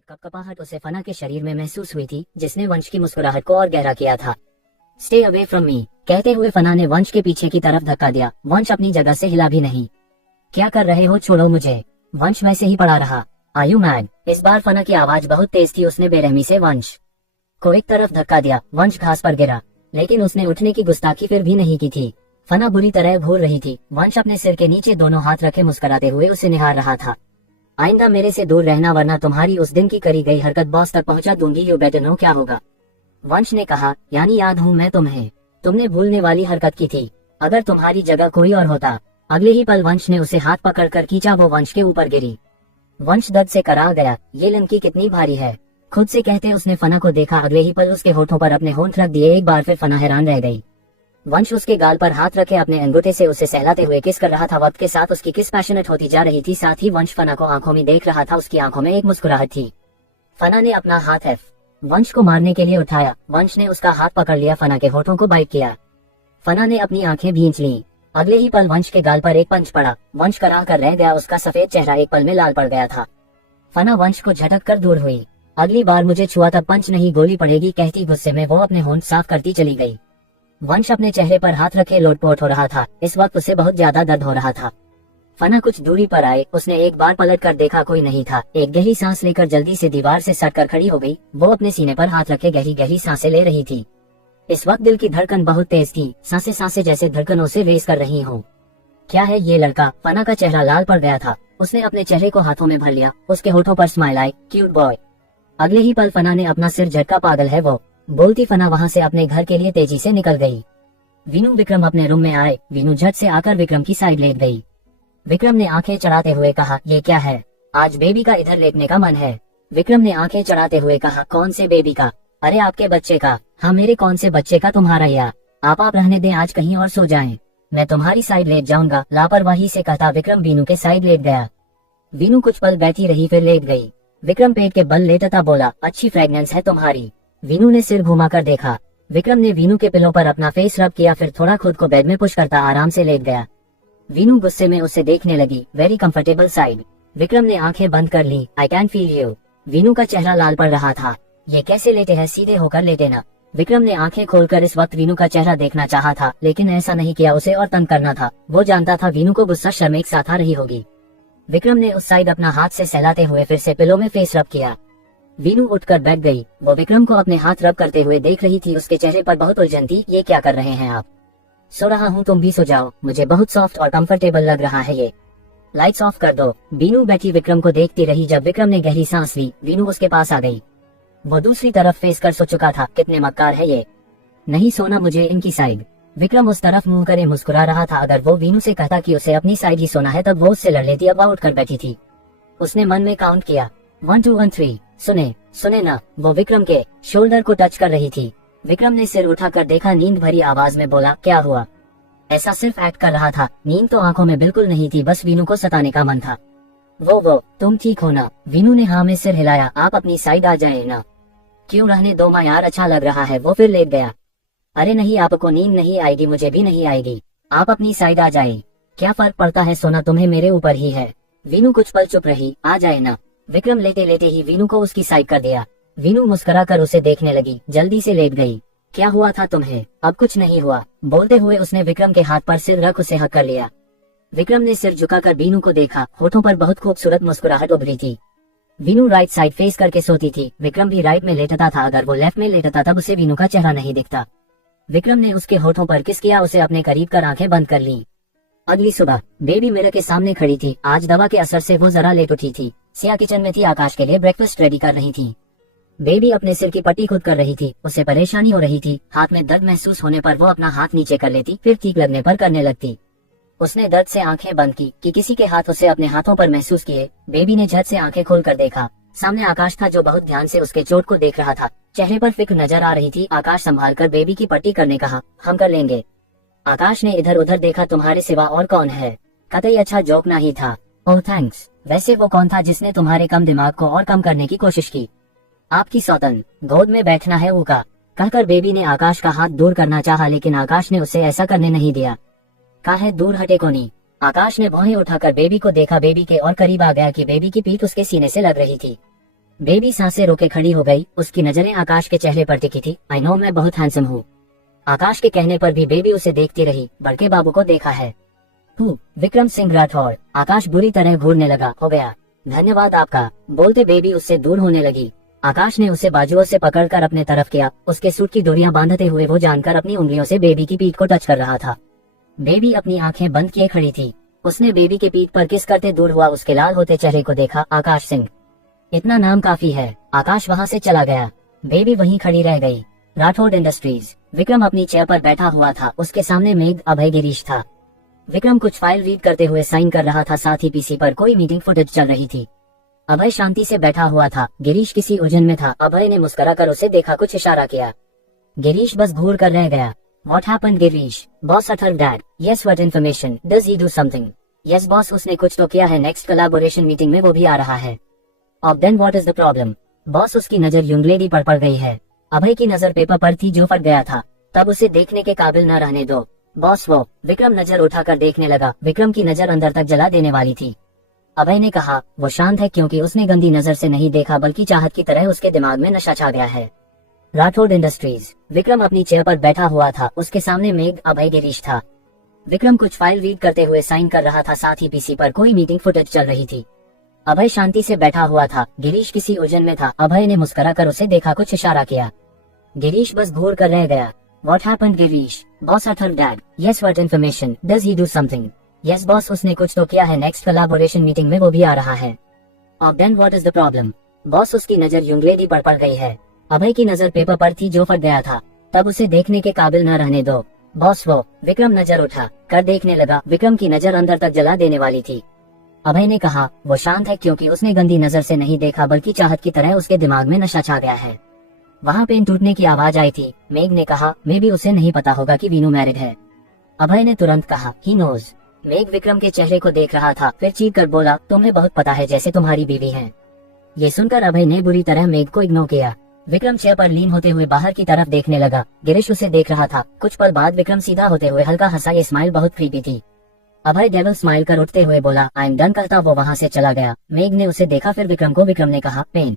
एक कपकपाहट उसे फना के शरीर में महसूस हुई थी, जिसने वंश की मुस्कुराहट को और गहरा किया था। स्टे अवे फ्रॉम मी कहते हुए फना ने वंश के पीछे की तरफ धक्का दिया। वंश अपनी जगह से हिला भी नहीं। क्या कर रहे हो, छोड़ो मुझे। वंश वैसे ही पड़ा रहा। Are you mad? इस बार फना की आवाज बहुत तेज थी। उसने बेरहमी से वंश को एक तरफ धक्का दिया। वंश घास पर गिरा, लेकिन उसने उठने की गुस्ताखी फिर भी नहीं की थी। फना बुरी तरह घूर रही थी। वंश अपने सिर के नीचे दोनों हाथ रखे मुस्कुराते हुए उसे निहार रहा था। आइंदा मेरे से दूर रहना, वरना तुम्हारी उस दिन की करी गई हरकत बॉस तक पहुंचा दूंगी। यू बेटर नो क्या होगा। वंश ने कहा, यानी याद हूँ मैं तुम्हें। तुमने भूलने वाली हरकत की थी। अगर तुम्हारी जगह कोई और होता। अगले ही पल वंश ने उसे हाथ पकड़कर खींचा। वो वंश के ऊपर गिरी। वंश दर्द से करा गया। ये लड़की कितनी भारी है, खुद से कहते उसने फना को देखा। अगले ही पल उसके होठों पर अपने होंठ रख दिए। एक बार फिर फना हैरान रह गई। वंश उसके गाल पर हाथ रखे अपने अंगूठे से उसे सहलाते हुए किस कर रहा था। वक्त के साथ उसकी किस पैशनेट होती जा रही थी। साथ ही वंश फना को आंखों में देख रहा था। उसकी आंखों में एक मुस्कुराहट थी। फना ने अपना हाथ वंश को मारने के लिए उठाया। वंश ने उसका हाथ पकड़ लिया। फना के होठों को बाइट किया। फना ने अपनी आंखें भींच लीं। अगले ही पल वंश के गाल पर एक पंच पड़ा। वंश कराह कर रह गया। उसका सफेद चेहरा एक पल में लाल पड़ गया था। फना वंश को झटक कर दूर हुई। अगली बार मुझे छुआ तब पंच नहीं गोली पड़ेगी, कहती गुस्से में वो अपने होंठ साफ करती चली गई। वंश अपने चेहरे पर हाथ रखे लोटपोट हो रहा था। इस वक्त उसे बहुत ज्यादा दर्द हो रहा था। फना कुछ दूरी पर आए। उसने एक बार पलट कर देखा, कोई नहीं था। एक गहरी सांस लेकर जल्दी से दीवार से सटकर खड़ी हो गई। वो अपने सीने पर हाथ रखे गहरी गहरी सांसें ले रही थी। इस वक्त दिल की धड़कन बहुत तेज थी। सांसें सांसें जैसे धड़कनों से रेस कर रही हो। क्या है ये लड़का? फना का चेहरा लाल पड़ गया था। उसने अपने चेहरे को हाथों में भर लिया। उसके होठों पर स्माइल आई। Cute boy. अगले ही पल फना ने अपना सिर झटका। पागल है वो, बोलती फना वहाँ से अपने घर के लिए तेजी से निकल गई। वीनू विक्रम अपने रूम में आए। वीनू झट से आकर विक्रम की साइड लेट गई। विक्रम ने आंखें चढ़ाते हुए कहा, ये क्या है? आज बेबी का इधर लेटने का मन है। विक्रम ने आंखें चढ़ाते हुए कहा, कौन से बेबी का? अरे आपके बच्चे का। हाँ मेरे कौन से बच्चे का? तुम्हारा या आप रहने दें, आज कहीं और सो जाएं। मैं तुम्हारी साइड लेट जाऊंगा, लापरवाही से कहता विक्रम वीनू के साइड लेट गया। वीनू कुछ पल बैठी रही, फिर लेट गई। विक्रम पेट के बल लेटता बोला, अच्छी फ्रेगनेंस है तुम्हारी। वीनू ने सिर घुमाकर देखा। विक्रम ने वीनू के पिलो पर अपना फेस रब किया, फिर थोड़ा खुद को बेड में पुश करता आराम से लेट गया। वीनू गुस्से में उसे देखने लगी। Very comfortable side. विक्रम ने आंखें बंद कर ली। I can feel you. Veenu का चेहरा लाल पड़ रहा था। ये कैसे लेटे हैं? सीधे होकर लेटे ना। विक्रम ने आंखें खोलकर इस वक्त वीनू का चेहरा देखना चाहा था, लेकिन ऐसा नहीं किया। उसे और तंग करना था। वो जानता था वीनू को गुस्सा शर्म एक साथ आ रही होगी। विक्रम ने उस साइड अपना हाथ से सहलाते हुए फिर से पिलो में फेस रब किया। वीनू उठकर बैठ गई। वो विक्रम को अपने हाथ रब करते हुए देख रही थी। उसके चेहरे पर बहुत उलझन थी। ये क्या कर रहे हैं आप? सो रहा हूँ, तुम भी सो जाओ। मुझे बहुत सॉफ्ट और कंफर्टेबल लग रहा है ये। लाइट्स ऑफ कर दो। वीनू बैठी विक्रम को देखती रही। जब विक्रम ने गहरी सांस ली, वीनू उसके पास आ गई। वो दूसरी तरफ फेस कर सो चुका था। कितने मक्कार है ये। नहीं सोना मुझे इनकी साइड। विक्रम उस तरफ मुंह करे मुस्कुरा रहा था। अगर वो वीनू से कहता कि उसे अपनी साइड ही सोना है, तब वो उससे लड़ लेती। अब उठकर बैठी थी। उसने मन में काउंट किया, 1 2 1 3। सुने ना। वो विक्रम के शोल्डर को टच कर रही थी। विक्रम ने सिर उठाकर देखा। नींद भरी आवाज में बोला, क्या हुआ? ऐसा सिर्फ एक्ट कर रहा था। नींद तो आंखों में बिल्कुल नहीं थी, बस वीनू को सताने का मन था। वो तुम ठीक हो ना? वीनू ने हाँ में सिर हिलाया। आप अपनी साइड आ जाए ना। क्यों रहने दो माँ यार, अच्छा लग रहा है। वो फिर लेट गया। अरे नहीं, आपको नींद नहीं आएगी, मुझे भी नहीं आएगी। आप अपनी साइड आ जाए। क्या फर्क पड़ता है सोना, तुम्हें मेरे ऊपर ही है। वीनू कुछ पल चुप रही। आ जाए ना। विक्रम लेटे लेटे ही वीनू को उसकी साइड कर दिया। वीनू मुस्कुरा कर उसे देखने लगी। जल्दी से लेट गई। क्या हुआ था तुम्हें? अब कुछ नहीं हुआ। बोलते हुए उसने विक्रम के हाथ पर सिर रख उसे हक कर लिया। विक्रम ने सिर झुकाकर वीनू को देखा। होठों पर बहुत खूबसूरत मुस्कुराहट उभरी थी। वीनू राइट साइड फेस करके सोती थी। विक्रम भी राइट में लेटता था। अगर वो लेफ्ट में लेटता तब उसे वीनू का चेहरा नहीं दिखता। विक्रम ने उसके होठों पर किस किया, उसे अपने करीब कर आंखें बंद कर ली। अगली सुबह बेबी मिरर के सामने खड़ी थी। आज दवा के असर से वो जरा लेट उठी थी। सिया किचन में थी, आकाश के लिए ब्रेकफास्ट रेडी कर रही थी। बेबी अपने सिर की पट्टी खुद कर रही थी। उसे परेशानी हो रही थी। हाथ में दर्द महसूस होने पर वो अपना हाथ नीचे कर लेती, फिर ठीक लगने पर करने लगती। उसने दर्द से आंखें बंद की कि किसी के हाथ उसे अपने हाथों पर महसूस किए। बेबी ने झट से आंखें खोलकर देखा। सामने आकाश था, जो बहुत ध्यान से उसके चोट को देख रहा था। चेहरे पर फिक्र नजर आ रही थी। आकाश संभाल कर बेबी की पट्टी करने कहा, हम कर लेंगे। आकाश ने इधर उधर देखा। तुम्हारे सिवा और कौन है? कतई अच्छा जोक ना ही था। ओह थैंक्स। वैसे वो कौन था जिसने तुम्हारे कम दिमाग को और कम करने की कोशिश की? आपकी सौतन, गोद में बैठना है वो का, कहकर बेबी ने आकाश का हाथ दूर करना चाहा, लेकिन आकाश ने उसे ऐसा करने नहीं दिया। काहे दूर हटे कोनी। आकाश ने भौहें उठाकर बेबी को देखा। बेबी के और करीब आ गया कि बेबी की पीठ उसके सीने से लग रही थी। बेबी सांसें रोके खड़ी हो गई। उसकी नजरें आकाश के चेहरे पर टिकी थी। आई नो, मैं बहुत हैंडसम हूँ। आकाश के कहने पर भी बेबी उसे देखती रही। बड़के बाबू को देखा है। विक्रम सिंह राठौड़। आकाश बुरी तरह घूरने लगा। हो गया, धन्यवाद आपका, बोलते बेबी उससे दूर होने लगी। आकाश ने उसे बाजुओं से पकड़कर अपने तरफ किया। उसके सूट की डोरियां बांधते हुए वो जानकर अपनी उंगलियों से बेबी की पीठ को टच कर रहा था। बेबी अपनी आंखें बंद किए खड़ी थी। उसने बेबी के पीठ पर किस करते दूर हुआ उसके लाल होते चेहरे को देखा। आकाश सिंह, इतना नाम काफी है। आकाश वहां से चला गया। बेबी वहीं खड़ी रह गई। राठौड़ इंडस्ट्रीज। विक्रम अपनी चेयर पर बैठा हुआ था। उसके सामने मेघ, अभय, गिरीश था। विक्रम कुछ फाइल रीड करते हुए साइन कर रहा था। साथ ही पीसी पर कोई मीटिंग फुटेज चल रही थी। अभय शांति से बैठा हुआ था। गिरीश किसी उलझन में था। अभय ने मुस्कुरा कर उसे देखा, कुछ इशारा किया। गिरीश बस घूर कर रह गया। What happened, Girish? Boss Atharva dad. Yes, what information? Does he do something? Yes boss, उसने कुछ तो किया है। नेक्स्ट कोलैबोरेशन मीटिंग में वो भी आ रहा है। अब then what is the problem? Boss, उसकी नजर यंग लेडी पर पड़ गई है। अभय की नजर पेपर पर थी जो फट गया था। तब उसे देखने के काबिल न रहने दो। बॉस वो। विक्रम नजर उठाकर देखने लगा। विक्रम की नजर अंदर तक जला देने वाली थी। अभय ने कहा, वो शांत है क्योंकि उसने गंदी नजर से नहीं देखा, बल्कि चाहत की तरह उसके दिमाग में नशा छा गया है। राठौड़ इंडस्ट्रीज। विक्रम अपनी चेयर पर बैठा हुआ था। उसके सामने मेघ, अभय, गिरीश था। विक्रम कुछ फाइल रीड करते हुए साइन कर रहा था। साथ ही पीसी पर कोई मीटिंग फुटेज चल रही थी। अभय शांति से बैठा हुआ था। गिरीश किसी उलझन में था। अभय ने मुस्कुरा कर उसे देखा, कुछ इशारा किया। गिरीश बस घूर कर रह गया। What happened, Girish? Boss Atharva dad. Yes, what information? Does he do something? Yes boss, उसने कुछ तो किया है। नेक्स्ट कोलैबोरेशन मीटिंग में वो भी आ रहा है। अब then what is the problem? Boss, उसकी नजर यंग लेडी पर पड़ गई है। अभय की नजर पेपर पर थी जो फट गया था। तब उसे देखने के काबिल न रहने दो। बॉस वो। विक्रम नजर उठा कर देखने लगा। विक्रम की नजर अंदर तक जला देने वाली थी। अभय ने कहा, वो शांत है क्योंकि उसने गंदी नजर से नहीं देखा, बल्कि चाहत की तरह उसके दिमाग में नशा छा गया है। वहाँ पेन टूटने की आवाज आई थी। मेघ ने कहा, मे भी उसे नहीं पता होगा कि वीनू मैरिड है। अभय ने तुरंत कहा, ही नोज। मेघ विक्रम के चेहरे को देख रहा था, फिर चीख कर बोला, तुम्हें बहुत पता है, जैसे तुम्हारी बीवी है। ये सुनकर अभय ने बुरी तरह मेघ को इग्नोर किया। विक्रम चेयर पर लीन होते हुए बाहर की तरफ देखने लगा। गिरीश उसे देख रहा था। कुछ पल बाद विक्रम सीधा होते हुए हल्का हंसा। ये स्माइल बहुत क्रीपी थी। अभय डेविल स्माइल कर उठते हुए बोला, आई एम डन, कहता वो वहाँ से चला गया। मेघ ने उसे देखा, फिर विक्रम को। विक्रम ने कहा, पेन।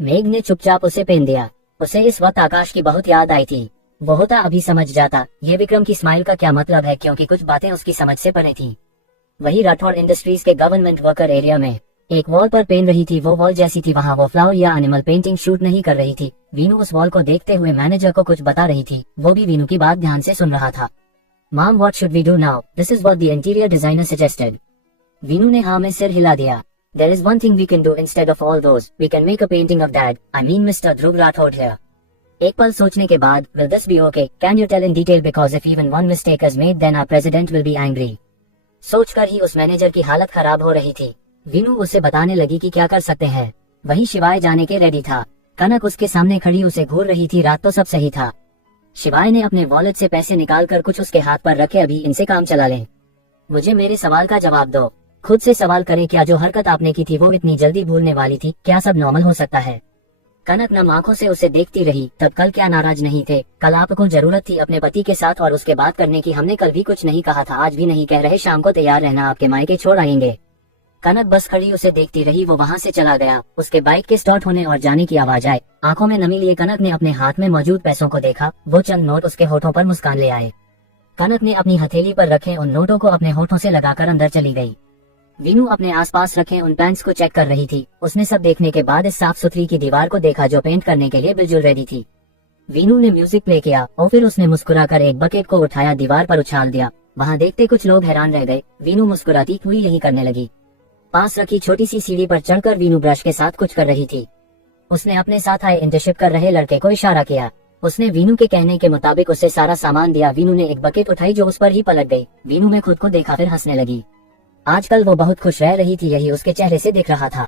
मेघ ने चुपचाप उसे पेन दिया। उसे इस वक्त आकाश की बहुत याद आई थी। वो होता अभी समझ जाता ये विक्रम की स्माइल का क्या मतलब है, क्योंकि कुछ बातें उसकी समझ से परे थी। वही राठौड़ इंडस्ट्रीज के गवर्नमेंट वर्कर एरिया में एक वॉल पर पेन रही थी। वो वॉल जैसी थी। वहाँ वो फ्लावर या एनिमल पेंटिंग शूट नहीं कर रही थी। वीनू उस वॉल को देखते हुए मैनेजर को कुछ बता रही थी। वो भी वीनू की बात ध्यान से सुन रहा था। Mom, what should we do now? This is what the interior designer suggested. Veenu ने हाँ में सिर हिला दिया। There is one thing we can do instead of all those. We can make a painting of Dad. I mean Mr. Dhruv Rathod here. एक पल सोचने के बाद, will this be okay? Can you tell in detail because if even one mistake is made then our president will be angry. सोचकर ही उस manager की हालत खराब हो रही थी। वीनू उसे बताने लगी कि क्या कर सकते हैं। वही शिवाय जाने के रेडी था। कनक उसके सामने खड़ी उसे घूर रही थी। रात तो सब सही था। शिवाय ने अपने वॉलेट से पैसे निकालकर कुछ उसके हाथ पर रखे। अभी इनसे काम चला लें। मुझे मेरे सवाल का जवाब दो। खुद से सवाल करें, क्या जो हरकत आपने की थी वो इतनी जल्दी भूलने वाली थी? क्या सब नॉर्मल हो सकता है? कनक नम आंखों से उसे देखती रही। तब कल क्या नाराज नहीं थे? कल आपको जरूरत थी अपने पति के साथ और उसके बात करने की। हमने कल भी कुछ नहीं कहा था, आज भी नहीं कह रहे। शाम को तैयार रहना, आपके मायके छोड़ आएंगे। कनक बस खड़ी उसे देखती रही। वो वहाँ से चला गया। उसके बाइक के स्टार्ट होने और जाने की आवाज आए। आंखों में नमी लिए कनक ने अपने हाथ में मौजूद पैसों को देखा। वो चंद नोट उसके होठों पर मुस्कान ले आए। कनक ने अपनी हथेली पर रखे उन नोटों को अपने होठों से लगाकर अंदर चली गई। वीनू अपने आसपास रखे उन पेंट्स को चेक कर रही थी। उसने सब देखने के बाद इस साफ सुथरी की दीवार को देखा जो पेंट करने के लिए बिल्कुल रेडी थी। वीनू ने म्यूजिक प्ले किया और फिर उसने मुस्कुराकर एक बकेट को उठाया, दीवार पर उछाल दिया। वहाँ देखते कुछ लोग हैरान रह गए। वीनू मुस्कुराती हुई यही करने लगी। पास रखी छोटी सी सीढ़ी पर चढ़कर वीनू ब्रश के साथ कुछ कर रही थी। उसने अपने साथ आए इंटर्नशिप कर रहे लड़के को इशारा किया। उसने वीनू के कहने के मुताबिक उसे सारा सामान दिया। वीनू ने एक बकेट उठाई जो उस पर ही पलट गई। वीनू ने खुद को देखा, फिर हंसने लगी। आजकल वो बहुत खुश रह रही थी, यही उसके चेहरे से दिख रहा था।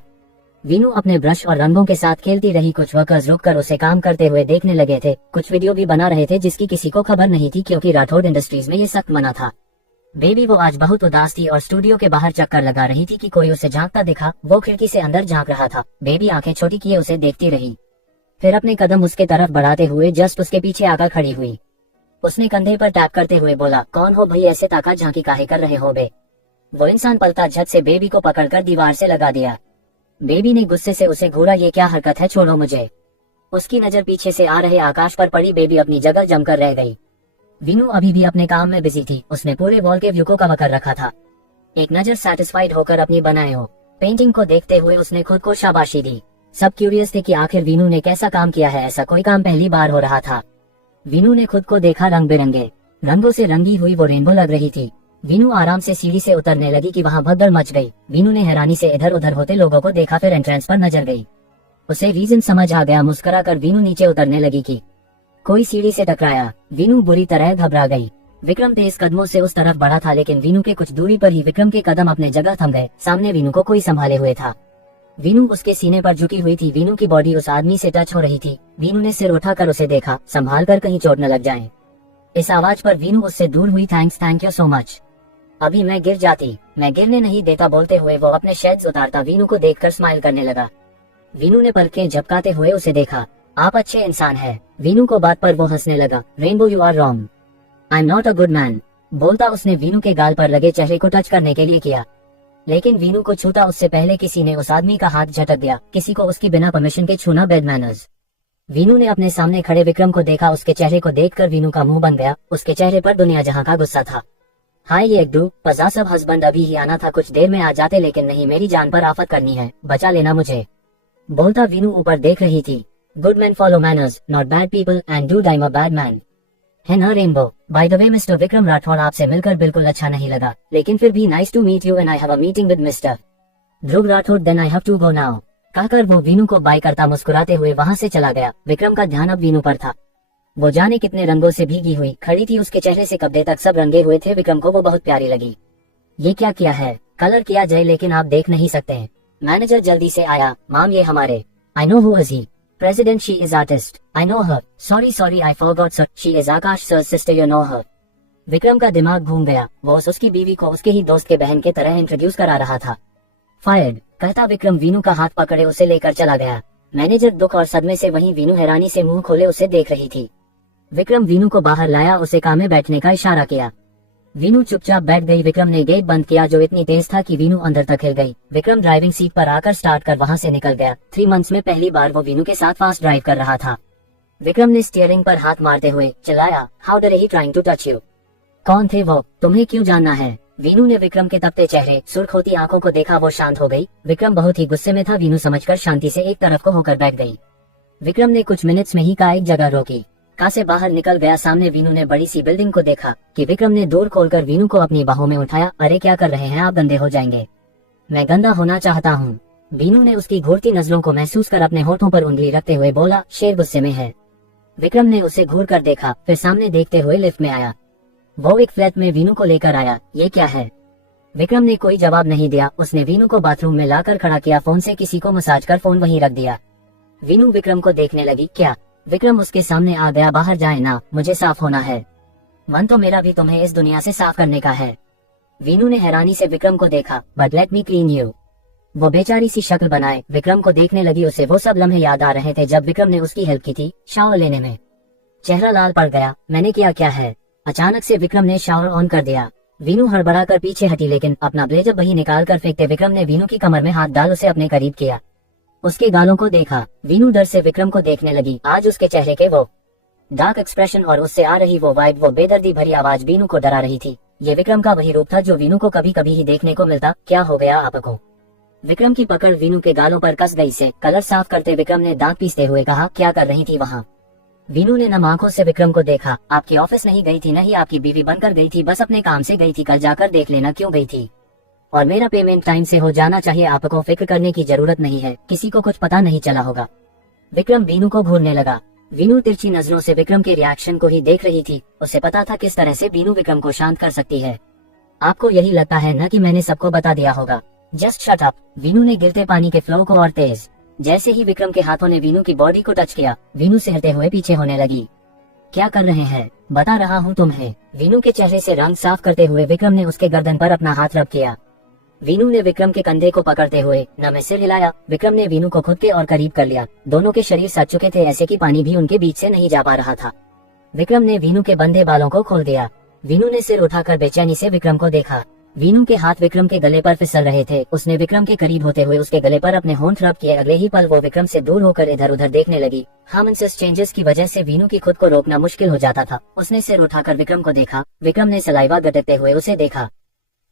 वीनू अपने ब्रश और रंगों के साथ खेलती रही। कुछ वर्कर्स रुककर उसे काम करते हुए देखने लगे थे। कुछ वीडियो भी बना रहे थे जिसकी किसी को खबर नहीं थी, क्योंकि राठौड़ इंडस्ट्रीज में ये सख्त मना था। बेबी वो आज बहुत उदास थी और स्टूडियो के बाहर चक्कर लगा रही थी कि कोई उसे झांकता दिखा। वो खिड़की से अंदर झांक रहा था। बेबी आंखें छोटी किए उसे देखती रही, फिर अपने कदम उसके तरफ बढ़ाते हुए जस्ट उसके पीछे आकर खड़ी हुई। उसने कंधे पर टैप करते हुए बोला, कौन हो भाई, ऐसे ताका झांकी काहे कर रहे हो बे? वो इंसान पलटा झट से बेबी को पकड़कर दीवार से लगा दिया। बेबी ने गुस्से से उसे घूरा, ये क्या हरकत है, छोड़ो मुझे। उसकी नजर पीछे से आ रहे आकाश पर पड़ी। बेबी अपनी जगह जमकर रह गई। वीनू अभी भी अपने काम में बिजी थी। उसने पूरे वॉल के व्यू को कवर कर रखा था। एक नजर सेटिस्फाइड होकर अपनी बनाए हो पेंटिंग को देखते हुए उसने खुद को शाबाशी दी। सब क्यूरियस थे कि आखिर वीनू ने कैसा काम किया है। ऐसा कोई काम पहली बार हो रहा था। वीनू ने खुद को देखा, रंग बिरंगे रंगों से रंगी हुई वो रेनबो लग रही थी। वीनू आराम से सीढ़ी से उतरने लगी कि वहाँ भगदड़ मच गई। वीनू ने हैरानी से इधर उधर होते लोगों को देखा, फिर एंट्रेंस पर नजर गई। उसे रीजन समझ आ गया। मुस्कुराकर वीनू नीचे उतरने लगी कि कोई सीढ़ी से टकराया। वीनू बुरी तरह घबरा गई। विक्रम तेज कदमों से उस तरफ बढ़ा था, लेकिन वीनू के कुछ दूरी पर ही विक्रम के कदम अपने जगह थम गए। सामने वीनू को कोई संभाले हुए था। वीनू उसके सीने पर झुकी हुई थी। वीनू की बॉडी उस आदमी से टच हो रही थी। वीनू ने सिर उठाकर उसे देखा, संभाल कर कहीं चोट न लग जाए। इस आवाज पर वीनू उससे दूर हुई। Thank you so much. अभी मैं गिर जाती। मैं गिरने नहीं देता। बोलते हुए वो अपने शेड्स उतारता वीनू को देखकर स्माइल करने लगा। वीनू ने पलकें झपकाते हुए उसे देखा। आप अच्छे इंसान है। वीनू को बात पर वो हंसने लगा। Rainbow you are wrong, I am not a good man. बोलता उसने वीनू के गाल पर लगे चेहरे को टच करने के लिए किया, लेकिन वीनू को छूता उससे पहले किसी ने उस आदमी का हाथ झटक दिया। किसी को उसकी बिना परमिशन के छूना बैड मैनर्स। वीनू ने अपने सामने खड़े विक्रम को देखा। उसके चेहरे को देखकर वीनू का मुंह बन गया। उसके चेहरे पर दुनिया जहां का गुस्सा था। हाय ये डू पजासब हस्बैंड, अभी ही आना था, कुछ देर में आ जाते, लेकिन नहीं, मेरी जान पर आफत करनी है, बचा लेना मुझे। बोलता वीनू ऊपर देख रही थी। Good man follow manners, not bad people, and do I am a bad man. है ना rainbow? By the way mister Vikram Rathore, आपसे मिलकर बिल्कुल अच्छा नहीं लगा, लेकिन फिर भी nice to meet you and I have a meeting with mister Dhruv Rathore, then I have to go now. कहकर वो वीनू को बाय करता मुस्कुराते हुए वहां से चला गया। विक्रम का ध्यान अब वीनू पर था। वो जाने कितने रंगों से भीगी हुई खड़ी थी। उसके चेहरे से कपड़े तक सब रंगे हुए थे। विक्रम को वो बहुत प्यारी लगी। ये क्या किया है? कलर किया जाए, लेकिन आप देख नहीं सकते। मैनेजर जल्दी से आया। माम ये हमारे I know who is he president, she is artist, I know her, sorry I forgot sir, she is Akash sir sister, you know her. Vikram का दिमाग घूम गया। वो उसकी बीवी को उसके ही दोस्त के बहन के तरह इंट्रोड्यूस करा रहा था। फायर्ड कहता विक्रम वीनू का हाथ पकड़े उसे लेकर चला गया। मैनेजर दुख और सदमे से वहीं वीनू हैरानी से मुंह खोले उसे देख रही थी। विक्रम वीनू को बाहर लाया, उसे काम में बैठने का इशारा किया। वीनू चुपचाप बैठ गई। विक्रम ने गेट बंद किया जो इतनी तेज था कि वीनू अंदर तक हिल गई। विक्रम ड्राइविंग सीट पर आकर स्टार्ट कर वहां से निकल गया। 3 मंथ्स में पहली बार वो वीनू के साथ फास्ट ड्राइव कर रहा था। विक्रम ने स्टीयरिंग पर हाथ मारते हुए चिल्लाया, how dare he trying to touch you? कौन थे वो? तुम्हें क्यों जानना है? वीनू ने विक्रम के तपते चेहरे, सुर्ख होती आंखों को देखा। वो शांत हो गई। विक्रम बहुत ही गुस्से में था। वीनू समझकर शांति से एक तरफ को होकर बैठ गई। विक्रम ने कुछ मिनट्स में ही कार एक जगह रोकी। कार से बाहर निकल गया। सामने वीनू ने बड़ी सी बिल्डिंग को देखा कि विक्रम ने डोर खोलकर वीनू को अपनी बाहों में उठाया। अरे क्या कर रहे हैं आप? गंदे हो जाएंगे। मैं गंदा होना चाहता हूँ। वीनू ने उसकी घूरती नजरों को महसूस कर अपने होठों पर उंगली रखते हुए बोला, शेर गुस्से में है। विक्रम ने उसे घूर कर देखा, फिर सामने देखते हुए लिफ्ट में आया। वो एक फ्लैट में वीनू को लेकर आया। ये क्या है? विक्रम ने कोई जवाब नहीं दिया। उसने वीनू को बाथरूम में लाकर खड़ा किया। फोन से किसी को मसाज कर फोन वहीं रख दिया। वीनू विक्रम को देखने लगी। क्या? विक्रम उसके सामने आ गया। बाहर जाए ना, मुझे साफ होना है। मन तो मेरा भी तुम्हें इस दुनिया से साफ करने का है। वीनू ने हैरानी से विक्रम को देखा। But let me clean you. वो बेचारी सी शक्ल बनाए विक्रम को देखने लगी। उसे वो सब लम्हे याद आ रहे थे जब विक्रम ने उसकी हेल्प की थी शावर लेने में। चेहरा लाल पड़ गया। मैंने किया क्या है? अचानक से विक्रम ने शावर ऑन कर दिया। वीनू हड़बड़ा कर पीछे हटी, लेकिन अपना ब्लेजर वही निकाल कर फेंकते विक्रम ने वीनू की कमर में हाथ डाल उसे अपने करीब किया। उसके गालों को देखा। वीनू डर से विक्रम को देखने लगी। आज उसके चेहरे के वो डार्क एक्सप्रेशन और उससे आ रही वो वाइब, वो बेदर्दी भरी आवाज वीनू को डरा रही थी। ये विक्रम का वही रूप था जो वीनू को कभी कभी ही देखने को मिलता। क्या हो गया आपको? विक्रम की पकड़ वीनू के गालों पर कस गई। से कलर साफ करते विक्रम ने दांत पीसते हुए कहा, क्या कर रही थी वहाँ? वीनू ने नम आंखों से विक्रम को देखा। आपकी ऑफिस नहीं गई थी, नहीं आपकी बीवी बनकर गई थी, बस अपने काम से गई थी। कल जाकर देख लेना क्यों गई थी। और मेरा पेमेंट टाइम से हो जाना चाहिए। आपको फिक्र करने की जरूरत नहीं है, किसी को कुछ पता नहीं चला होगा। विक्रम वीनू को घूरने लगा। वीनू तिरछी नजरों से विक्रम के रिएक्शन को ही देख रही थी। उसे पता था किस तरह से वीनू विक्रम को शांत कर सकती है। आपको यही लगता है न कि मैंने सबको बता दिया होगा? Just shut up. वीनू ने गिरते पानी के फ्लो को और तेज जैसे ही विक्रम के हाथों ने वीनू की बॉडी को टच किया, वीनू सिहरते हुए पीछे होने लगी। क्या कर रहे हैं? बता रहा हूँ तुम्हें। वीनू के चेहरे से रंग साफ करते हुए विक्रम ने उसके गर्दन पर अपना हाथ रब किया। वीनू ने विक्रम के कंधे को पकड़ते हुए न में सिर हिलाया। विक्रम ने वीनू को खुद के और करीब कर लिया। दोनों के शरीर सज चुके थे, ऐसे कि पानी भी उनके बीच से नहीं जा पा रहा था। विक्रम ने वीनू के बंधे बालों को खोल दिया। वीनू ने सिर उठाकर बेचैनी से विक्रम को देखा। वीनू के हाथ विक्रम के गले पर फिसल रहे थे। उसने विक्रम के करीब होते हुए उसके गले पर अपने होंठ रब किए। अगले ही पल वो विक्रम से दूर होकर इधर उधर देखने लगी। हार्मोनस चेंजेस की वजह से वीनू की खुद को रोकना मुश्किल हो जाता था। उसने सिर उठाकर विक्रम को देखा। विक्रम ने सलाइवा गटकते हुए उसे देखा।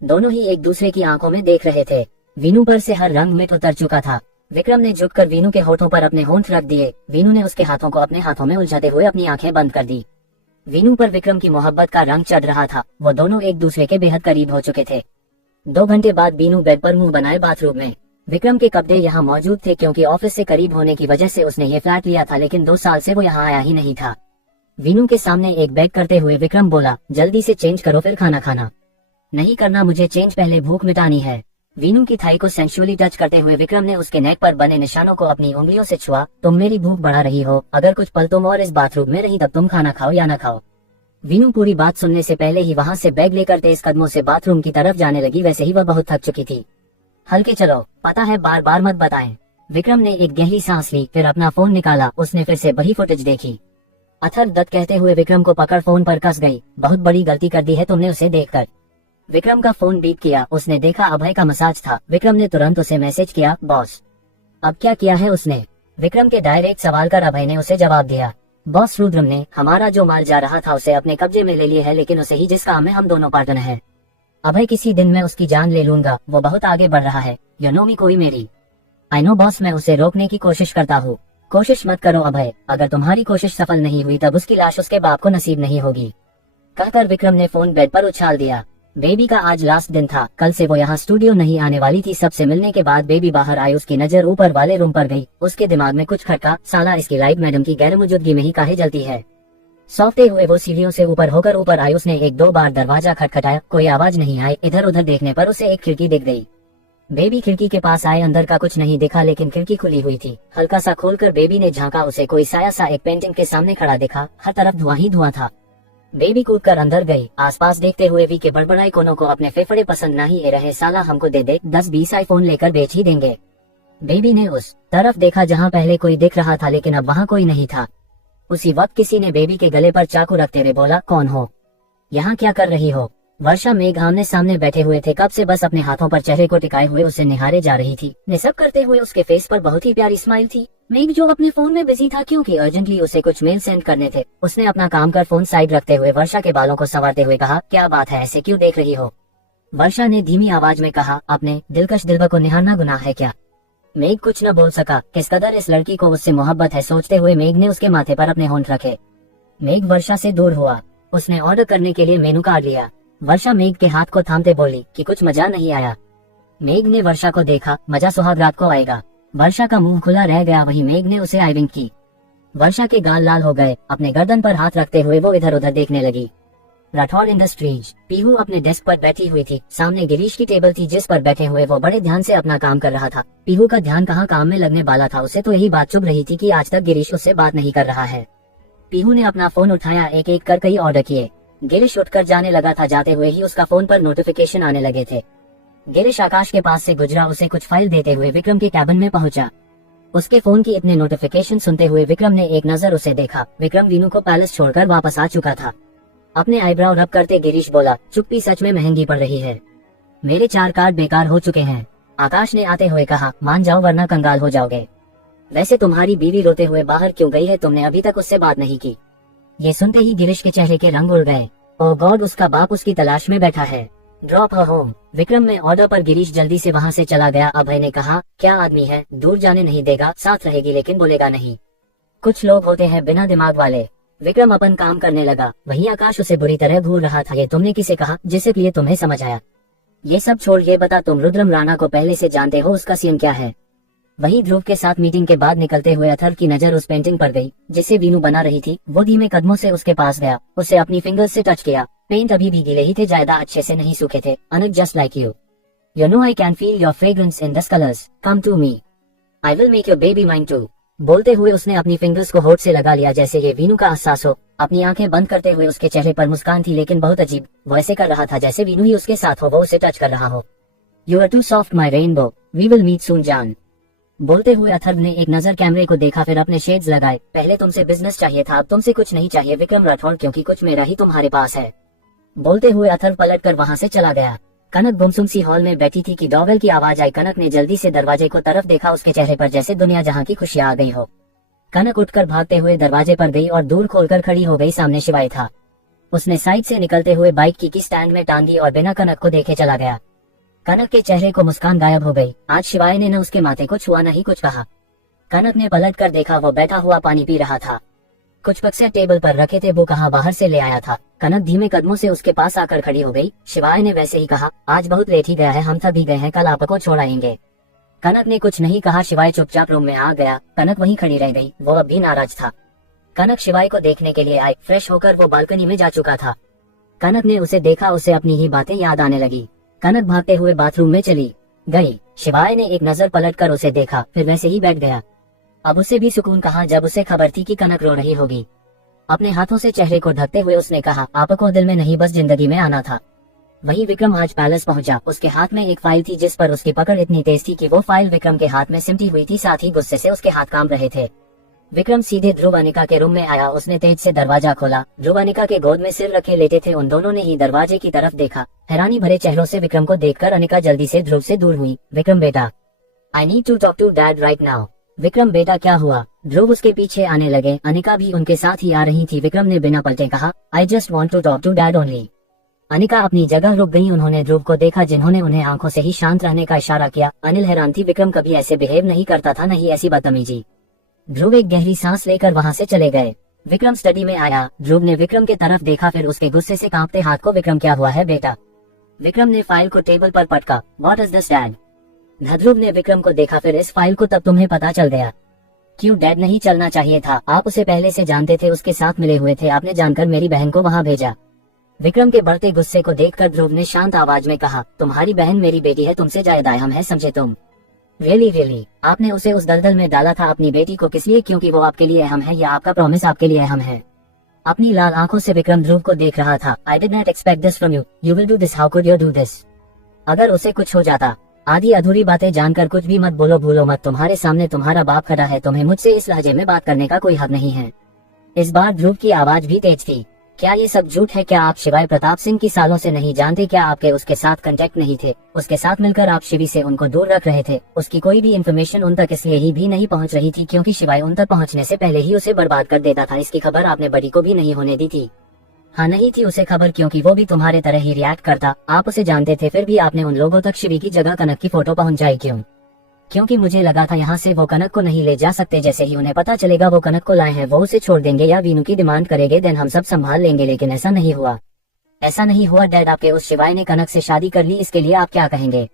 दोनों ही एक दूसरे की आंखों में देख रहे थे। वीनू पर से हर रंग मिट उतर चुका था। विक्रम ने झुककर वीनू के होठों पर अपने होंठ रख दिए। वीनू ने उसके हाथों को अपने हाथों में उलझाते हुए अपनी आंखें बंद कर दी। वीनू पर विक्रम की मोहब्बत का रंग चढ़ रहा था। वो दोनों एक दूसरे के बेहद करीब हो चुके थे। 2 घंटे बाद वीनू बेड पर मुंह बनाए बाथरूम में। विक्रम के कपड़े यहाँ मौजूद थे क्योंकि ऑफिस से करीब होने की वजह से उसने ये फ्लैट लिया था, लेकिन 2 साल से वो यहाँ आया ही नहीं था। वीनू के सामने एक बैग करते हुए विक्रम बोला, जल्दी से चेंज करो फिर खाना खाना। नहीं करना मुझे चेंज, पहले भूख मिटानी है। वीनू की थाई को सेंसुअली टच करते हुए विक्रम ने उसके नेक पर बने निशानों को अपनी उंगलियों से छुआ। तुम मेरी भूख बढ़ा रही हो, अगर कुछ पल तुम और इस बाथरूम में रही तब तुम खाना खाओ या ना खाओ। वीनू पूरी बात सुनने से पहले ही वहाँ से बैग लेकर तेज कदमों से बाथरूम की तरफ जाने लगी। वैसे ही वह बहुत थक चुकी थी। हल्के चलो, पता है बार बार मत बताएं। विक्रम ने एक गहरी सांस ली, फिर अपना फोन निकाला। उसने फिर से वही फुटेज देखी। अथर दत्त कहते हुए विक्रम को पकड़ फोन पर कस गई। बहुत बड़ी गलती कर दी है तुमने उसे देखकर। विक्रम का फोन बीप किया। उसने देखा अभय का मैसेज था। विक्रम ने तुरंत उसे मैसेज किया, बॉस। अब क्या किया है उसने? विक्रम के डायरेक्ट सवाल कर अभय ने उसे जवाब दिया, बॉस रुद्रम ने हमारा जो माल जा रहा था उसे अपने कब्जे में ले लिया है, लेकिन उसे ही जिस काम में हम दोनों पार्टनर हैं। अभय किसी दिन मैं उसकी जान ले लूंगा, वो बहुत आगे बढ़ रहा है। यू नो मी कोई मेरी। आई नो बॉस, मैं उसे रोकने की कोशिश करता हूँ। कोशिश मत करो अभय, अगर तुम्हारी कोशिश सफल नहीं हुई तब उसकी लाश उसके बाप को नसीब नहीं होगी। कहकर विक्रम ने फोन बेड पर उछाल दिया। बेबी का आज लास्ट दिन था। कल से वो यहाँ स्टूडियो नहीं आने वाली थी। सबसे मिलने के बाद बेबी बाहर आई। उसकी नजर ऊपर वाले रूम पर गई। उसके दिमाग में कुछ खटका। साला इसकी लाइट मैडम की गैर मौजूदगी में ही काहे जलती है। सौंपते हुए वो सीढ़ियों से ऊपर होकर ऊपर आई। उसने 1-2 बार दरवाजा खटखटाया, कोई आवाज नहीं आई। इधर उधर देखने पर उसे एक खिड़की दिख गई। बेबी खिड़की के पास आए। अंदर का कुछ नहीं दिखा, लेकिन खिड़की खुली हुई थी। हल्का सा खोलकर बेबी ने झांका। उसे कोई साया सा एक पेंटिंग के सामने खड़ा दिखा। हर तरफ धुआं ही धुआं था। बेबी कूदकर अंदर गई। आसपास देखते हुए वी के बड़बड़ाई कोनों को अपने फेफड़े पसंद नहीं रहे। साला हमको दे दे, 10-20 आईफोन लेकर बेच ही देंगे। बेबी ने उस तरफ देखा जहां पहले कोई दिख रहा था, लेकिन अब वहां कोई नहीं था। उसी वक्त किसी ने बेबी के गले पर चाकू रखते हुए बोला, कौन हो? यहाँ क्या कर रही हो? वर्षा मेघ आमने सामने बैठे हुए थे। कब से बस अपने हाथों पर चेहरे को टिकाए हुए उसे निहारे जा रही थी। निसब करते हुए उसके फेस पर बहुत ही प्यारी स्माइल थी। मेघ जो अपने फोन में बिजी था क्योंकि अर्जेंटली उसे कुछ मेल सेंड करने थे। उसने अपना काम कर फोन साइड रखते हुए वर्षा के बालों को संवारते हुए कहा, क्या बात है, ऐसे क्यों देख रही हो? वर्षा ने धीमी आवाज में कहा, अपने दिलकश दिलबर को निहारना गुनाह है क्या? मेघ कुछ न बोल सका। किस कदर इस लड़की को उससे मोहब्बत है, सोचते हुए मेघ ने उसके माथे पर अपने होंठ रखे। मेघ वर्षा से दूर हुआ। उसने ऑर्डर करने के लिए मेनू कार्ड लिया। वर्षा मेघ के हाथ को थामते बोली कि कुछ मजा नहीं आया। मेघ ने वर्षा को देखा, मजा सुहाग रात को आएगा। वर्षा का मुंह खुला रह गया। वही मेघ ने उसे आई विंक की। वर्षा के गाल लाल हो गए। अपने गर्दन पर हाथ रखते हुए वो इधर उधर देखने लगी। राठौर इंडस्ट्रीज। पीहू अपने डेस्क पर बैठी हुई थी। सामने गिरीश की टेबल थी जिस पर बैठे हुए वो बड़े ध्यान से अपना काम कर रहा था। पीहू का ध्यान कहाँ काम में लगने वाला था। उसे तो यही बात चुभ रही थी कि आज तक गिरीश उससे बात नहीं कर रहा है। पीहू ने अपना फोन उठाया, एक एक कर कई ऑर्डर किए। गिरीश उठकर जाने लगा था। जाते हुए ही उसका फोन पर नोटिफिकेशन आने लगे थे। गिरीश आकाश के पास से गुजरा। उसे कुछ फाइल देते हुए विक्रम के कैबिन में पहुंचा। उसके फोन की इतने नोटिफिकेशन सुनते हुए विक्रम ने एक नजर उसे देखा। विक्रम वीनू को पैलेस छोड़कर वापस आ चुका था। अपने आईब्राउ रब करते गिरीश बोला, चुप्पी सच में महंगी पड़ रही है। मेरे 4 कार्ड बेकार हो चुके हैं। आकाश ने आते हुए कहा, मान जाओ वरना कंगाल हो जाओगे। वैसे तुम्हारी बीवी रोते हुए बाहर क्यों गई है? तुमने अभी तक उससे बात नहीं की। ये सुनते ही गिरीश के चेहरे के रंग उड़ गए। ओह गॉड, उसका बाप उसकी तलाश में बैठा है। Drop her home. विक्रम में ऑर्डर पर गिरीश जल्दी से वहाँ से चला गया। अभय ने कहा, क्या आदमी है, दूर जाने नहीं देगा, साथ रहेगी लेकिन बोलेगा नहीं। कुछ लोग होते हैं बिना दिमाग वाले। विक्रम अपन काम करने लगा। वहीं आकाश उसे बुरी तरह घूर रहा था। ये तुमने किसे कहा जिससे कि ये तुम्हें समझ आया? ये सब छोड़ ये बता, तुम रुद्रम राणा को पहले से जानते हो? उसका सीन क्या है? वहीं ध्रुव के साथ मीटिंग के बाद निकलते हुए अथर्व की नजर उस पेंटिंग पर गई जिसे वीनू बना रही थी। वो धीमे कदमों से उसके पास गया, उसे अपनी फिंगर्स से टच किया। पेंट अभी भी गीले ही थे, ज्यादा अच्छे से नहीं सूखे थे। अनक just like you, you know I can feel your fragrance in this colours, come to me, I will make your baby mine too. बोलते हुए उसने अपनी फिंगर्स को होठ से लगा लिया जैसे ये वीनू का एहसास हो। अपनी आंखें बंद करते हुए उसके चेहरे पर मुस्कान थी, लेकिन बहुत अजीब। वो ऐसे कर रहा था जैसे वीनू ही उसके साथ हो, वो उसे टच कर रहा हो। You are too soft my rainbow, we will meet soon जान। बोलते हुए अथर्व ने एक नजर कैमरे को देखा, फिर अपने शेड्स लगाए। पहले तुमसे बिजनेस चाहिए था, अब तुमसे कुछ नहीं चाहिए विक्रम राठौड़, क्योंकि कुछ मेरा ही तुम्हारे पास है। बोलते हुए अथर्व पलट कर वहाँ से चला गया। कनक गुमसुम सी हॉल में बैठी थी कि डॉवेल की आवाज आई। कनक ने जल्दी से दरवाजे को तरफ देखा, उसके चेहरे पर जैसे दुनिया जहां की खुशियां आ गई हो। कनक उठकर भागते हुए दरवाजे पर गई और दूर खोलकर खड़ी हो गई। सामने शिवाय था। उसने साइड से निकलते हुए बाइक की स्टैंड में टांग दी और बिना कनक को देखे चला गया। कनक के चेहरे को मुस्कान गायब हो गई। आज शिवाय ने न उसके माथे को छुआ न ही कुछ कहा। कनक ने पलट कर देखा, वो बैठा हुआ पानी पी रहा था। कुछ बक्से टेबल पर रखे थे, वो कहाँ बाहर से ले आया था। कनक धीमे कदमों से उसके पास आकर खड़ी हो गई। शिवाय ने वैसे ही कहा, आज बहुत लेट ही गया है, हम थक भी गए हैं, कल आपको छोड़ आएंगे। कनक ने कुछ नहीं कहा। शिवाय चुपचाप रूम में आ गया। कनक वहीं खड़ी रह गई। वो अब भी नाराज था। कनक शिवाय को देखने के लिए आई। फ्रेश होकर वो बालकनी में जा चुका था। कनक ने उसे देखा, उसे अपनी ही बातें याद आने लगी। कनक भागते हुए बाथरूम में चली गई। शिवाय ने एक नजर पलट कर उसे देखा, फिर वैसे ही बैठ गया। अब उसे भी सुकून कहाँ जब उसे खबर थी कि कनक रो रही होगी। अपने हाथों से चेहरे को ढकते हुए उसने कहा, आपको दिल में नहीं बस जिंदगी में आना था। वही विक्रम आज पैलेस पहुंचा। उसके हाथ में एक फाइल थी जिस पर उसकी पकड़ इतनी तेज थी कि वो फाइल विक्रम के हाथ में सिमटी हुई थी, साथ ही गुस्से से उसके हाथ कांप रहे थे। विक्रम सीधे ध्रुव अनिका के रूम में आया। उसने तेज से दरवाजा खोला। ध्रुव अनिका के गोद में सिर रखे लेटे थे। उन दोनों ने ही दरवाजे की तरफ देखा। हैरानी भरे चेहरों से विक्रम को देखकर अनिका जल्दी से ध्रुव से दूर हुई। विक्रम बेटा, I need to talk to dad right now. Vikram बेटा क्या हुआ? ध्रुव उसके पीछे आने लगे। अनिका भी उनके साथ ही आ रही थी। विक्रम ने बिना पलटे कहा, I just want to talk to dad only. Anika अपनी जगह रुक गई। उन्होंने ध्रुव को देखा, जिन्होंने उन्हें आंखों से ही शांत रहने का इशारा किया। अनिल हैरान थी, विक्रम कभी ऐसे बिहेव नहीं करता था, नहीं ऐसी बदतमीजी। ध्रुव एक गहरी सांस लेकर वहां से चले गए। विक्रम स्टडी में आया। ध्रुव ने विक्रम की तरफ देखा, फिर उसके गुस्से से कांपते हाथ को, विक्रम क्या हुआ है बेटा? विक्रम ने फाइल को टेबल पर पटका। What is this dad? Dhruv ने विक्रम को देखा, फिर इस फाइल को तब तुम्हें पता चल गया? क्यों डैड, नहीं चलना चाहिए था, आप उसे पहले से जानते थे, उसके साथ मिले हुए थे, आपने जानकर मेरी बहन को वहां भेजा। विक्रम के बढ़ते गुस्से को देखकर ध्रुव ने शांत आवाज में कहा, तुम्हारी बहन मेरी बेटी है, तुमसे ज्यादा अहम है, समझे तुम? रियली आपने उसे उस दलदल में डाला था अपनी बेटी को, किस लिए? क्योंकि वो आपके लिए अहम है, या आपका प्रॉमिस आपके लिए अहम है? अपनी लाल आंखों से विक्रम ध्रुव को देख रहा था। I did not expect this from you, you will do this, how could you do this? अगर उसे कुछ हो जाता? आधी अधूरी बातें जानकर कुछ भी मत बोलो, भूलो मत, तुम्हारे सामने तुम्हारा बाप खड़ा है, तुम्हें मुझसे इस लहजे में बात करने का कोई हक नहीं है। इस बार ध्रुव की आवाज भी तेज थी। क्या ये सब झूठ है? क्या आप शिवाय प्रताप सिंह की सालों से नहीं जानते? क्या आपके उसके साथ कांटेक्ट नहीं थे? उसके साथ मिलकर आप शिवी से उनको दूर रख रहे थे। उसकी कोई भी इन्फॉर्मेशन उन तक इसलिए ही भी नहीं पहुंच रही थी क्योंकि शिवाय उन तक पहुंचने से पहले ही उसे बर्बाद कर देता था। इसकी खबर आपने बड़ी को भी नहीं होने दी थी। हाँ, नहीं थी उसे खबर, क्योंकि वो भी तुम्हारे तरह ही रिएक्ट करता। आप उसे जानते थे, फिर भी आपने उन लोगों तक शिवी की जगह कनक की फोटो पहुंचाई। क्यों? क्योंकि मुझे लगा था यहाँ से वो कनक को नहीं ले जा सकते। जैसे ही उन्हें पता चलेगा वो कनक को लाए हैं, वो उसे छोड़ देंगे या वीनू की डिमांड करेंगे, देन हम सब संभाल लेंगे। लेकिन ऐसा नहीं हुआ। ऐसा नहीं हुआ डैड, आपके उस शिवाय ने कनक से शादी कर ली, इसके लिए आप क्या कहेंगे?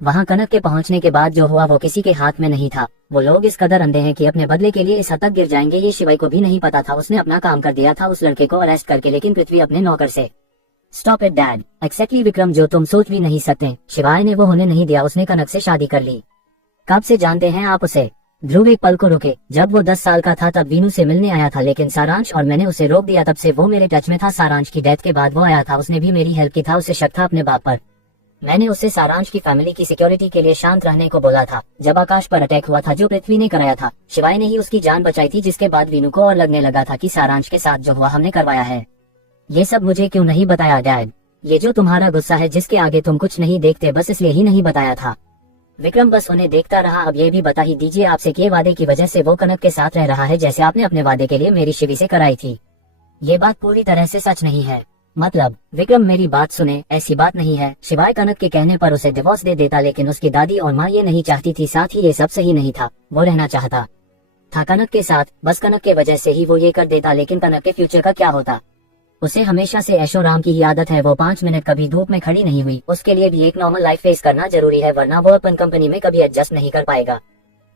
वहाँ कनक के पहुँचने के बाद जो हुआ वो किसी के हाथ में नहीं था। वो लोग इस कदर अंधे हैं कि अपने बदले के लिए इस हद तक गिर जाएंगे। ये शिवाय को भी नहीं पता था। उसने अपना काम कर दिया था उस लड़के को अरेस्ट करके, लेकिन पृथ्वी अपने नौकर से। Stop it dad, exactly Vikram, जो तुम सोच भी नहीं सकते। शिवाय ने वो होने नहीं दिया, उसने कनक से शादी कर ली। कब से जानते हैं आप उसे? ध्रुव एक पल को रुके। जब वो 10 साल का था तब वीनू से मिलने आया था, लेकिन सारांश और मैंने उसे रोक दिया। तब से वो मेरे टच में था। सारांश की डेथ के बाद वो आया था, उसने भी मेरी हेल्प की था। उसे शक था अपने बाप पर। मैंने उससे सारांश की फैमिली की सिक्योरिटी के लिए शांत रहने को बोला था। जब आकाश पर अटैक हुआ था जो पृथ्वी ने कराया था, शिवाय ने ही उसकी जान बचाई थी, जिसके बाद वीनू को और लगने लगा था कि सारांश के साथ जो हुआ हमने करवाया है। ये सब मुझे क्यों नहीं बताया डैड? ये जो तुम्हारा गुस्सा है जिसके आगे तुम कुछ नहीं देखते, बस इसलिए ही नहीं बताया था। विक्रम बस उन्हें देखता रहा। अब ये भी बता ही दीजिए, आपसे किए वादे की वजह से वो कनक के साथ रह रहा है, जैसे आपने अपने वादे के लिए मेरी शिवी से कराई थी। ये बात पूरी तरह से सच नहीं है। मतलब? विक्रम मेरी बात सुने, ऐसी बात नहीं है। शिवाय कनक के कहने पर उसे डिवोर्स दे देता, लेकिन उसकी दादी और माँ ये नहीं चाहती थी। साथ ही ये सब सही नहीं था। वो रहना चाहता था कनक के साथ, बस कनक के वजह से ही वो ये कर देता। लेकिन कनक के फ्यूचर का क्या होता? उसे हमेशा से ऐशोराम की ही आदत है। वो 5 मिनट कभी धूप में खड़ी नहीं हुई। उसके लिए भी एक नॉर्मल लाइफ फेस करना जरूरी है, वरना वो अपन कंपनी में कभी एडजस्ट नहीं कर पाएगा।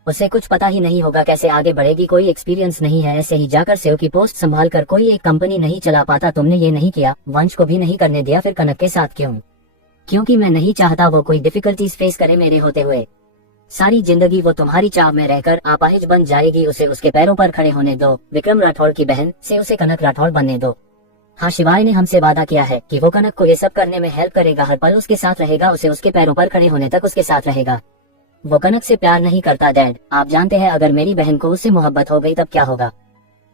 उसे कुछ पता ही नहीं होगा कैसे आगे बढ़ेगी, कोई एक्सपीरियंस नहीं है। ऐसे ही जाकर सेव की पोस्ट संभाल कर कोई एक कंपनी नहीं चला पाता। तुमने ये नहीं किया, वंश को भी नहीं करने दिया, फिर कनक के साथ क्यों? क्योंकि मैं नहीं चाहता वो कोई डिफिकल्टीज फेस करे मेरे होते हुए। सारी जिंदगी वो तुम्हारी चाव में रहकर अपाहिज बन जाएगी। उसे उसके पैरों पर खड़े होने दो। विक्रम राठौड़ की बहन से उसे कनक राठौड़ बनने दो। हाँ, शिवाय ने हमसे वादा किया है कि वो कनक को ये सब करने में हेल्प करेगा, हर पल उसके साथ रहेगा, उसे उसके पैरों पर खड़े होने तक उसके साथ रहेगा। वो कनक से प्यार नहीं करता डैड। आप जानते हैं अगर मेरी बहन को उससे मोहब्बत हो गई तब क्या होगा?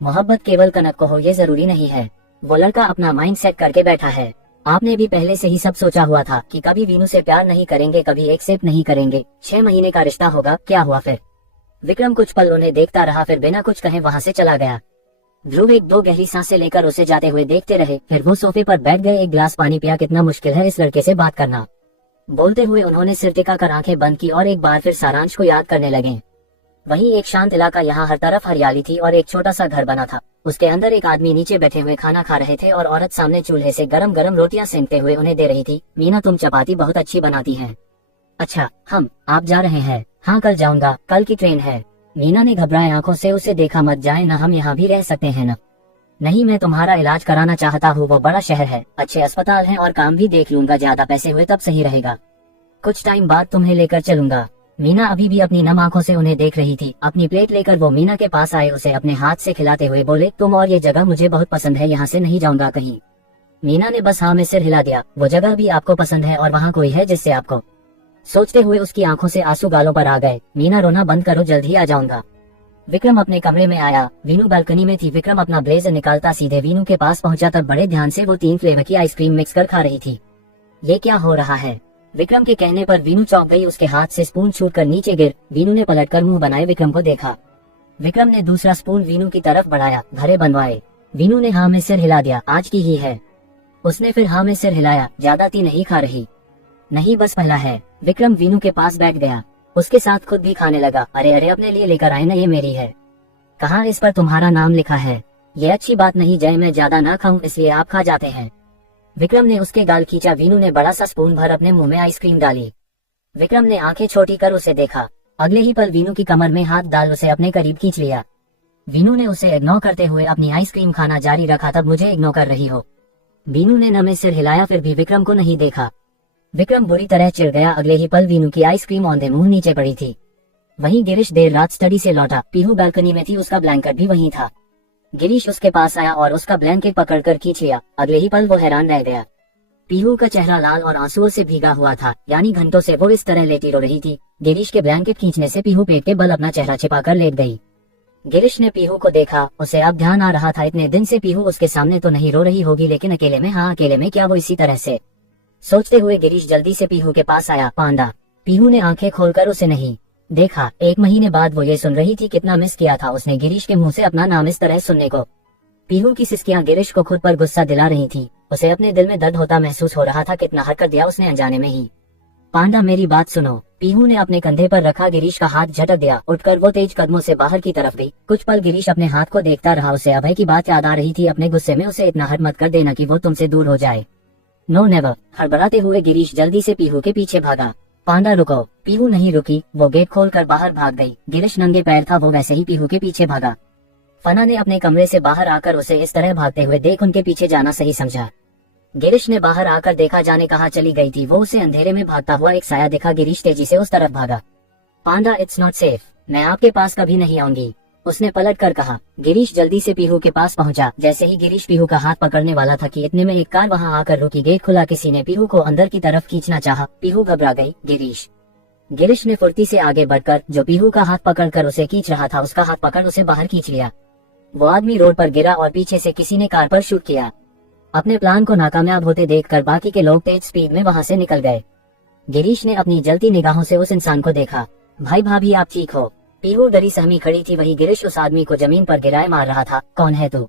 मोहब्बत केवल कनक को हो ये जरूरी नहीं है। वो लड़का अपना माइंड सेट करके बैठा है। आपने भी पहले से ही सब सोचा हुआ था कि कभी वीनू से प्यार नहीं करेंगे, कभी एक्सेप्ट नहीं करेंगे, 6 महीने का रिश्ता होगा, क्या हुआ फिर? विक्रम कुछ पल उन्हें देखता रहा, फिर बिना कुछ कहे वहां से चला गया। ध्रुव 1-2 गहरी सांसें लेकर उसे जाते हुए देखते रहे, फिर वो सोफे पर बैठ गए। एक गिलास पानी पिया। कितना मुश्किल है इस लड़के से बात करना। बोलते हुए उन्होंने सिर टिकाकर आंखें बंद की और एक बार फिर सारांश को याद करने लगे। वहीं एक शांत इलाका, यहाँ हर तरफ हरियाली थी और एक छोटा सा घर बना था। उसके अंदर एक आदमी नीचे बैठे हुए खाना खा रहे थे और औरत सामने चूल्हे से गरम गरम रोटियां सेंकते हुए उन्हें दे रही थी। मीना, तुम चपाती बहुत अच्छी बनाती हैं। अच्छा, आप जा रहे हैं? हाँ, कल जाऊंगा, कल की ट्रेन है। मीना ने घबराए आंखों से उसे देखा। मत जाए ना, हम यहाँ भी रह सकते हैं ना। नहीं, मैं तुम्हारा इलाज कराना चाहता हूँ, वो बड़ा शहर है, अच्छे अस्पताल हैं और काम भी देख लूंगा, ज्यादा पैसे हुए तब सही रहेगा। कुछ टाइम बाद तुम्हें लेकर चलूंगा। मीना अभी भी अपनी नम आंखों से उन्हें देख रही थी। अपनी प्लेट लेकर वो मीना के पास आए, उसे अपने हाथ से खिलाते हुए बोले, तुम और ये जगह मुझे बहुत पसंद है, यहाँ से नहीं जाऊंगा कहीं। मीना ने बस हाँ में सिर हिला दिया। वो जगह भी आपको पसंद है और वहाँ कोई है जिससे आपको? सोचते हुए उसकी आंखों से आंसू गालों पर आ गए। मीना, रोना बंद करो, जल्द ही आ जाऊंगा। विक्रम अपने कमरे में आया। वीनू बालकनी में थी। विक्रम अपना ब्लेजर निकालता सीधे वीनू के पास पहुंचा, तब बड़े ध्यान से वो 3 फ्लेवर की आइसक्रीम मिक्स कर खा रही थी। ये क्या हो रहा है? विक्रम के कहने पर वीनू चौंक गई। उसके हाथ से स्पून छूटकर नीचे गिर। वीनू ने पलटकर मुंह बनाए विक्रम को देखा। विक्रम ने दूसरा स्पून वीनू की तरफ बढ़ाया। भरे बनवाए। वीनू ने हाँ में सिर हिला दिया। आज की ही है। उसने फिर हाँ में सिर हिलाया। ज्यादा ती नहीं खा रही? नहीं, बस पहला है। विक्रम वीनू के पास बैठ गया। उसके साथ खुद भी खाने लगा। अरे अरे, अपने लिए लेकर आए ना, ये मेरी है। कहाँ इस पर तुम्हारा नाम लिखा है? ये अच्छी बात नहीं जय, मैं ज्यादा ना खाऊं इसलिए आप खा जाते हैं। विक्रम ने उसके गाल खींचा। वीनू ने बड़ा सा स्पून भर अपने मुंह में आइसक्रीम डाली। विक्रम ने आंखें छोटी कर उसे देखा। अगले ही पल वीनू की कमर में हाथ डाल उसे अपने करीब खींच लिया। वीनू ने उसे इग्नोर करते हुए अपनी आइसक्रीम खाना जारी रखा। तब मुझे इग्नोर कर रही हो? वीनू ने नमे सिर हिलाया, फिर भी विक्रम को नहीं देखा। विक्रम बुरी तरह चिढ़ गया। अगले ही पल वीनू की आइसक्रीम औंधे मुंह नीचे पड़ी थी। वहीं गिरीश देर रात स्टडी से लौटा। पीहू बालकनी में थी, उसका ब्लैंकेट भी वहीं था। गिरीश उसके पास आया और उसका ब्लैंकेट पकड़कर खींच लिया। अगले ही पल वो हैरान रह गया। पीहू का चेहरा लाल और आंसुओं से भीगा हुआ था, यानी घंटों से वो इस तरह लेटी रो रही थी। गिरीश के ब्लैंकेट खींचने से पीहू पेट के बल अपना चेहरा छिपाकर लेट गई। गिरीश ने पीहू को देखा। उसे अब ध्यान आ रहा था, इतने दिन से पीहू उसके सामने तो नहीं रो रही होगी, लेकिन अकेले में, हाँ अकेले में क्या वो इसी तरह से? सोचते हुए गिरीश जल्दी से पीहू के पास आया। पांडा। पीहू ने आंखें खोलकर उसे नहीं देखा। 1 महीने बाद वो ये सुन रही थी। कितना मिस किया था उसने गिरीश के मुंह से अपना नाम इस तरह सुनने को। पीहू की सिसकियां गिरीश को खुद पर गुस्सा दिला रही थी। उसे अपने दिल में दर्द होता महसूस हो रहा था। कितना हरकत दिया उसने अनजाने में ही। पांडा, मेरी बात सुनो। पीहू ने अपने कंधे पर रखा गिरीश का हाथ झटक दिया। उठकर वो तेज कदमों से बाहर की तरफ गई। कुछ पल गिरीश अपने हाथ को देखता रहा। उसे अभय की बात याद आ रही थी। अपने गुस्से में उसे इतना हर्ट मत कर देना कि वो तुमसे दूर हो जाए। No never. हड़बड़ाते हुए गिरीश जल्दी से पीहू के पीछे भागा। पांडा, रुको। पीहू नहीं रुकी। वो गेट खोलकर बाहर भाग गई। गिरीश नंगे पैर था, वो वैसे ही पीहू के पीछे भागा। फना ने अपने कमरे से बाहर आकर उसे इस तरह भागते हुए देख उनके पीछे जाना सही समझा। गिरीश ने बाहर आकर देखा जाने कहाँ चली गई थी वो। उसे अंधेरे में भागता हुआ एक साया दिखा। गिरीश तेजी से उस तरफ भागा। पांडा, इट्स नॉट सेफ, मैं आपके पास कभी नहीं आऊंगी, उसने पलट कर कहा। गिरीश जल्दी से पीहू के पास पहुंचा। जैसे ही गिरीश पीहू का हाथ पकड़ने वाला था कि इतने में एक कार वहां आकर रुकी। गेट खुला। किसी ने पीहू को अंदर की तरफ खींचना चाहा। पीहू घबरा गई। गिरीश ने फुर्ती से आगे बढ़कर जो पीहू का हाथ पकड़कर उसे खींच रहा था उसका हाथ पकड़ उसे बाहर खींच लिया। वो आदमी रोड पर गिरा और पीछे से किसी ने कार पर शूट किया। अपने प्लान को नाकामयाब होते देखकर बाकी के लोग तेज स्पीड में वहां से निकल गए। गिरीश ने अपनी जलती निगाहों से उस इंसान को देखा। भाई भाभी, आप ठीक हो? पीहू डरी सहमी खड़ी थी। वही गिरीश उस आदमी को जमीन पर गिराए मार रहा था। कौन है तू?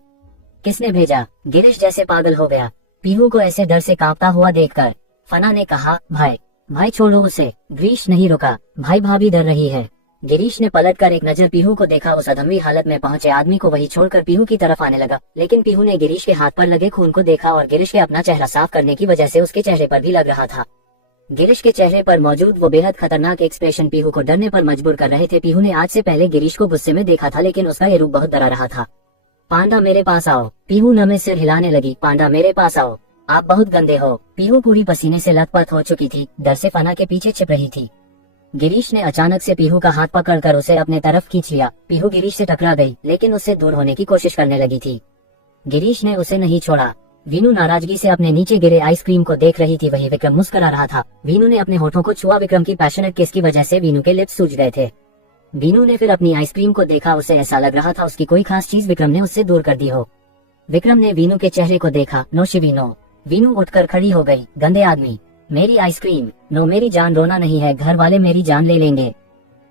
किसने भेजा? गिरीश जैसे पागल हो गया पीहू को ऐसे डर से कांपता हुआ देखकर। फना ने कहा, भाई छोड़ो उसे। गिरीश नहीं रुका। भाई भाभी डर रही है। गिरीश ने पलटकर एक नजर पीहू को देखा। उस अधमरी हालत में पहुंचे आदमी को वही छोड़कर पीहू की तरफ आने लगा। लेकिन पीहू ने गिरीश के हाथ पर लगे खून को देखा और गिरीश के अपना चेहरा साफ करने की वजह से उसके चेहरे पर भी लग रहा था। गिरीश के चेहरे पर मौजूद वो बेहद खतरनाक एक्सप्रेशन पीहू को डरने पर मजबूर कर रहे थे। पीहू ने आज से पहले गिरीश को गुस्से में देखा था, लेकिन उसका ये रूप बहुत डरा रहा था। पांडा, मेरे पास आओ। पीहू नमे सिर हिलाने लगी। पांडा, मेरे पास आओ, आप बहुत गंदे हो। पीहू पूरी पसीने से लथपथ हो चुकी थी। डर से फना के पीछे छिप रही थी। गिरीश ने अचानक से पीहू का हाथ पकड़कर उसे अपने तरफ खींच लिया। पीहू गिरीश से टकरा गई, लेकिन उससे दूर होने की कोशिश करने लगी थी। गिरीश ने उसे नहीं छोड़ा। वीनू नाराजगी से अपने नीचे गिरे आइसक्रीम को देख रही थी। वही विक्रम मुस्कुरा रहा था। वीनू ने अपने होठों को छुआ। विक्रम की पैशनेट किस की वजह से वीनू के लिप्स सूज गए थे। वीनू ने फिर अपनी आइसक्रीम को देखा। उसे ऐसा लग रहा था उसकी कोई खास चीज विक्रम ने उससे दूर कर दी हो। विक्रम ने वीनू के चेहरे को देखा। No Shivi no. वीनू उठकर खड़ी हो गई। गंदे आदमी, मेरी आइसक्रीम। नो मेरी जान, रोना नहीं है, घर वाले मेरी जान ले लेंगे।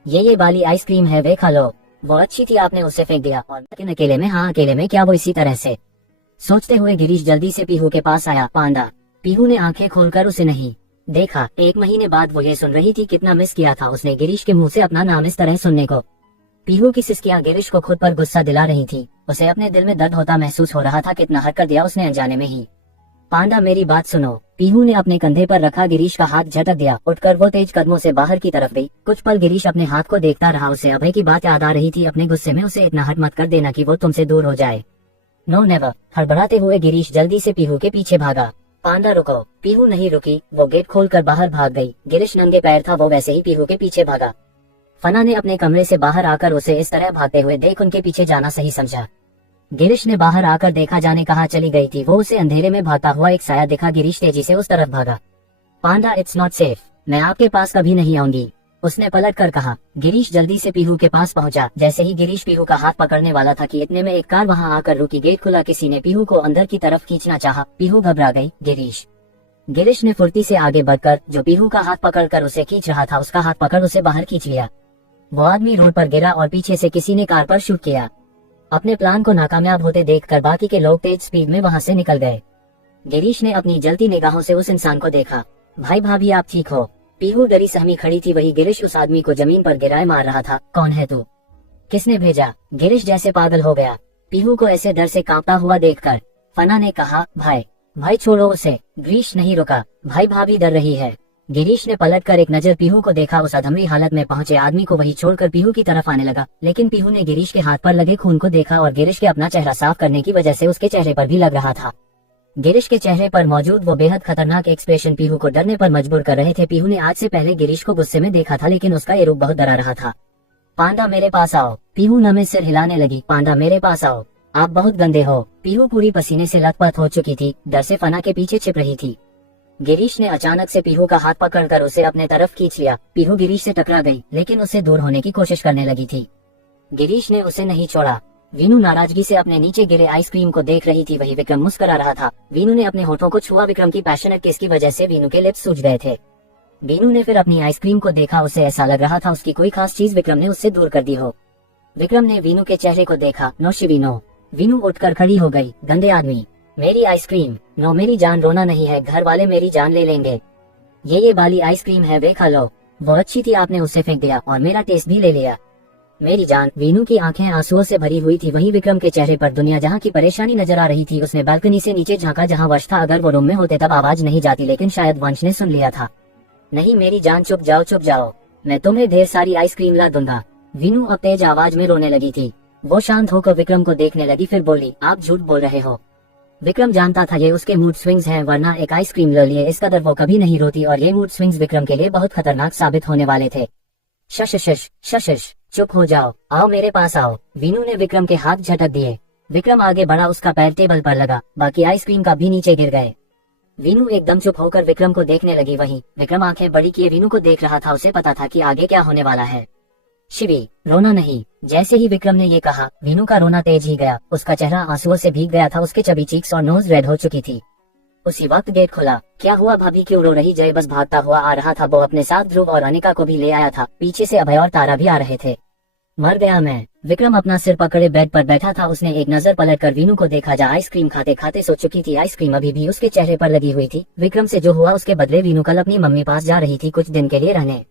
ये वाली आइसक्रीम है, वे खा लो। वो अच्छी थी, आपने उसे फेंक दिया। और लेकिन अकेले में? हाँ अकेले में, क्या वो इसी तरह से सोचते हुए गिरीश जल्दी से पीहू के पास आया। पांडा। पीहू ने आंखें खोलकर उसे नहीं देखा। 1 महीने बाद वो ये सुन रही थी, कितना मिस किया था उसने गिरीश के मुंह से अपना नाम इस तरह सुनने को। पीहू की सिसकियां गिरीश को खुद पर गुस्सा दिला रही थी। उसे अपने दिल में दर्द होता महसूस हो रहा था, कितना हद कर दिया उसने अनजाने में ही। पांडा मेरी बात सुनो। पीहू ने अपने कंधे पर रखा गिरीश का हाथ झटक दिया। उठकर वो तेज कदमों से बाहर की तरफ गई। कुछ पल गिरीश अपने हाथ को देखता रहा। उसे अभय की बात याद आ रही थी। अपने गुस्से में उसे इतना हट मत कर देना कि वो तुमसे दूर हो जाए। No never. हड़बड़ाते हुए गिरीश जल्दी से पीहू के पीछे भागा। पांडा रुको। पीहू नहीं रुकी, वो गेट खोलकर बाहर भाग गई। गिरीश नंगे पैर था, वो वैसे ही पीहू के पीछे भागा। फना ने अपने कमरे से बाहर आकर उसे इस तरह भागते हुए देख उनके पीछे जाना सही समझा। गिरीश ने बाहर आकर देखा, जाने कहाँ चली गई थी वो। उसे अंधेरे में भागता हुआ एक साया दिखा। गिरीश तेजी से उस तरफ भागा। पांडा इट्स नॉट सेफ, मैं आपके पास कभी नहीं आऊंगी, उसने पलट कर कहा। गिरीश जल्दी से पीहू के पास पहुंचा। जैसे ही गिरीश पीहू का हाथ पकड़ने वाला था कि इतने में एक कार वहां आकर रुकी। गेट खुला, किसी ने पीहू को अंदर की तरफ खींचना चाहा। पीहू घबरा गई। गिरीश ने फुर्ती से आगे बढ़कर जो पीहू का हाथ पकड़कर उसे खींच रहा था उसका हाथ पकड़ उसे बाहर खींच लिया। वो आदमी रोड पर गिरा और पीछे से किसी ने कार पर शूट किया। अपने प्लान को नाकामयाब होते देखकर बाकी के लोग तेज स्पीड में वहां से निकल गए। गिरीश ने अपनी जलती निगाहों से उस इंसान को देखा। भाई भाभी आप ठीक हो? पीहू डरी सहमी खड़ी थी। वही गिरीश उस आदमी को जमीन पर गिराए मार रहा था। कौन है तू? किसने भेजा? गिरीश जैसे पागल हो गया पीहू को ऐसे डर से कांपता हुआ देखकर। फना ने कहा भाई छोड़ो उसे। गिरीश नहीं रुका। भाई भाभी डर रही है। गिरीश ने पलटकर एक नजर पीहू को देखा। उस अधमरी हालत में पहुंचे आदमी को वही छोड़कर पीहू की तरफ आने लगा। लेकिन पीहू ने गिरीश के हाथ पर लगे खून को देखा और गिरीश के अपना चेहरा साफ करने की वजह से उसके चेहरे पर भी लग रहा था। गिरीश के चेहरे पर मौजूद वो बेहद खतरनाक एक्सप्रेशन पीहू को डरने पर मजबूर कर रहे थे। पीहू ने आज से पहले गिरीश को गुस्से में देखा था, लेकिन उसका ये रूप बहुत डरा रहा था। पांडा मेरे पास आओ। पीहू नमे सिर हिलाने लगी। पांडा मेरे पास आओ, आप बहुत गंदे हो। पीहू पूरी पसीने से लथपथ हो चुकी थी, डर से फना के पीछे छिप रही थी। गिरीश ने अचानक से पीहू का हाथ पकड़कर उसे अपने तरफ खींच लिया। पीहू गिरीश से टकरा गई, लेकिन उससे दूर होने की कोशिश करने लगी थी। गिरीश ने उसे नहीं छोड़ा। वीनू नाराजगी से अपने नीचे गिरे आइसक्रीम को देख रही थी। वही विक्रम मुस्कुरा रहा था। वीनू ने अपने होठों को छुआ। विक्रम की पैशनेट किस की वजह से वीनू के लिप्स सूज गए थे। वीनू ने फिर अपनी आइसक्रीम को देखा। उसे ऐसा लग रहा था उसकी कोई खास चीज विक्रम ने उससे दूर कर दी हो। विक्रम ने वीनू के चेहरे को देखा। No Shivi no. वीनू उठकर खड़ी हो गई। गंदे आदमी, मेरी आइसक्रीम। नो मेरी जान, रोना नहीं है, घर वाले मेरी जान ले लेंगे। ये वाली आइसक्रीम है, वे खा लो। वो अच्छी थी, आपने उसे फेंक दिया और मेरा टेस्ट भी ले लिया। मेरी जान। वीनू की आंखें आंसुओं से भरी हुई थी। वहीं विक्रम के चेहरे पर दुनिया जहां की परेशानी नजर आ रही थी। उसने बालकनी से नीचे झांका जहां वंश था। अगर वो रूम में होते तब आवाज नहीं जाती, लेकिन शायद वंश ने सुन लिया था। नहीं मेरी जान, चुप जाओ, मैं तुम्हें ढेर सारी आइसक्रीम ला दूंगा। वीनू अब तेज आवाज में रोने लगी थी। वो शांत होकर विक्रम को देखने लगी, फिर बोली, आप झूठ बोल रहे हो। विक्रम जानता था ये उसके मूड स्विंग्स हैं, वरना एक आइसक्रीम ले लिए इस कदर वो कभी नहीं रोती, और ये मूड स्विंग्स विक्रम के लिए बहुत खतरनाक साबित होने वाले थे। शश, चुप हो जाओ, आओ मेरे पास आओ। वीनू ने विक्रम के हाथ झटक दिए। विक्रम आगे बढ़ा, उसका पैर टेबल पर लगा। बाकी आइसक्रीम का भी नीचे गिर गए। वीनू एकदम चुप होकर विक्रम को देखने लगी। वहीं विक्रम आंखें बड़ी किए वीनू को देख रहा था। उसे पता था कि आगे क्या होने वाला है। शिवी, रोना नहीं। जैसे ही विक्रम ने ये कहा, वीनू का रोना तेज ही गया। उसका चेहरा आंसुओं से भीग गया था। उसके चबी चीक्स और नोज रेड हो चुकी थी। उसी वक्त गेट खुला। क्या हुआ भाभी, क्यों रो रही? जय बस भागता हुआ आ रहा था। वो अपने साथ ध्रुव और अनिका को भी ले आया था। पीछे से अभय और तारा भी आ रहे थे। मर गया मैं। विक्रम अपना सिर पकड़े बेड पर बैठा था। उसने एक नजर पलटकर वीनू को देखा, जा आइसक्रीम खाते खाते सो चुकी थी। आइसक्रीम अभी भी उसके चेहरे पर लगी हुई थी। विक्रम से जो हुआ उसके बदले वीनू कल अपनी मम्मी पास जा रही थी कुछ दिन के लिए रहने।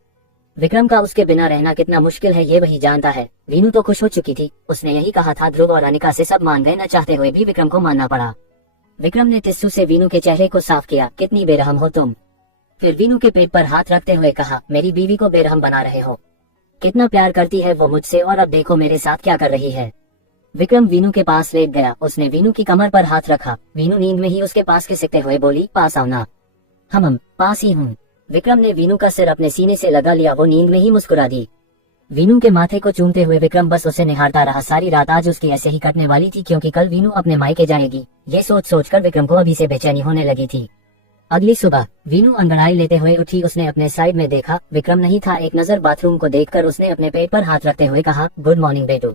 विक्रम का उसके बिना रहना कितना मुश्किल है ये वही जानता है। वीनू तो खुश हो चुकी थी। उसने यही कहा था। ध्रुव और अनिका से सब मान गए, न चाहते हुए भी विक्रम को मानना पड़ा। विक्रम ने टिश्यू से वीनू के चेहरे को साफ किया। कितनी बेरहम हो तुम। फिर वीनू के पेट पर हाथ रखते हुए कहा, मेरी बीवी को बेरहम बना रहे हो। कितना प्यार करती है वो मुझसे, और अब देखो मेरे साथ क्या कर रही है। विक्रम वीनू के पास लेट गया। उसने वीनू की कमर पर हाथ रखा। वीनू नींद में ही उसके पास खिसकते हुए बोली, पास आओ ना। हम पास ही हूँ। विक्रम ने वीनू का सिर अपने सीने से लगा लिया। वो नींद में ही मुस्कुरा दी। वीनू के माथे को चूमते हुए विक्रम बस उसे निहारता रहा। सारी रात आज उसकी ऐसे ही कटने वाली थी, क्योंकि कल वीनू अपने मायके जाएगी। ये सोचकर विक्रम को अभी से बेचैनी होने लगी थी। अगली सुबह वीनू अंगड़ाई लेते हुए उठी। उसने अपने साइड में देखा, विक्रम नहीं था। एक नजर बाथरूम को देखकर उसने अपने पेट पर हाथ रखते हुए कहा, गुड मॉर्निंग बेटू।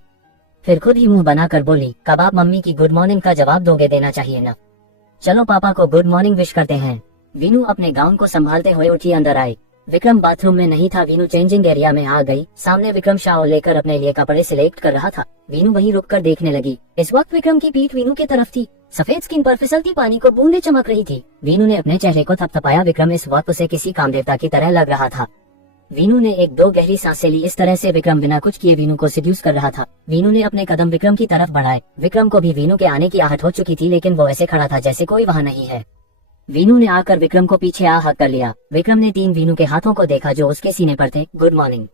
फिर खुद ही मुंह बनाकर बोली, कब आप मम्मी की गुड मॉर्निंग का जवाब दोगे? देना चाहिए ना। चलो पापा को गुड मॉर्निंग विश करते हैं। वीनू अपने गाउन को संभालते हुए उठी अंदर आई। विक्रम बाथरूम में नहीं था। वीनू चेंजिंग एरिया में आ गई। सामने विक्रम शावर लेकर अपने लिए कपड़े सिलेक्ट कर रहा था। वीनू वहीं रुककर देखने लगी। इस वक्त विक्रम की पीठ वीनू की तरफ थी। सफेद स्किन पर फिसलती पानी को बूंदे चमक रही थी। वीनू ने अपने चेहरे को थपथपाया। विक्रम इस वक्त उसे किसी कामदेवता की तरह लग रहा था। वीनू ने एक दो गहरी सांसें ली। इस तरह से विक्रम बिना कुछ किए वीनू को सिड्यूस कर रहा था। वीनू ने अपने कदम विक्रम की तरफ बढ़ाए। विक्रम को भी वीनू के आने की आहट हो चुकी थी, लेकिन वो ऐसे खड़ा था जैसे कोई वहाँ नहीं है। वीनू ने आकर विक्रम को पीछे हक कर लिया। विक्रम ने वीनू के हाथों को देखा जो उसके सीने पर थे। गुड मॉर्निंग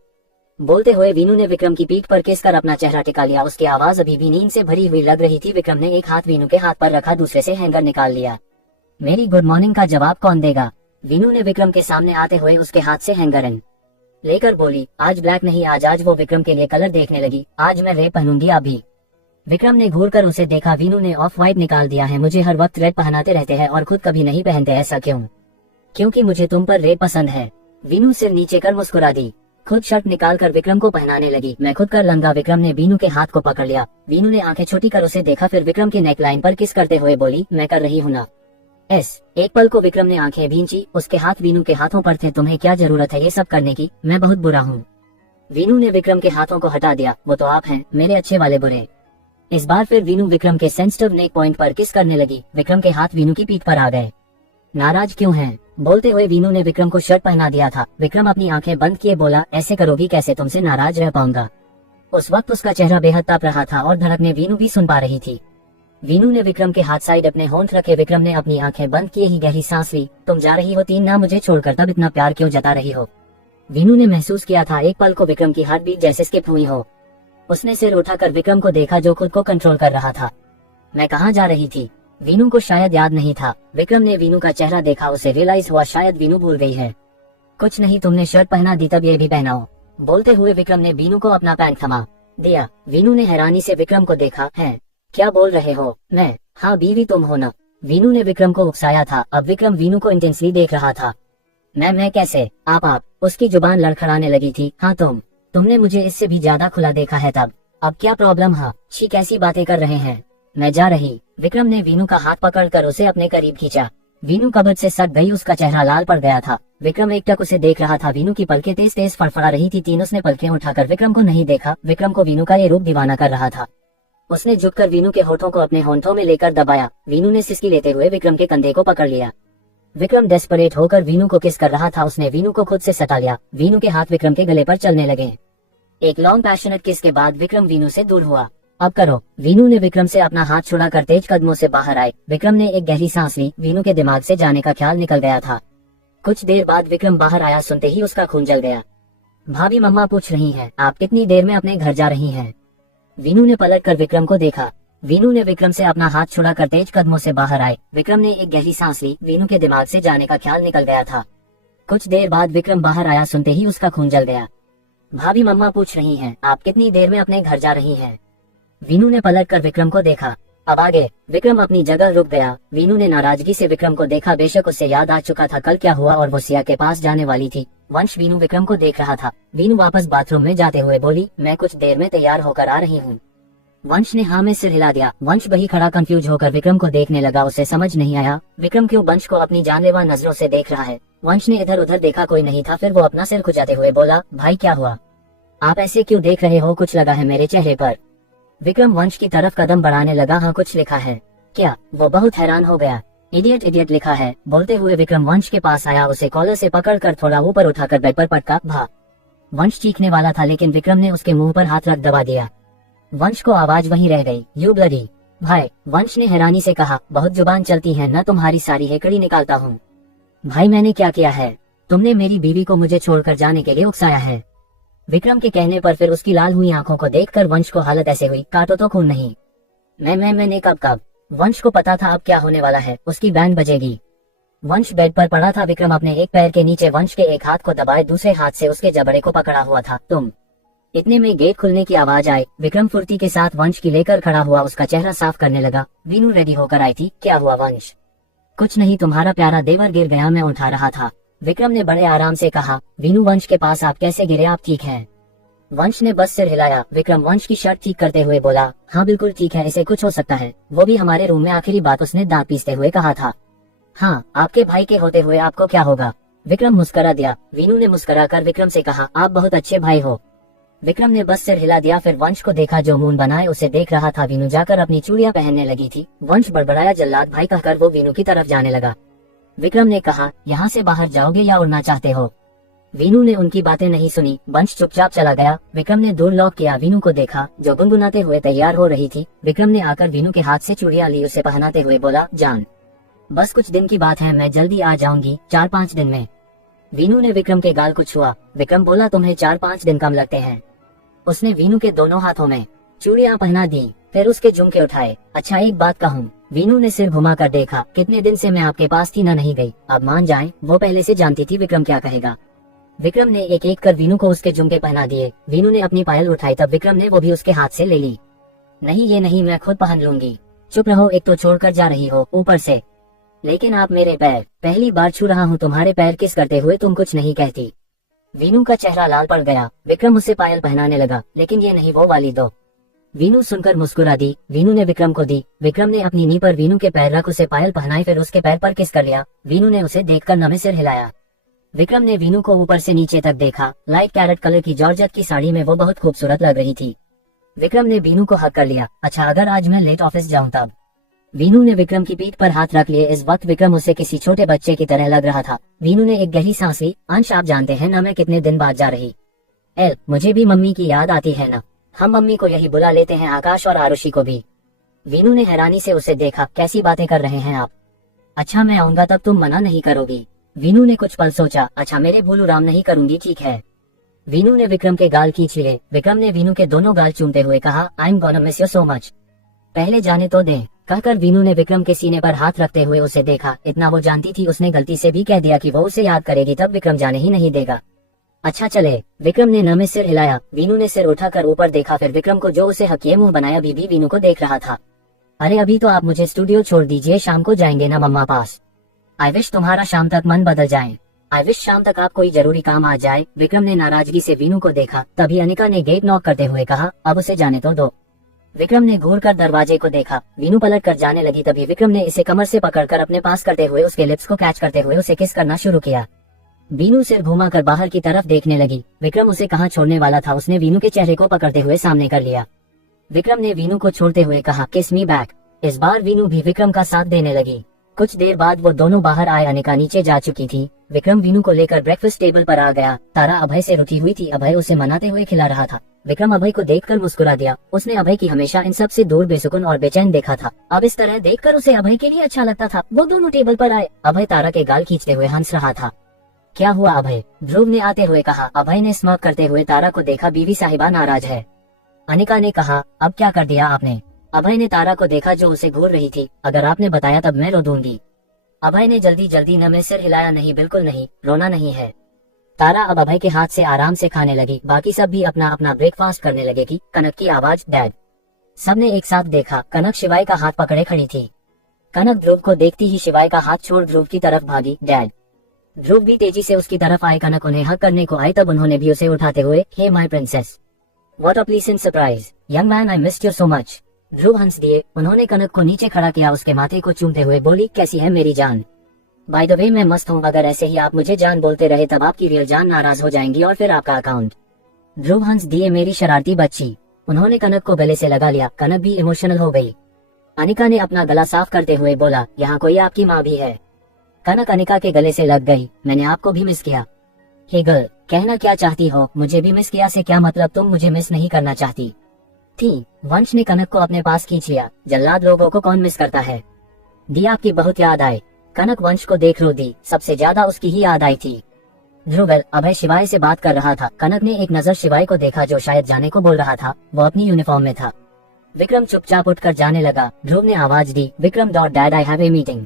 बोलते हुए वीनू ने विक्रम की पीठ पर किस कर अपना चेहरा टिका लिया। उसकी आवाज अभी भी नींद से भरी हुई लग रही थी। विक्रम ने एक हाथ वीनू के हाथ पर रखा, दूसरे से हैंगर निकाल लिया। मेरी गुड मॉर्निंग का जवाब कौन देगा? वीनू ने विक्रम के सामने आते हुए उसके हाथ से हैंगर लेकर बोली। आज ब्लैक नहीं, आज वो विक्रम के लिए कलर देखने लगी। आज मैं रेड पहनूंगी अभी। विक्रम ने घूर कर उसे देखा। वीनू ने ऑफ व्हाइट निकाल दिया है। मुझे हर वक्त रेड पहनाते रहते हैं और खुद कभी नहीं पहनते, ऐसा क्यों? क्योंकि मुझे तुम पर रेड पसंद है। वीनू सिर नीचे कर मुस्कुरा दी। खुद शर्ट निकाल कर विक्रम को पहनाने लगी। मैं खुद कर लूंगा। विक्रम ने वीनू के हाथ को पकड़ लिया। वीनू ने आंखें छोटी कर उसे देखा, फिर विक्रम के नेक लाइन पर किस करते हुए बोली, मैं कर रही हूँ ना। एक पल को विक्रम ने आंखें भींची। उसके हाथ वीनू के हाथों पर थे। तुम्हें क्या जरूरत है ये सब करने की? मैं बहुत बुरा हूँ। वीनू ने विक्रम के हाथों को हटा दिया। वो तो आप हैं, मेरे अच्छे वाले बुरे। इस बार फिर वीनू विक्रम के सेंसिटिव नेक पॉइंट पर किस करने लगी। विक्रम के हाथ वीनू की पीठ पर आ गए। नाराज क्यों हैं? बोलते हुए वीनू ने विक्रम को शर्ट पहना दिया था। विक्रम अपनी आंखें बंद किए बोला, ऐसे करोगी कैसे? तुमसे नाराज रह पाऊंगा। उस वक्त उसका चेहरा बेहद ताप रहा था और धड़कने वीनू भी सुन पा रही थी। वीनू ने विक्रम के हाथ साइड अपने होंठ रखे। विक्रम ने अपनी आंखें बंद किए ही गहरी सांस ली। तुम जा रही हो 3 ना मुझे छोड़कर, तब इतना प्यार क्यों जता रही हो? वीनू ने महसूस किया था एक पल को विक्रम की हार्ट बीट जैसे स्किप हुई हो। उसने सिर उठाकर विक्रम को देखा जो खुद को कंट्रोल कर रहा था। मैं कहाँ जा रही थी? वीनू को शायद याद नहीं था। विक्रम ने वीनू का चेहरा देखा। उसे रियलाइज हुआ शायद वीनू भूल गई है। कुछ नहीं, तुमने शर्ट पहना दी तब ये भी पहनाओ। बोलते हुए विक्रम ने वीनू को अपना पैंट थमा दिया। वीनू ने हैरानी से विक्रम को देखा। है क्या बोल रहे हो? मैं? हाँ बीवी तुम हो ना। वीनू ने विक्रम को उकसाया था। अब विक्रम वीनू को इंटेंसली देख रहा था। मैं कैसे? आप उसकी जुबान लड़खड़ाने लगी थी। हाँ तुमने मुझे इससे भी ज्यादा खुला देखा है तब। अब क्या प्रॉब्लम? हाँ छी कैसी बातें कर रहे हैं। मैं जा रही। विक्रम ने वीनू का हाथ पकड़कर उसे अपने करीब खींचा। वीनू कब्र से सट गई। उसका चेहरा लाल पड़ गया था। विक्रम एकटक उसे देख रहा था। वीनू की पलकें तेज तेज फड़फड़ा रही थी। उसने पलकें उठाकर विक्रम को नहीं देखा। विक्रम को वीनू का ये रूप दीवाना कर रहा था। उसने झुककर वीनू के होठों को अपने होंठों में लेकर दबाया। वीनू ने सिसकी लेते हुए विक्रम के कंधे को पकड़ लिया। विक्रम डेस्परेट होकर वीनू को किस कर रहा था। उसने वीनू को खुद से सटा लिया। वीनू के हाथ विक्रम के गले पर चलने लगे। एक लॉन्ग पैशनेट किस के बाद विक्रम वीनू से दूर हुआ। अब करो। वीनू ने विक्रम से अपना हाथ छुड़ाकर तेज कदमों से बाहर आए। विक्रम ने एक गहरी सांस ली। वीनू के दिमाग से जाने का ख्याल निकल गया था। कुछ देर बाद विक्रम बाहर आया। सुनते ही उसका खून जल गया। भाभी मम्मा पूछ रही हैं, आप कितनी देर में अपने घर जा रही हैं? वीनू ने पलट कर विक्रम को देखा। वीनू ने विक्रम से अपना हाथ छुड़ाकर तेज कदमों से बाहर आए। विक्रम ने एक गहरी सांस ली। वीनू के दिमाग से जाने का ख्याल निकल गया था। कुछ देर बाद विक्रम बाहर आया। सुनते ही उसका खून जल गया। भाभी मम्मा पूछ रही हैं, आप कितनी देर में अपने घर जा रही हैं? वीनू ने पलट कर विक्रम को देखा। अब आगे। विक्रम अपनी जगह रुक गया। वीनू ने नाराजगी से विक्रम को देखा। बेशक उसे याद आ चुका था कल क्या हुआ और वो सिया के पास जाने वाली थी। वंश वीनू विक्रम को देख रहा था। वीनू वापस बाथरूम में जाते हुए बोली, मैं कुछ देर में तैयार होकर आ रही हूँ। वंश ने हाँ में सिर हिला दिया। वंश वही खड़ा कंफ्यूज होकर विक्रम को देखने लगा। उसे समझ नहीं आया विक्रम क्यों वंश को अपनी जानलेवा नजरों से देख रहा है। वंश ने इधर उधर देखा, कोई नहीं था। फिर वो अपना सिर खुजाते हुए बोला, भाई क्या हुआ? आप ऐसे क्यों देख रहे हो? कुछ लगा है मेरे चेहरे पर? विक्रम वंश की तरफ कदम बढ़ाने लगा। हाँ कुछ लिखा है क्या? वो बहुत हैरान हो गया। इडियट इडियट लिखा है। बोलते हुए विक्रम वंश के पास आया। उसे कॉलर से पकड़कर थोड़ा ऊपर उठाकर बेड पर पटका। भा। वंश चीखने वाला था लेकिन विक्रम ने उसके मुंह पर हाथ रख दबा दिया। वंश को आवाज वहीं रह गई। यू ब्लडी भाई। वंश ने हैरानी से कहा, बहुत जुबान चलती है न तुम्हारी, सारी हेकड़ी निकालता हूँ। भाई मैंने क्या किया है? तुमने मेरी बीवी को मुझे छोड़कर जाने के लिए उकसाया है। विक्रम के कहने पर फिर उसकी लाल हुई आंखों को देखकर वंश को हालत ऐसे हुई, काटो तो खून नहीं। मैंने कब? वंश को पता था अब क्या होने वाला है। उसकी बैंड बजेगी। वंश बेड पर पड़ा था। विक्रम अपने एक पैर के नीचे वंश के एक हाथ को दबाए दूसरे हाथ से उसके जबड़े को पकड़ा हुआ था। तुम। इतने में गेट खुलने की आवाज आई। विक्रम फुर्ती के साथ वंश की लेकर खड़ा हुआ। उसका चेहरा साफ करने लगा। वीनू रेडी होकर आई थी। क्या हुआ वंश? कुछ नहीं, तुम्हारा प्यारा देवर गिर गया, मैं उठा रहा था। विक्रम ने बड़े आराम से कहा। वीनू वंश के पास, आप कैसे गिरे? आप ठीक हैं? वंश ने बस सिर हिलाया। विक्रम वंश की शर्ट ठीक करते हुए बोला, हाँ बिल्कुल ठीक है, इसे कुछ हो सकता है, वो भी हमारे रूम में। आखिरी बात उसने दांत पीसते हुए कहा था। हाँ, आपके भाई के होते हुए आपको क्या होगा? विक्रम मुस्करा दिया। वीनू ने मुस्कुराकर विक्रम से कहा, आप बहुत अच्छे भाई हो। विक्रम ने बस सिर हिला दिया, फिर वंश को देखा जो मुंह बनाए उसे देख रहा था। वीनू जाकर अपनी चूड़ियां पहनने लगी थी। वंश बड़बड़ाया, जल्लाद भाई कहकर वो वीनू की तरफ जाने लगा। विक्रम ने कहा, यहाँ से बाहर जाओगे या उड़ना चाहते हो? वीनू ने उनकी बातें नहीं सुनी। वंश चुपचाप चला गया। विक्रम ने डोर लॉक किया। वीनू को देखा जो गुनगुनाते हुए तैयार हो रही थी। विक्रम ने आकर वीनू के हाथ से चूड़ियां ली, उसे पहनाते हुए बोला, जान, बस कुछ दिन की बात है, मैं जल्दी आ जाऊंगी, 4-5 दिन में। वीनू ने विक्रम के गाल को छुआ। विक्रम बोला, तुम्हें 4-5 दिन कम लगते हैं। उसने वीनू के दोनों हाथों में चूड़ियां पहना दी, फिर उसके झुमके उठाए। अच्छा एक बात कहूँ? वीनू ने सिर घुमाकर देखा। कितने दिन से मैं आपके पास थी, ना नहीं गई, अब मान जाएं। वो पहले से जानती थी विक्रम क्या कहेगा। विक्रम ने एक एक कर वीनू को उसके झुमके पहना दिए। वीनू ने अपनी पायल उठाई, तब विक्रम ने वो भी उसके हाथ से ले ली। नहीं, ये नहीं, मैं खुद पहन लूंगी। चुप रहो, एक तो छोड़कर जा रही हो, ऊपर से लेकिन आप मेरे पैर पहली बार छू रहा हूँ, तुम्हारे पैर किस करते हुए तुम कुछ नहीं कहती। वीनू का चेहरा लाल पड़ गया। विक्रम उसे पायल पहनाने लगा, लेकिन ये नहीं, वो वाली दो। वीनू सुनकर मुस्कुरा दी। वीनू ने विक्रम को दी। विक्रम ने अपनी नी पर वीनू के पैर रख उसे पायल पहनाई, फिर उसके पैर पर किस कर लिया। वीनू ने उसे देखकर नमे सिर हिलाया। विक्रम ने वीनू को ऊपर से नीचे तक देखा। लाइट कैरेट कलर की जॉर्जेट की साड़ी में वो बहुत खूबसूरत लग रही थी। विक्रम ने वीनू को हक कर लिया। अच्छा, अगर आज मैं लेट ऑफिस जाऊं तब? वीनू ने विक्रम की पीठ पर हाथ रख लिए। इस वक्त विक्रम उसे किसी छोटे बच्चे की तरह लग रहा था। वीनू ने एक गहरी सांस ली। अंश, आप जानते हैं ना मैं कितने दिन बाद जा रही? मुझे भी मम्मी की याद आती है ना। हम मम्मी को यही बुला लेते हैं, आकाश और आरुषि को भी। वीनू ने हैरानी से उसे देखा। कैसी बातें कर रहे हैं आप? अच्छा, मैं आऊंगा तब तुम मना नहीं करोगी? वीनू ने कुछ पल सोचा। अच्छा, मेरे भूलू राम, नहीं करूंगी, ठीक है। वीनू ने विक्रम के गाल खींच लिए। विक्रम ने वीनू के दोनों गाल चूमते हुए कहा, I am gonna miss you so much. पहले जाने तो दें, कहकर वीनू ने विक्रम के सीने पर हाथ रखते हुए उसे देखा। इतना वो जानती थी, उसने गलती से भी कह दिया कि वो उसे याद करेगी, तब विक्रम जाने ही नहीं देगा। अच्छा चले। विक्रम ने नमे सिर हिलाया। वीनू ने सिर उठाकर ऊपर देखा, फिर विक्रम को जो उसे हकिये मुंह बनाया बीबी वीनू को देख रहा था। अरे अभी तो आप मुझे स्टूडियो छोड़ दीजिए, शाम को जाएंगे ना मम्मा पास। आई विश तुम्हारा शाम तक मन बदल जाए। आई विश शाम तक आप कोई जरूरी काम आ जाए। विक्रम ने नाराजगी से वीनू को देखा। तभी अनिका ने गेट नॉक करते हुए कहा, अब उसे जाने तो दो। विक्रम ने घूर कर दरवाजे को देखा। वीनू पलट कर जाने लगी, तभी विक्रम ने इसे कमर से पकड़कर अपने पास करते हुए उसके लिप्स को कैच करते हुए उसे किस करना शुरू किया। वीनू सिर घुमाकर बाहर की तरफ देखने लगी। विक्रम उसे कहाँ छोड़ने वाला था, उसने वीनू के चेहरे को पकड़ते हुए सामने कर लिया। विक्रम ने वीनू को छोड़ते हुए कहा, किस मी बैक। इस बार वीनू भी विक्रम का साथ देने लगी। कुछ देर बाद वो दोनों बाहर आए। अनिका नीचे जा चुकी थी। विक्रम वीनू को लेकर ब्रेकफास्ट टेबल पर आ गया। तारा अभय से रुठी हुई थी। अभय उसे मनाते हुए खिला रहा था। विक्रम अभय को देखकर मुस्कुरा दिया। उसने अभय की हमेशा इन सब से दूर बेसुकून और बेचैन देखा था। अब इस तरह देखकर उसे अभय के लिए अच्छा लगता था। वो दोनों टेबल पर आए। अभय तारा के गाल खींचते हुए हंस रहा था। क्या हुआ अभय? ध्रुव ने आते हुए कहा। अभय ने स्मार्ट करते हुए तारा को देखा। बीवी साहिबा नाराज है। अनिका ने कहा, अब क्या कर दिया आपने? अभय ने तारा को देखा जो उसे घूर रही थी। अगर आपने बताया तब मैं रो दूंगी। अभय ने जल्दी जल्दी नमे सिर हिलाया। नहीं, बिल्कुल नहीं, रोना नहीं है। तारा अब अभय के हाथ से आराम से खाने लगी। बाकी सब भी अपना अपना ब्रेकफास्ट करने लगे कि कनक की आवाज, डैड। सबने एक साथ देखा। कनक शिवाय का हाथ पकड़े खड़ी थी। कनक ध्रुव को देखती ही शिवाय का हाथ छोड़ ध्रुव की तरफ भागी। डैड। ध्रुव भी तेजी से उसकी तरफ आए। कनक उन्हें हक करने को आई, तब उन्होंने भी उसे उठाते हुए, hey my princess, what a pleasant surprise, young man, I missed you so much. Dhruv हंस दिए। उन्होंने कनक को नीचे खड़ा किया। उसके माथे को चूमते हुए बोली, कैसी है मेरी जान? बाय द वे, मैं मस्त हूँ। अगर ऐसे ही आप मुझे जान बोलते रहे तब आपकी रियल जान नाराज हो जाएंगी और फिर आपका अकाउंट। ध्रुव हंस दिए, मेरी शरारती बच्ची। उन्होंने कनक को गले से लगा लिया। कनक भी इमोशनल हो गई। अनिका ने अपना गला साफ करते हुए बोला, यहाँ कोई आपकी माँ भी है? कनक अनिका के गले से लग गई। मैंने आपको भी मिस किया। हे गर्ल, कहना क्या चाहती हो? मुझे भी मिस किया से क्या मतलब? तुम मुझे मिस नहीं करना चाहती थी? वंश ने कनक को अपने पास खींच लिया। जल्लाद लोगों को कौन मिस करता है? दी आपकी बहुत याद आए। कनक वंश को देख रो दी। सबसे ज्यादा उसकी ही याद आई थी। ध्रुवल, अभय शिवाय से बात कर रहा था। कनक ने एक नजर शिवाय को देखा जो शायद जाने को बोल रहा था। वो अपनी यूनिफॉर्म में था। विक्रम चुपचाप उठकर जाने लगा। ध्रुव ने आवाज दी, Vikram dot dad, I have a meeting.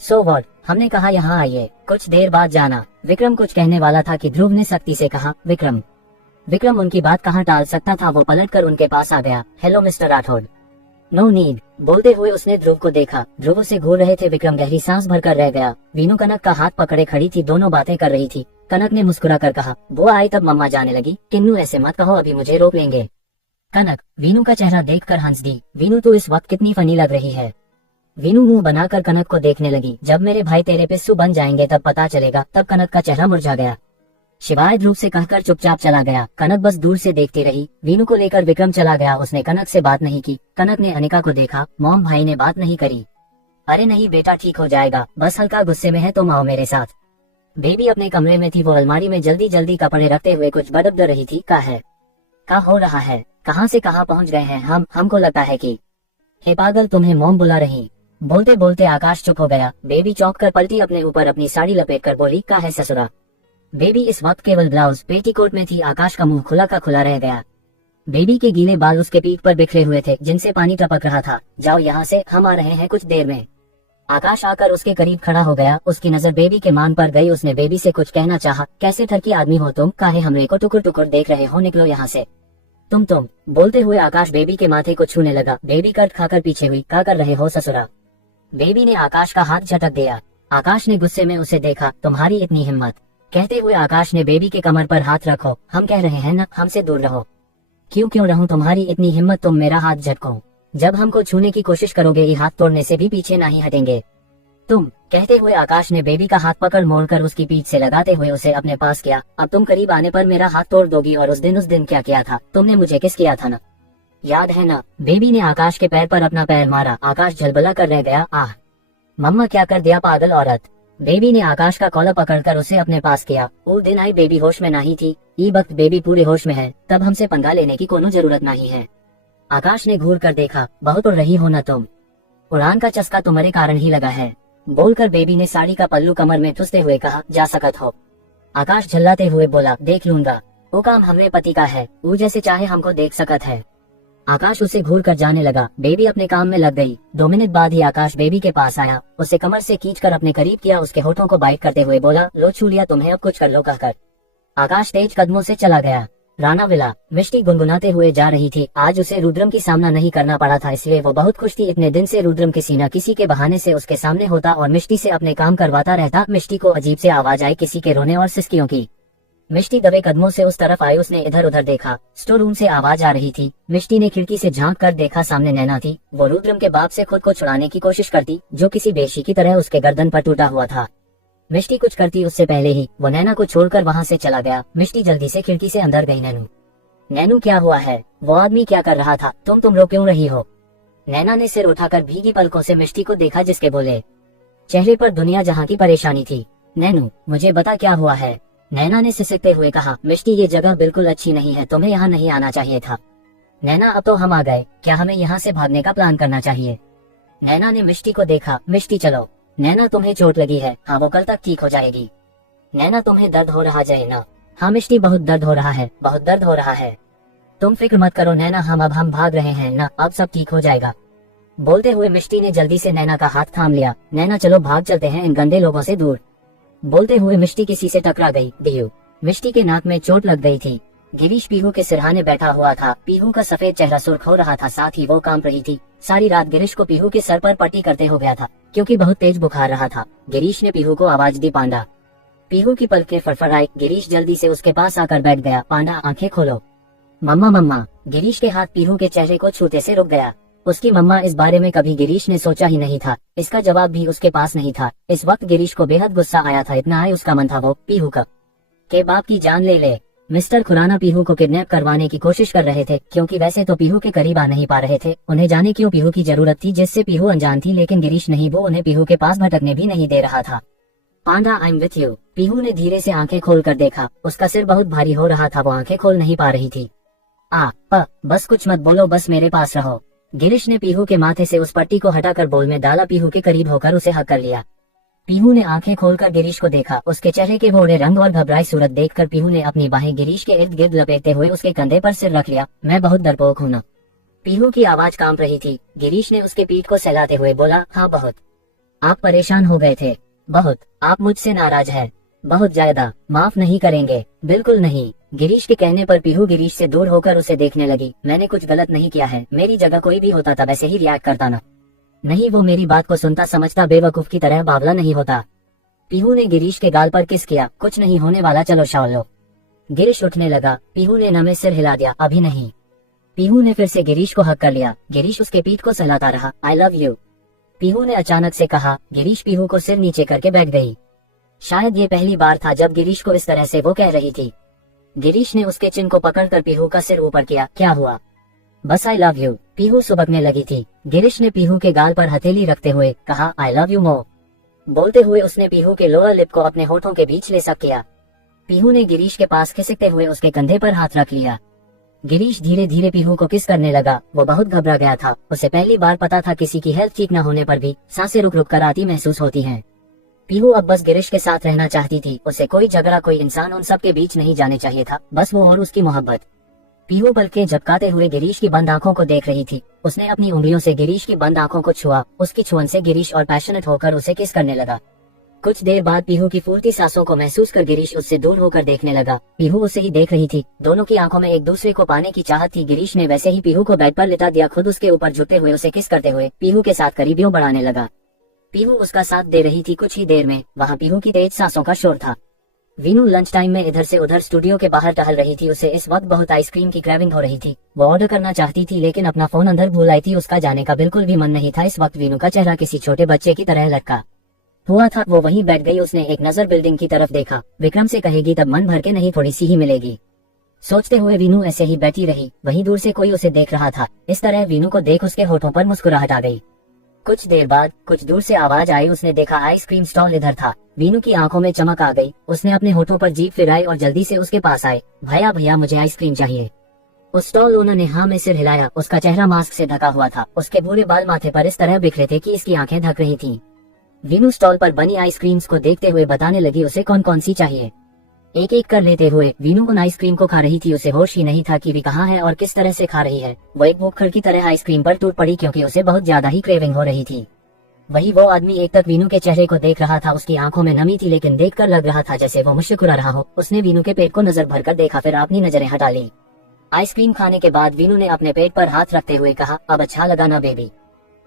So what? हमने कहा यहाँ आइए, कुछ देर बाद जाना। विक्रम कुछ कहने वाला था कि ध्रुव ने सख्ती से कहा, विक्रम। विक्रम उनकी बात कहाँ टाल सकता था। वो पलटकर उनके पास आ गया। Hello mister Rathore. No need. बोलते हुए उसने ध्रुव को देखा। ध्रुव से घूर रहे थे। विक्रम गहरी सांस भरकर रह गया। वीनू कनक का हाथ पकड़े खड़ी थी, दोनों बातें कर रही थी। कनक ने मुस्कुरा कर कहा, वो आई तब मम्मा जाने लगी, किन्नू ऐसे मत कहो, अभी मुझे रोक लेंगे। कनक वीनू का चेहरा देखकर हंस दी। वीनू तो इस वक्त कितनी फनी लग रही है। वीनू मुंह बनाकर कनक को देखने लगी। जब मेरे भाई तेरे पिस्सू बन जाएंगे तब पता चलेगा। तब कनक का चेहरा मुरझा गया। शिवाय ध्रुव से कहकर चुपचाप चला गया। कनक बस दूर से देखती रही। वीनू को लेकर विक्रम चला गया। उसने कनक से बात नहीं की। कनक ने अनिका को देखा। मॉम भाई ने बात नहीं करी। अरे नहीं बेटा, ठीक हो जाएगा, बस हल्का गुस्से में है, तुम आओ मेरे साथ। बेबी अपने कमरे में थी। वो अलमारी में जल्दी जल्दी कपड़े रखते हुए कुछ बड़बड़ रही थी। क्या हो रहा है? कहाँ से कहाँ पहुँच गए हैं हमको लगता है कि हे पागल, तुम्हें मॉम बुला रही। बोलते बोलते आकाश चुप हो गया। बेबी चौंक कर पलटी। अपने ऊपर अपनी साड़ी लपेट कर बोली, का है ससुरा? बेबी इस वक्त केवल ब्लाउज पेटीकोट में थी। आकाश का मुंह खुला का खुला रह गया। बेबी के गीले बाल उसके पीठ पर बिखरे हुए थे, जिनसे पानी टपक रहा था। जाओ यहाँ से, हम आ रहे हैं कुछ देर में। आकाश आकर उसके करीब खड़ा हो गया। उसकी नजर बेबी के मान पर गई। उसने बेबी से कुछ कहना चाहा। कैसे ठरकी आदमी हो तुम, काहे हमरे को टुकुर टुकुर देख रहे हो, निकलो यहाँ से। तुम बोलते हुए आकाश बेबी के माथे को छूने लगा। बेबी कट खाकर पीछे हुई। क्या कर रहे हो ससुरा? बेबी ने आकाश का हाथ झटक दिया। आकाश ने गुस्से में उसे देखा। तुम्हारी इतनी हिम्मत? कहते हुए आकाश ने बेबी के कमर पर हाथ रखो। हम कह रहे हैं ना, हमसे दूर रहो। क्यों रहूं तुम्हारी इतनी हिम्मत, तुम मेरा हाथ झटको। जब हमको छूने की कोशिश करोगे, ये हाथ तोड़ने से भी पीछे नहीं हटेंगे। कहते हुए आकाश ने बेबी का हाथ पकड़ मोड़कर उसकी पीठ से लगाते हुए उसे अपने पास किया। अब तुम करीब आने पर मेरा हाथ तोड़ दोगी। और उस दिन क्या किया था तुमने? मुझे किस किया था ना, याद है ना? बेबी ने आकाश के पैर पर अपना पैर मारा। आकाश झलबला कर रह गया। आह मम्मा, क्या कर दिया पागल औरत। बेबी ने आकाश का कॉलर पकड़कर उसे अपने पास किया। वो दिन आई बेबी होश में नहीं थी। ये वक्त बेबी पूरे होश में है, तब हमसे पंगा लेने की कोनो जरूरत नहीं है। आकाश ने घूर कर देखा। बहुत उड़ रही हो ना तुम, उड़ान का चस्का तुम्हारे कारण ही लगा है। बोलकर बेबी ने साड़ी का पल्लू कमर में ठुसते हुए कहा, जा सकत हो। आकाश झल्लाते हुए बोला, देख लूंगा, वो काम हमरे पति का है, वो जैसे चाहे हमको देख सकत है। आकाश उसे घूर कर जाने लगा। बेबी अपने काम में लग गई। 2 मिनट बाद ही आकाश बेबी के पास आया। उसे कमर से खींचकर अपने करीब किया। उसके होठों को बाइट करते हुए बोला, लो छू लिया तुम्हें, अब कुछ कर लो कहकर आकाश तेज कदमों से चला गया। राणा विला मिष्टी गुनगुनाते हुए जा रही थी। आज उसे रुद्रम की सामना नहीं करना पड़ा था, इसलिए वो बहुत खुश थी। इतने दिन से रुद्रम किसी न किसी के बहाने से उसके सामने होता और मिष्टी से अपने काम करवाता रहता। मिष्टी को अजीब से आवाज आई, किसी के रोने और सिसकियों की। मिष्टी दबे कदमों से उस तरफ आई। उसने इधर उधर देखा। स्टोर रूम से आवाज आ रही थी। मिष्टी ने खिड़की से झांक कर देखा, सामने नैना थी। वो रुद्रम के बाप से खुद को छुड़ाने की कोशिश करती, जो किसी बेशी की तरह उसके गर्दन पर टूटा हुआ था। मिष्टी कुछ करती उससे पहले ही वो नैना को छोड़कर वहाँ से चला गया। मिष्टी जल्दी से खिड़की से अंदर गई। नैनू क्या हुआ है? वो आदमी क्या कर रहा था? तुम रो क्यों रही हो? नैना ने सिर उठाकर भीगी पलकों से मिष्टी को देखा, जिसके बोले चेहरे पर दुनिया जहाँ की परेशानी थी। नैनू, मुझे बता क्या हुआ है? नैना ने सिसकते हुए कहा, मिष्टी ये जगह बिल्कुल अच्छी नहीं है, तुम्हें यहाँ नहीं आना चाहिए था। नैना, अब तो हम आ गए, क्या हमें यहाँ से भागने का प्लान करना चाहिए? नैना ने मिष्टी को देखा। मिष्टी चलो। नैना, तुम्हें चोट लगी है? हाँ, वो कल तक ठीक हो जाएगी। नैना, तुम्हें दर्द हो रहा है ना? हाँ मिष्टी, बहुत दर्द हो रहा है, बहुत दर्द हो रहा है। तुम फिक्र मत करो नैना, हम भाग रहे हैं ना, अब सब ठीक हो जाएगा। बोलते हुए मिष्टी ने जल्दी से नैना का हाथ थाम लिया। नैना चलो, भाग चलते हैं इन गंदे लोगों से दूर। बोलते हुए मिष्टी किसी से टकरा गई। दियो, मिष्टी के नाक में चोट लग गई थी। गिरीश पीहू के सिरहाने बैठा हुआ था। पीहू का सफेद चेहरा सुर्ख हो रहा था, साथ ही वो कांप रही थी। सारी रात गिरीश को पीहू के सर पर पट्टी करते हो गया था, क्योंकि बहुत तेज बुखार रहा था। गिरीश ने पीहू को आवाज दी, पांडा। पीहू की पलकें फड़फड़ाई। गिरीश जल्दी से उसके पास आकर बैठ गया। पांडा, आंखें खोलो। मम्मा। गिरीश के हाथ पीहू के चेहरे को छूते से रुक गया। उसकी मम्मा, इस बारे में कभी गिरीश ने सोचा ही नहीं था। इसका जवाब भी उसके पास नहीं था। इस वक्त गिरीश को बेहद गुस्सा आया था। इतना आए उसका मन था वो पीहू का के बाप की जान ले। मिस्टर खुराना पीहू को किडनैप करवाने की कोशिश कर रहे थे, क्योंकि वैसे तो पीहू के करीब आ नहीं पा रहे थे। उन्हें जाने क्यों पीहू की जरूरत थी, जिससे पीहू अनजान थी, लेकिन गिरीश नहीं, वो उन्हें पीहू के पास भटकने भी नहीं दे रहा था। Panda, I am with you. Pihu ने धीरे से आंखें खोल कर देखा। उसका सिर बहुत भारी हो रहा था, वो आंखें खोल नहीं पा रही थी। बस कुछ मत बोलो, बस मेरे पास रहो। गिरीश ने पीहू के माथे से उस पट्टी को हटाकर बोल में डाला। पीहू के करीब होकर उसे हक कर लिया। पीहू ने आंखें खोलकर गिरीश को देखा। उसके चेहरे के भोरे रंग और घबराई सूरत देखकर पीहू ने अपनी बाहें गिरीश के इर्द गिर्द लपेटते हुए उसके कंधे पर सिर रख लिया। मैं बहुत डरपोक हूं ना। पीहू की आवाज कांप रही थी। गिरीश ने उसके पीठ को सहलाते हुए बोला, हाँ बहुत। आप परेशान हो गए थे? बहुत। आप मुझसे नाराज है? बहुत ज्यादा। माफ नहीं करेंगे? बिल्कुल नहीं। गिरीश के कहने पर पीहू गिरीश से दूर होकर उसे देखने लगी। मैंने कुछ गलत नहीं किया है, मेरी जगह कोई भी होता था वैसे ही रिएक्ट करता ना। नहीं, वो मेरी बात को सुनता समझता बेवकूफ की तरह बावला नहीं होता। पीहू ने गिरीश के गाल पर किस किया। कुछ नहीं होने वाला, चलो शाव लो। गिरीश उठने लगा। पीहू ने नमे सिर हिला दिया। अभी नहीं। पीहू ने फिर से गिरीश को हक कर लिया। गिरीश उसके पीठ को सहलाता रहा। आई लव यू, पीहू ने अचानक से कहा। गिरीश पीहू को सिर नीचे करके बैठ गई। शायद ये पहली बार था जब गिरीश को इस तरह से वो कह रही थी। गिरीश ने उसके चिन को पकड़कर पीहू का सिर ऊपर किया। क्या हुआ? बस आई लव यू। पीहू सुबकने लगी थी। गिरीश ने पीहू के गाल पर हथेली रखते हुए कहा, आई लव यू मोर। बोलते हुए उसने पीहू के लोअर लिप को अपने होठों के बीच ले सक किया। पीहू ने गिरीश के पास खिसकते हुए उसके कंधे पर हाथ रख लिया। गिरीश धीरे धीरे पीहू को किस करने लगा। वो बहुत घबरा गया था। उसे पहली बार पता था किसी की हेल्थ ठीक न होने पर भी सांसें रुक रुक कर आती महसूस होती हैं। पीहू अब बस गिरीश के साथ रहना चाहती थी। उसे कोई झगड़ा, कोई इंसान उन सब के बीच नहीं जाने चाहिए था, बस वो और उसकी मोहब्बत। पीहू पलकें झपकाते हुए गिरीश की बंद आंखों को देख रही थी। उसने अपनी उंगलियों से गिरीश की बंद आंखों को छुआ। उसकी छुअन से गिरीश और पैशनेट होकर उसे किस करने लगा। कुछ देर बाद पीहू की फूलती सांसों को महसूस कर गिरीश उससे दूर होकर देखने लगा। पीहू उसे ही देख रही थी। दोनों की आंखों में एक दूसरे को पाने की चाहत थी। गिरीश ने वैसे ही पीहू को बेड पर लिटा दिया। खुद उसके ऊपर झुकते हुए उसे किस करते हुए पीहू के साथ करीबियों बढ़ाने लगा। पीहू उसका साथ दे रही थी। कुछ ही देर में वहाँ पीहू की तेज सांसों का शोर था। वीनू लंच टाइम में इधर से उधर स्टूडियो के बाहर टहल रही थी। उसे इस वक्त बहुत आइसक्रीम की क्रेविंग हो रही थी। वो ऑर्डर करना चाहती थी लेकिन अपना फोन अंदर भूल आई थी। उसका जाने का बिल्कुल भी मन नहीं था। इस वक्त वीनू का चेहरा किसी छोटे बच्चे की तरह लटका हुआ था। वो वहीं बैठ गई। उसने एक नजर बिल्डिंग की तरफ देखा। विक्रम से कहेगी तब मन भर के नहीं, थोड़ी सी ही मिलेगी। सोचते हुए वीनू ऐसे ही बैठी रही। वहीं दूर से कोई उसे देख रहा था। इस तरह वीनू को देख उसके होठों पर मुस्कुराहट आ गई। कुछ देर बाद कुछ दूर से आवाज आई। उसने देखा आइसक्रीम स्टॉल इधर था। वीनू की आंखों में चमक आ गई। उसने अपने होठों पर जीभ फिराई और जल्दी से उसके पास आए। भैया भैया मुझे आइसक्रीम चाहिए। उस स्टॉल ओनर ने हाँ में सिर हिलाया। उसका चेहरा मास्क से ढका हुआ था। उसके भूरे बाल माथे पर इस तरह बिखरे थे कि इसकी आंखें ढक रही थीं। वीनू स्टॉल पर बनी आइसक्रीम्स को देखते हुए बताने लगी उसे कौन कौन सी चाहिए। एक एक कर लेते हुए वीनू उन आइसक्रीम को खा रही थी। उसे होश ही नहीं था कि वे कहाँ है और किस तरह से खा रही है। वो एक भूखड़ की तरह आइसक्रीम पर टूट पड़ी क्योंकि उसे बहुत ज्यादा ही क्रेविंग हो रही थी। वही वो आदमी एक तक वीनू के चेहरे को देख रहा था। उसकी आंखों में नमी थी लेकिन देखकर लग रहा था जैसे वो मुस्कुरा रहा हो। उसने वीनू के पेट को नजर भरकर देखा, फिर अपनी नजरें हटा ली। आइसक्रीम खाने के बाद वीनू ने अपने पेट पर हाथ रखते हुए कहा, अब अच्छा लगा ना बेबी।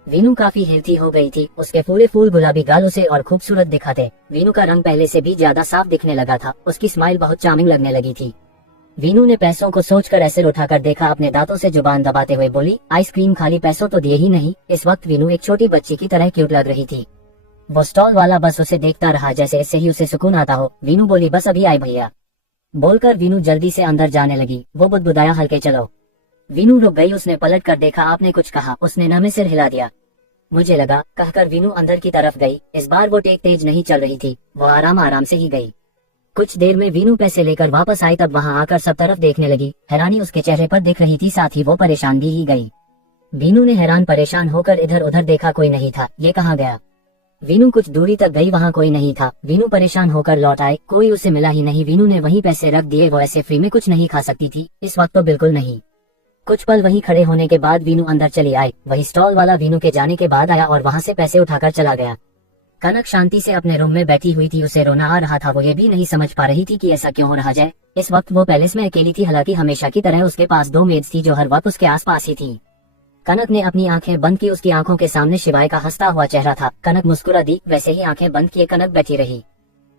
वीनू काफी हेल्थी हो गई थी। उसके फूले फूल गुलाबी गालों से और खूबसूरत दिखाते। वीनू का रंग पहले से भी ज्यादा साफ दिखने लगा था। उसकी स्माइल बहुत चार्मिंग लगने लगी थी। वीनू ने पैसों को सोचकर ऐसे उठाकर देखा। अपने दांतों से जुबान दबाते हुए बोली, आइसक्रीम खाली पैसों तो दिए ही नहीं। इस वक्त वीनू एक छोटी बच्ची की तरह क्यूट लग रही थी। वो स्टॉल वाला बस उसे देखता रहा जैसे इससे ही उसे सुकून आता हो। वीनू बोली, बस अभी आई भैया। बोलकर वीनू जल्दी से अंदर जाने लगी। वो बुदबुदाया, हल्के चलो। वीनू रुक गई। उसने पलट कर देखा। आपने कुछ कहा? उसने नमे सिर हिला दिया। मुझे लगा, कहकर वीनू अंदर की तरफ गई। इस बार वो तेज नहीं चल रही थी। वो आराम आराम से ही गई। कुछ देर में वीनू पैसे लेकर वापस आई। तब वहाँ आकर सब तरफ देखने लगी। हैरानी उसके चेहरे पर दिख रही थी, साथ ही वो परेशान भी ही गई। वीनू ने हैरान परेशान होकर इधर उधर देखा, कोई नहीं था। ये कहाँ गया? वीनू कुछ दूरी तक गई, वहाँ कोई नहीं था। वीनू परेशान होकर लौट आए, कोई उसे मिला ही नहीं। वीनू ने वहीं पैसे रख दिए। वो ऐसे फ्री में कुछ नहीं खा सकती थी इस वक्त तो बिल्कुल नहीं। कुछ पल वहीं खड़े होने के बाद वीनू अंदर चली आई। वही स्टॉल वाला वीनू के जाने के बाद आया और वहाँ से पैसे उठाकर चला गया। कनक शांति से अपने रूम में बैठी हुई थी। उसे रोना आ रहा था। वो ये भी नहीं समझ पा रही थी कि ऐसा क्यों हो रहा जाए। इस वक्त वो पैलेस में अकेली थी। हालांकि हमेशा की तरह उसके पास 2 मेड्स थी जो हर वक्त उसके आसपास ही थी। कनक ने अपनी आंखें बंद की। उसकी आंखों के सामने शिवाय का हंसता हुआ चेहरा था। कनक मुस्कुरा दी। वैसे ही आंखें बंद किए कनक बैठी रही।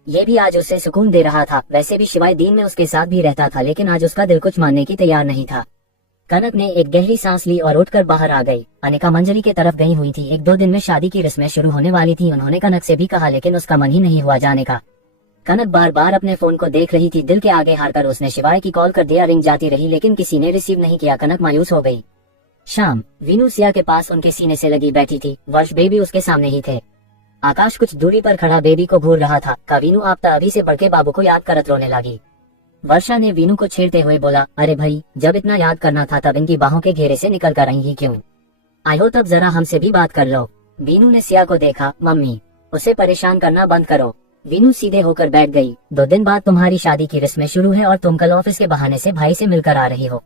ये भी आज उसे सुकून दे रहा था। वैसे भी शिवाय दिन में उसके साथ भी रहता था लेकिन आज उसका दिल कुछ मानने की तैयार नहीं था। कनक ने एक गहरी सांस ली और उठकर बाहर आ गई। अनिका मंजरी के तरफ गई हुई थी। 1-2 दिन में शादी की रस्में शुरू होने वाली थी। उन्होंने कनक से भी कहा लेकिन उसका मन ही नहीं हुआ जाने का। कनक बार बार अपने फोन को देख रही थी। दिल के आगे हारकर उसने शिवाय की कॉल कर दिया। रिंग जाती रही लेकिन किसी ने रिसीव नहीं किया। कनक मायूस हो गई। शाम, वीनू सिया के पास उनके सीने से लगी बैठी थी। वर्ष बेबी उसके सामने ही थे। आकाश कुछ दूरी पर खड़ा बेबी को घूर रहा था। का वीनू आप अभी से बढ़ के बाबू को याद करत रोने लगी। वर्षा ने वीनू को छेड़ते हुए बोला, अरे भाई, जब इतना याद करना था तब इनकी बाहों के घेरे से निकल कर आई ही क्यों? आई हो तब जरा हमसे भी बात कर लो। वीनू ने सिया को देखा। मम्मी, उसे परेशान करना बंद करो। वीनू सीधे होकर बैठ गई। 2 दिन बाद तुम्हारी शादी की रस्में शुरू है और तुम कल ऑफिस के बहाने से भाई से मिलकर आ रही हो।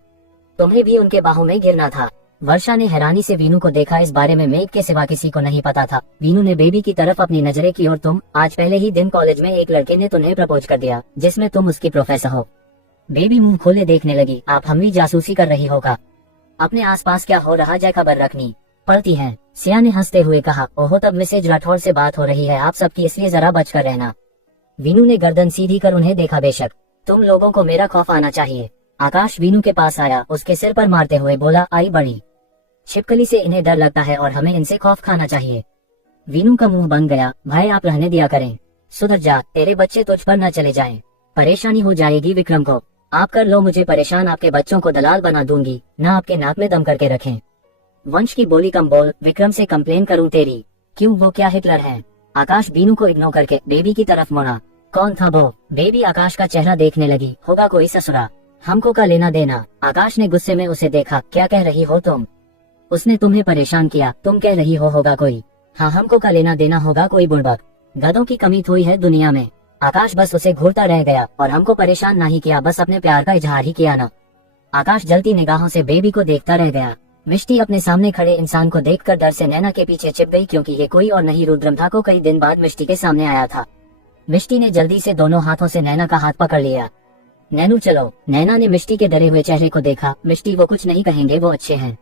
तुम्हें भी उनके बाहों में गिरना था। वर्षा ने हैरानी से वीनू को देखा। इस बारे में मेघ के सिवा किसी को नहीं पता था। वीनू ने बेबी की तरफ अपनी नजरें की और तुम आज पहले ही दिन कॉलेज में एक लड़के ने तुम्हें प्रपोज कर दिया जिसमें तुम उसकी प्रोफेसर हो। बेबी मुंह खोले देखने लगी। आप हमारी जासूसी कर रही होगा। अपने आसपास क्या हो रहा है खबर रखनी पड़ती है। सिया ने हंसते हुए कहा, ओहो तब मिसेज राठौर से बात हो रही है आप सबकी, इसलिए जरा बच कर रहना। वीनू ने गर्दन सीधी कर उन्हें देखा। बेशक तुम लोगों को मेरा खौफ आना चाहिए। आकाश वीनू के पास आया, उसके सिर पर मारते हुए बोला, आई बड़ी छिपकली से इन्हें डर लगता है और हमें इनसे खौफ खाना चाहिए। वीनू का मुंह बन गया। भाई आप रहने दिया करें, सुधर जा, तेरे बच्चे तुझ पर न चले जाएं। परेशानी हो जाएगी विक्रम को। आप कर लो मुझे परेशान, आपके बच्चों को दलाल बना दूंगी, न आपके नाक में दम करके रखें। वंश की बोली, कम बोल, विक्रम से कंप्लेन करूं तेरी। क्यों, वो क्या हिटलर है? आकाश वीनू को इग्नोर करके बेबी की तरफ मुड़ा। कौन था वो? बेबी आकाश का चेहरा देखने लगी। होगा कोई ससुरा, हमको का लेना देना। आकाश ने गुस्से में उसे देखा। क्या कह रही हो तुम? उसने तुम्हें परेशान किया, तुम कह रही हो होगा कोई? हाँ, हमको का लेना देना होगा कोई बुड़बक। गधों की कमी थोड़ी है दुनिया में। आकाश बस उसे घूरता रह गया और हमको परेशान नहीं किया, बस अपने प्यार का इजहार ही किया ना। आकाश जलती निगाहों से बेबी को देखता रह गया। मिष्टी अपने सामने खड़े इंसान को देखकर डर से नैना के पीछे छिप गई, क्योंकि ये कोई और नहीं रुद्रम था को कई दिन बाद मिष्टी के सामने आया था। मिष्टी ने जल्दी से दोनों हाथों से नैना का हाथ पकड़ लिया। नैनू चलो। नैना ने मिष्टी के डरे हुए चेहरे को देखा। मिष्टी वो कुछ नहीं कहेंगे, वो अच्छे हैं।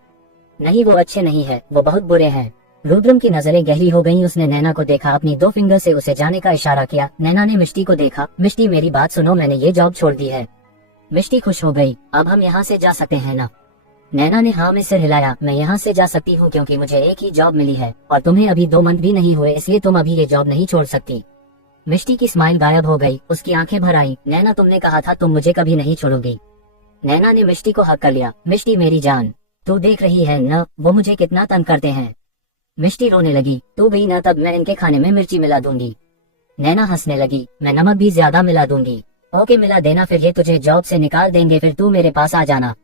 नहीं वो अच्छे नहीं है, वो बहुत बुरे हैं। रुद्रम की नजरें गहरी हो गईं। उसने नैना को देखा, अपनी 2 फिंगर से उसे जाने का इशारा किया। नैना ने मिष्टी को देखा। मिष्टी मेरी बात सुनो, मैंने ये जॉब छोड़ दी है। मिष्टी खुश हो गई। अब हम यहाँ से जा सकते हैं ना? नैना ने हाँ में सिर हिलाया। मैं यहाँ से जा सकती हूँ क्योंकि मुझे एक ही जॉब मिली है और तुम्हें अभी 2 मंथ भी नहीं हुए, इसलिए तुम अभी ये जॉब नहीं छोड़ सकती। मिष्टी की स्माइल गायब हो गई। उसकी आंखें भर आई। नैना तुमने कहा था तुम मुझे कभी नहीं छोड़ोगी। नैना ने मिष्टी को हक कर लिया। मिष्टी मेरी जान, तू देख रही है न वो मुझे कितना तंग करते हैं। मिष्टी रोने लगी। तू भी न, तब मैं इनके खाने में मिर्ची मिला दूंगी। नैना हंसने लगी। मैं नमक भी ज्यादा मिला दूंगी। ओके मिला देना, फिर ये तुझे जॉब से निकाल देंगे, फिर तू मेरे पास आ जाना।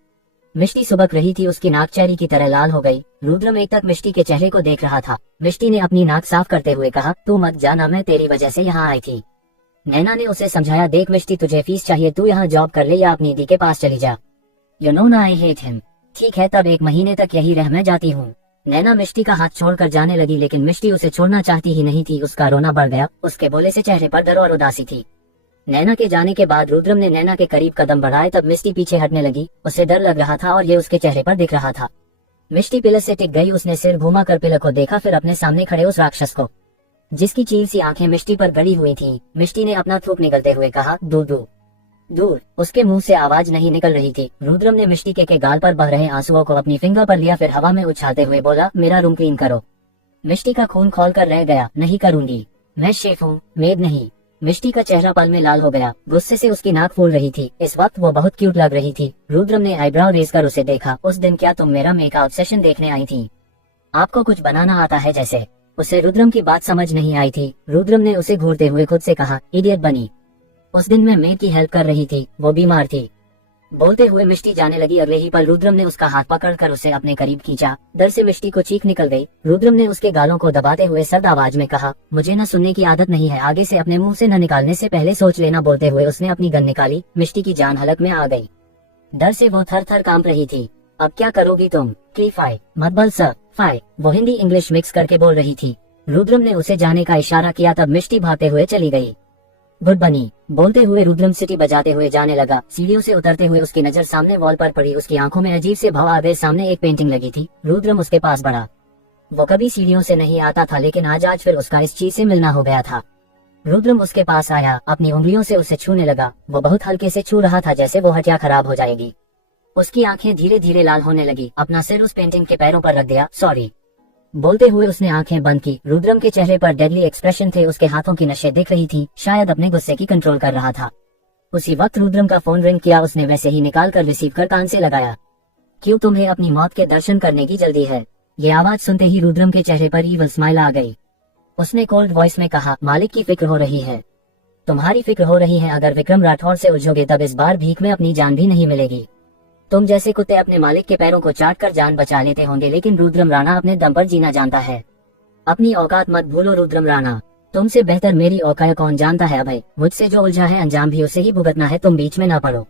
मिष्टी सुबक रही थी। उसकी नाक चेरी की तरह लाल हो गई। रुद्रम एक तक मिष्टी के चेहरे को देख रहा था। मिष्टी ने अपनी नाक साफ करते हुए कहा, तू मत जाना, मैं तेरी वजह से यहाँ आई थी। नैना ने उसे समझाया, देख मिष्टी तुझे फीस चाहिए, तू यहाँ जॉब कर ले या अपनी दी के पास चली जा। यू नो ना आई हेट हिम। ठीक है तब 1 महीने तक यही रह, मैं जाती हूँ। नैना मिष्टी का हाथ छोड़कर जाने लगी, लेकिन मिष्टी उसे छोड़ना चाहती ही नहीं थी। उसका रोना बढ़ गया। उसके बोले से चेहरे पर डर और उदासी थी। नैना के जाने के बाद रुद्रम ने नैना के करीब कदम बढ़ाए, तब मिष्टी पीछे हटने लगी। उसे डर लग रहा था और ये उसके चेहरे पर दिख रहा था। मिष्टी पिलर से टिक गई। उसने सिर घुमाकर पिलर को देखा, फिर अपने सामने खड़े उस राक्षस को, जिसकी चील सी आंखें मिष्टी पर गड़ी हुई थी। मिष्टी ने अपना थूक निकलते हुए कहा, दूर दूर दूर। उसके मुंह से आवाज नहीं निकल रही थी। रुद्रम ने मिष्टी के गाल पर बह रहे आंसुओं को अपनी फिंगर पर लिया, फिर हवा में उछालते हुए बोला, मेरा रूम क्लीन करो। मिष्टी का खून खोल कर रह गया। नहीं करूंगी, मैं शेफ हूँ, मेड नहीं। मिष्टी का चेहरा पल में लाल हो गया। गुस्से से उसकी नाक फूल रही थी। इस वक्त वो बहुत क्यूट लग रही थी। रुद्रम ने आईब्राव रेज कर उसे देखा। उस दिन क्या तुम मेरा मेकअप सेशन देखने आई थी? आपको कुछ बनाना आता है जैसे? उसे रुद्रम की बात समझ नहीं आई थी। रुद्रम ने उसे घूरते हुए खुद से कहा, इडियट बनी। उस दिन मैं मेड की हेल्प कर रही थी, वो बीमार थी। बोलते हुए मिष्टी जाने लगी। अगले ही पल रुद्रम ने उसका हाथ पकड़कर उसे अपने करीब खींचा। डर से मिष्टी को चीख निकल गई। रुद्रम ने उसके गालों को दबाते हुए सर्द आवाज में कहा, मुझे न सुनने की आदत नहीं है, आगे से अपने मुंह से न निकालने से पहले सोच लेना। बोलते हुए उसने अपनी गन निकाली। मिष्टी की जान हलक में आ गई। डर से वो थर थर कांप रही थी। अब क्या करोगी तुम? फाई मत बल सर, फाई। वो हिंदी इंग्लिश मिक्स करके बोल रही थी। रुद्रम ने उसे जाने का इशारा किया, तब मिष्टी भागते हुए चली गई। गुड बनी। बोलते हुए रुद्रम सिटी बजाते हुए जाने लगा। सीढ़ियों से उतरते हुए उसकी नजर सामने वॉल पर पड़ी। उसकी आंखों में अजीब से भाव आ गए। सामने एक पेंटिंग लगी थी। रुद्रम उसके पास बढ़ा। वो कभी सीढ़ियों से नहीं आता था, लेकिन आज फिर उसका इस चीज से मिलना हो गया था। रुद्रम उसके पास आया, अपनी उंगलियों से उसे छूने लगा। वो बहुत हल्के से छू रहा था, जैसे वो हड्डियां खराब हो जाएगी। उसकी आंखें धीरे धीरे लाल होने लगी। अपना सिर उस पेंटिंग के पैरों पर रख दिया। सॉरी। बोलते हुए उसने आंखें बंद की। रुद्रम के चेहरे पर डेडली एक्सप्रेशन थे। उसके हाथों की नशें दिख रही थी। शायद अपने गुस्से की कंट्रोल कर रहा था। उसी वक्त रुद्रम का फोन रिंग किया। उसने वैसे ही निकाल कर रिसीव कर कान से लगाया। क्यों, तुम्हें अपनी मौत के दर्शन करने की जल्दी है? ये आवाज सुनते ही रुद्रम के चेहरे पर ईवल स्माइल आ गई। उसने कोल्ड वॉइस में कहा, मालिक की फिक्र हो रही है, तुम्हारी फिक्र हो रही है। अगर विक्रम राठौर से उलझोगे तब इस बार भीख में अपनी जान भी नहीं मिलेगी। तुम जैसे कुत्ते अपने मालिक के पैरों को चाट कर जान बचा लेते होंगे, लेकिन रुद्रम राणा अपने दम पर जीना जानता है। अपनी औकात मत भूलो रुद्रम राणा। तुमसे बेहतर मेरी औकात कौन जानता है अभय। मुझसे जो उलझा है अंजाम भी उसे ही भुगतना है, तुम बीच में ना पड़ो।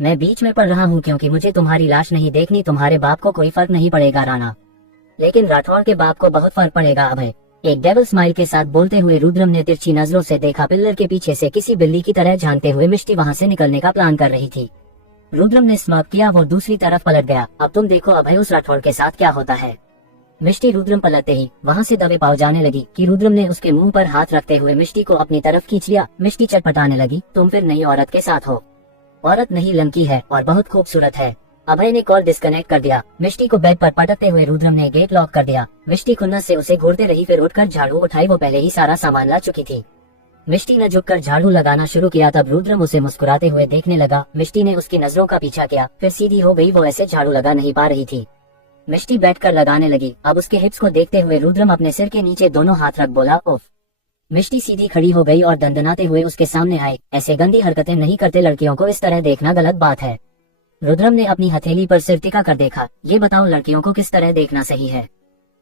मैं बीच में पड़ रहा हूँ क्योंकि मुझे तुम्हारी लाश नहीं देखनी। तुम्हारे बाप को कोई फर्क नहीं पड़ेगा राणा, लेकिन राठौर के बाप को बहुत फर्क पड़ेगा अभय। एक डेविल स्माइल के साथ बोलते हुए रुद्रम ने तिरछी नजरों से देखा। पिल्लर के पीछे से किसी बिल्ली की तरह झांकते हुए मिष्टी वहाँ से निकलने का प्लान कर रही थी। रुद्रम ने स्मार्ट किया, वो दूसरी तरफ पलट गया। अब तुम देखो अभय उस राठौर के साथ क्या होता है। मिष्टी रुद्रम पलटते ही वहाँ से दबे पाव जाने लगी कि रुद्रम ने उसके मुंह पर हाथ रखते हुए मिष्टी को अपनी तरफ खींच लिया। मिष्टी चटपटाने लगी, तुम फिर नई औरत के साथ हो। औरत नहीं लंकी है और बहुत खूबसूरत है। अभय ने कॉल डिस्कनेक्ट कर दिया। मिष्टी को बेड पर पटकते हुए रुद्रम ने गेट लॉक कर दिया। मिष्टी खुन्नस से उसे घूरते रही, फिर उठकर झाड़ू उठाई। वो पहले ही सारा सामान ला चुकी थी। मिष्टी ने झुककर झाड़ू लगाना शुरू किया, तब रुद्रम उसे मुस्कुराते हुए देखने लगा। मिष्टी ने उसकी नजरों का पीछा किया, फिर सीधी हो गई। वो ऐसे झाड़ू लगा नहीं पा रही थी। मिष्टी बैठकर लगाने लगी। अब उसके हिप्स को देखते हुए रुद्रम अपने सिर के नीचे दोनों हाथ रख बोला, उफ। मिष्टी सीधी खड़ी हो गई और दंदनाते हुए उसके सामने आई। ऐसे गंदी हरकतें नहीं करते, लड़कियों को इस तरह देखना गलत बात है। रुद्रम ने अपनी हथेली पर सिर टिका कर देखा। ये बताओ लड़कियों को किस तरह देखना सही है।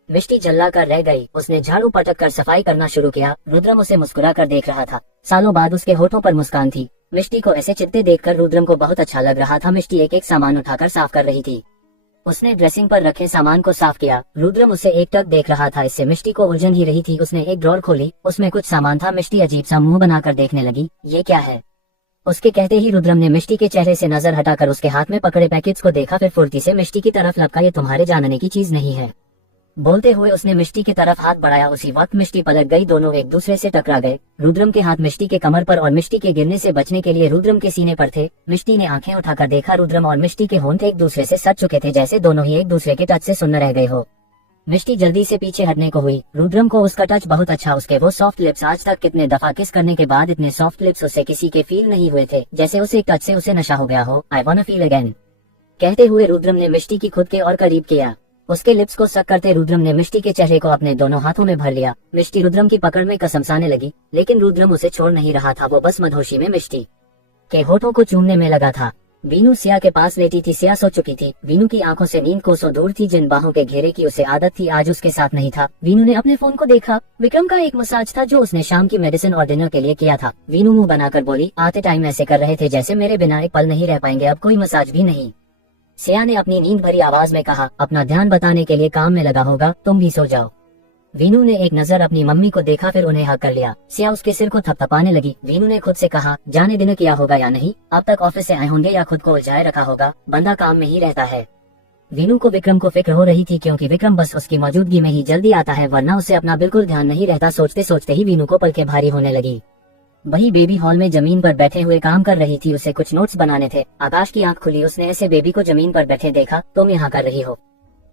मिष्टी जल्ला कर रह गई। उसने झाड़ू पटक कर सफाई करना शुरू किया। रुद्रम उसे मुस्कुरा कर देख रहा था। सालों बाद उसके होठों पर मुस्कान थी। मिष्टी को ऐसे चित्ते देखकर रुद्रम को बहुत अच्छा लग रहा था। मिष्टी एक एक सामान उठाकर साफ कर रही थी। उसने ड्रेसिंग पर रखे सामान को साफ किया। रुद्रम उसे एक टक देख रहा था। इससे मिष्टी को उलझन ही रही थी। उसने एक ड्रॉर खोली, उसमें कुछ सामान था। मिष्टी अजीब सा मुंह बनाकर देखने लगी, ये क्या है। उसके कहते ही रुद्रम ने मिष्टी के चेहरे से नजर हटाकर उसके हाथ में पकड़े पैकेट्स को देखा, फिर फुर्ती से मिष्टी की तरफ लपका, ये तुम्हारे जानने की चीज नहीं है। बोलते हुए उसने मिष्टी की तरफ हाथ बढ़ाया। उसी वक्त मिष्टी पलट गई। दोनों एक दूसरे से टकरा गए। रुद्रम के हाथ मिष्टी के कमर पर और मिष्टी के गिरने से बचने के लिए रुद्रम के सीने पर थे। मिष्टी ने आंखें उठाकर देखा। रुद्रम और मिष्टी के होंठ एक दूसरे से सट चुके थे, जैसे दोनों ही एक दूसरे के टच से सुन्न रह गए हो। मिष्टी जल्दी से पीछे हटने को हुई। रुद्रम को उसका टच बहुत अच्छा, उसके वो सॉफ्ट लिप्स। आज तक कितने दफा किस करने के बाद इतने सॉफ्ट लिप्स उसे किसी के फील नहीं हुए थे, जैसे उसे एक टच से उसे नशा हो गया हो। I want to feel again, कहते हुए रुद्रम ने मिष्टी की खुद के और करीब किया। उसके लिप्स को सक करते रुद्रम ने मिष्टी के चेहरे को अपने दोनों हाथों में भर लिया। मिष्टी रुद्रम की पकड़ में कसमसाने लगी, लेकिन रुद्रम उसे छोड़ नहीं रहा था। वो बस मधोशी में मिष्टी के होठों को चूमने में लगा था। वीनू सिया के पास लेटी थी। सिया सो चुकी थी। वीनू की आंखों से नींद कोसों दूर थी। जिन बाहों के घेरे की उसे आदत थी, आज उसके साथ नहीं था। वीनू ने अपने फोन को देखा। विक्रम का एक मसाज था जो उसने शाम की मेडिसिन और डिनर के लिए किया था। वीनू मुंह बनाकर बोली, आते टाइम ऐसे कर रहे थे जैसे मेरे बिना एक पल नहीं रह पाएंगे, अब कोई मसाज भी नहीं। सिया ने अपनी नींद भरी आवाज में कहा, अपना ध्यान बताने के लिए काम में लगा होगा, तुम भी सो जाओ। वीनू ने एक नजर अपनी मम्मी को देखा, फिर उन्हें हक कर लिया। सिया उसके सिर को थपथपाने लगी। वीनू ने खुद से कहा, जाने डिनर किया होगा या नहीं, अब तक ऑफिस से आए होंगे या खुद को उलझाए रखा होगा, बंदा काम में ही रहता है। वीनू को विक्रम को फिक्र हो रही थी, क्योंकि विक्रम बस उसकी मौजूदगी में ही जल्दी आता है, वरना उसे अपना बिल्कुल ध्यान नहीं रहता। सोचते सोचते ही वीनू को पलकें भारी होने लगी। वही बेबी हॉल में जमीन पर बैठे हुए काम कर रही थी। उसे कुछ नोट्स बनाने थे। आकाश की आंख खुली। उसने ऐसे बेबी को जमीन पर बैठे देखा। तुम यहाँ कर रही हो।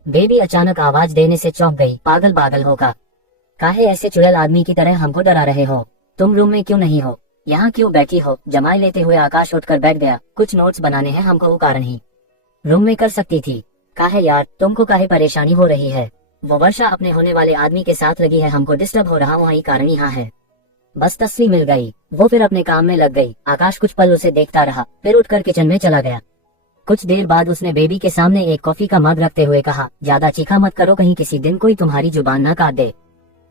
बेबी अचानक आवाज देने से चौंक गई। पागल पागल होगा, काहे ऐसे चुड़ैल आदमी की तरह हमको डरा रहे हो? तुम रूम में क्यों नहीं हो? यहाँ क्यों बैठी हो? जमाई लेते हुए आकाश उठकर बैठ गया। कुछ नोट्स बनाने हैं हमको, वो कारण ही रूम में कर सकती थी। काहे यार, तुमको काहे परेशानी हो रही है? वो वर्षा अपने होने वाले आदमी के साथ लगी है, हमको डिस्टर्ब हो रहा, वही कारण यहाँ है। बस तस्वीर मिल गई। वो फिर अपने काम में लग गई। आकाश कुछ पल उसे देखता रहा, फिर उठकर किचन में चला गया। कुछ देर बाद उसने बेबी के सामने एक कॉफी का मग रखते हुए कहा, ज्यादा चीखा मत करो, कहीं किसी दिन कोई तुम्हारी जुबान न काट दे।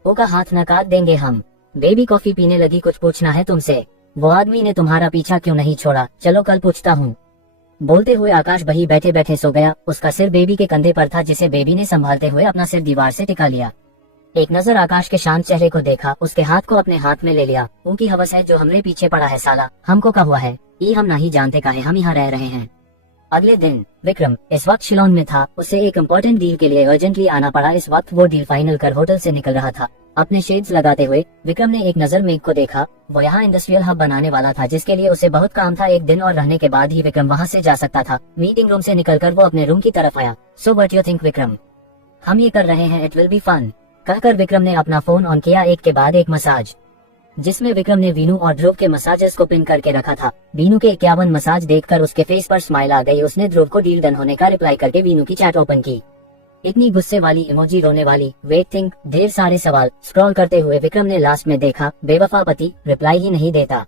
वो का हाथ न काट देंगे हम। बेबी कॉफी पीने लगी। कुछ पूछना है तुमसे? वो आदमी ने तुम्हारा पीछा क्यों नहीं छोड़ा? चलो कल पूछता हूँ। बोलते हुए आकाश वही बैठे बैठे सो गया। उसका सिर बेबी के कंधे पर था, जिसे बेबी ने संभालते हुए अपना सिर दीवार से टिका लिया। एक नजर आकाश के शांत चेहरे को देखा, उसके हाथ को अपने हाथ में ले लिया। उनकी हवस है जो हमने पीछे पड़ा है साला, हमको क्या हुआ है? ये हम नहीं जानते काहे हम यहाँ रह रहे हैं। अगले दिन विक्रम इस वक्त शिलोंग में था। उसे एक इम्पोर्टेंट डील के लिए अर्जेंटली आना पड़ा। इस वक्त वो डील फाइनल कर होटल से निकल रहा था। अपने शेड्स लगाते हुए विक्रम ने एक नजर मेघ को देखा। वो यहाँ इंडस्ट्रियल हब बनाने वाला था, जिसके लिए उसे बहुत काम था। एक दिन और रहने के बाद ही विक्रम वहाँ से जा सकता था। मीटिंग रूम से निकलकर वो अपने रूम की तरफ आया। So what you think Vikram? हम ये कर रहे हैं, इट विल बी फन, कहकर विक्रम ने अपना फोन ऑन किया। एक के बाद एक मसाज, जिसमें विक्रम ने वीनू और ध्रुव के मसाजेस को पिन करके रखा था। वीनू के 51 मसाज देखकर उसके फेस पर स्माइल आ गई। उसने ध्रुव को डील डन होने का रिप्लाई करके वीनू की चैट ओपन की। इतनी गुस्से वाली इमोजी, रोने वाली, वेट थिंक, ढेर सारे सवाल स्क्रॉल करते हुए विक्रम ने लास्ट में देखा, बेवफा पति रिप्लाई ही नहीं देता।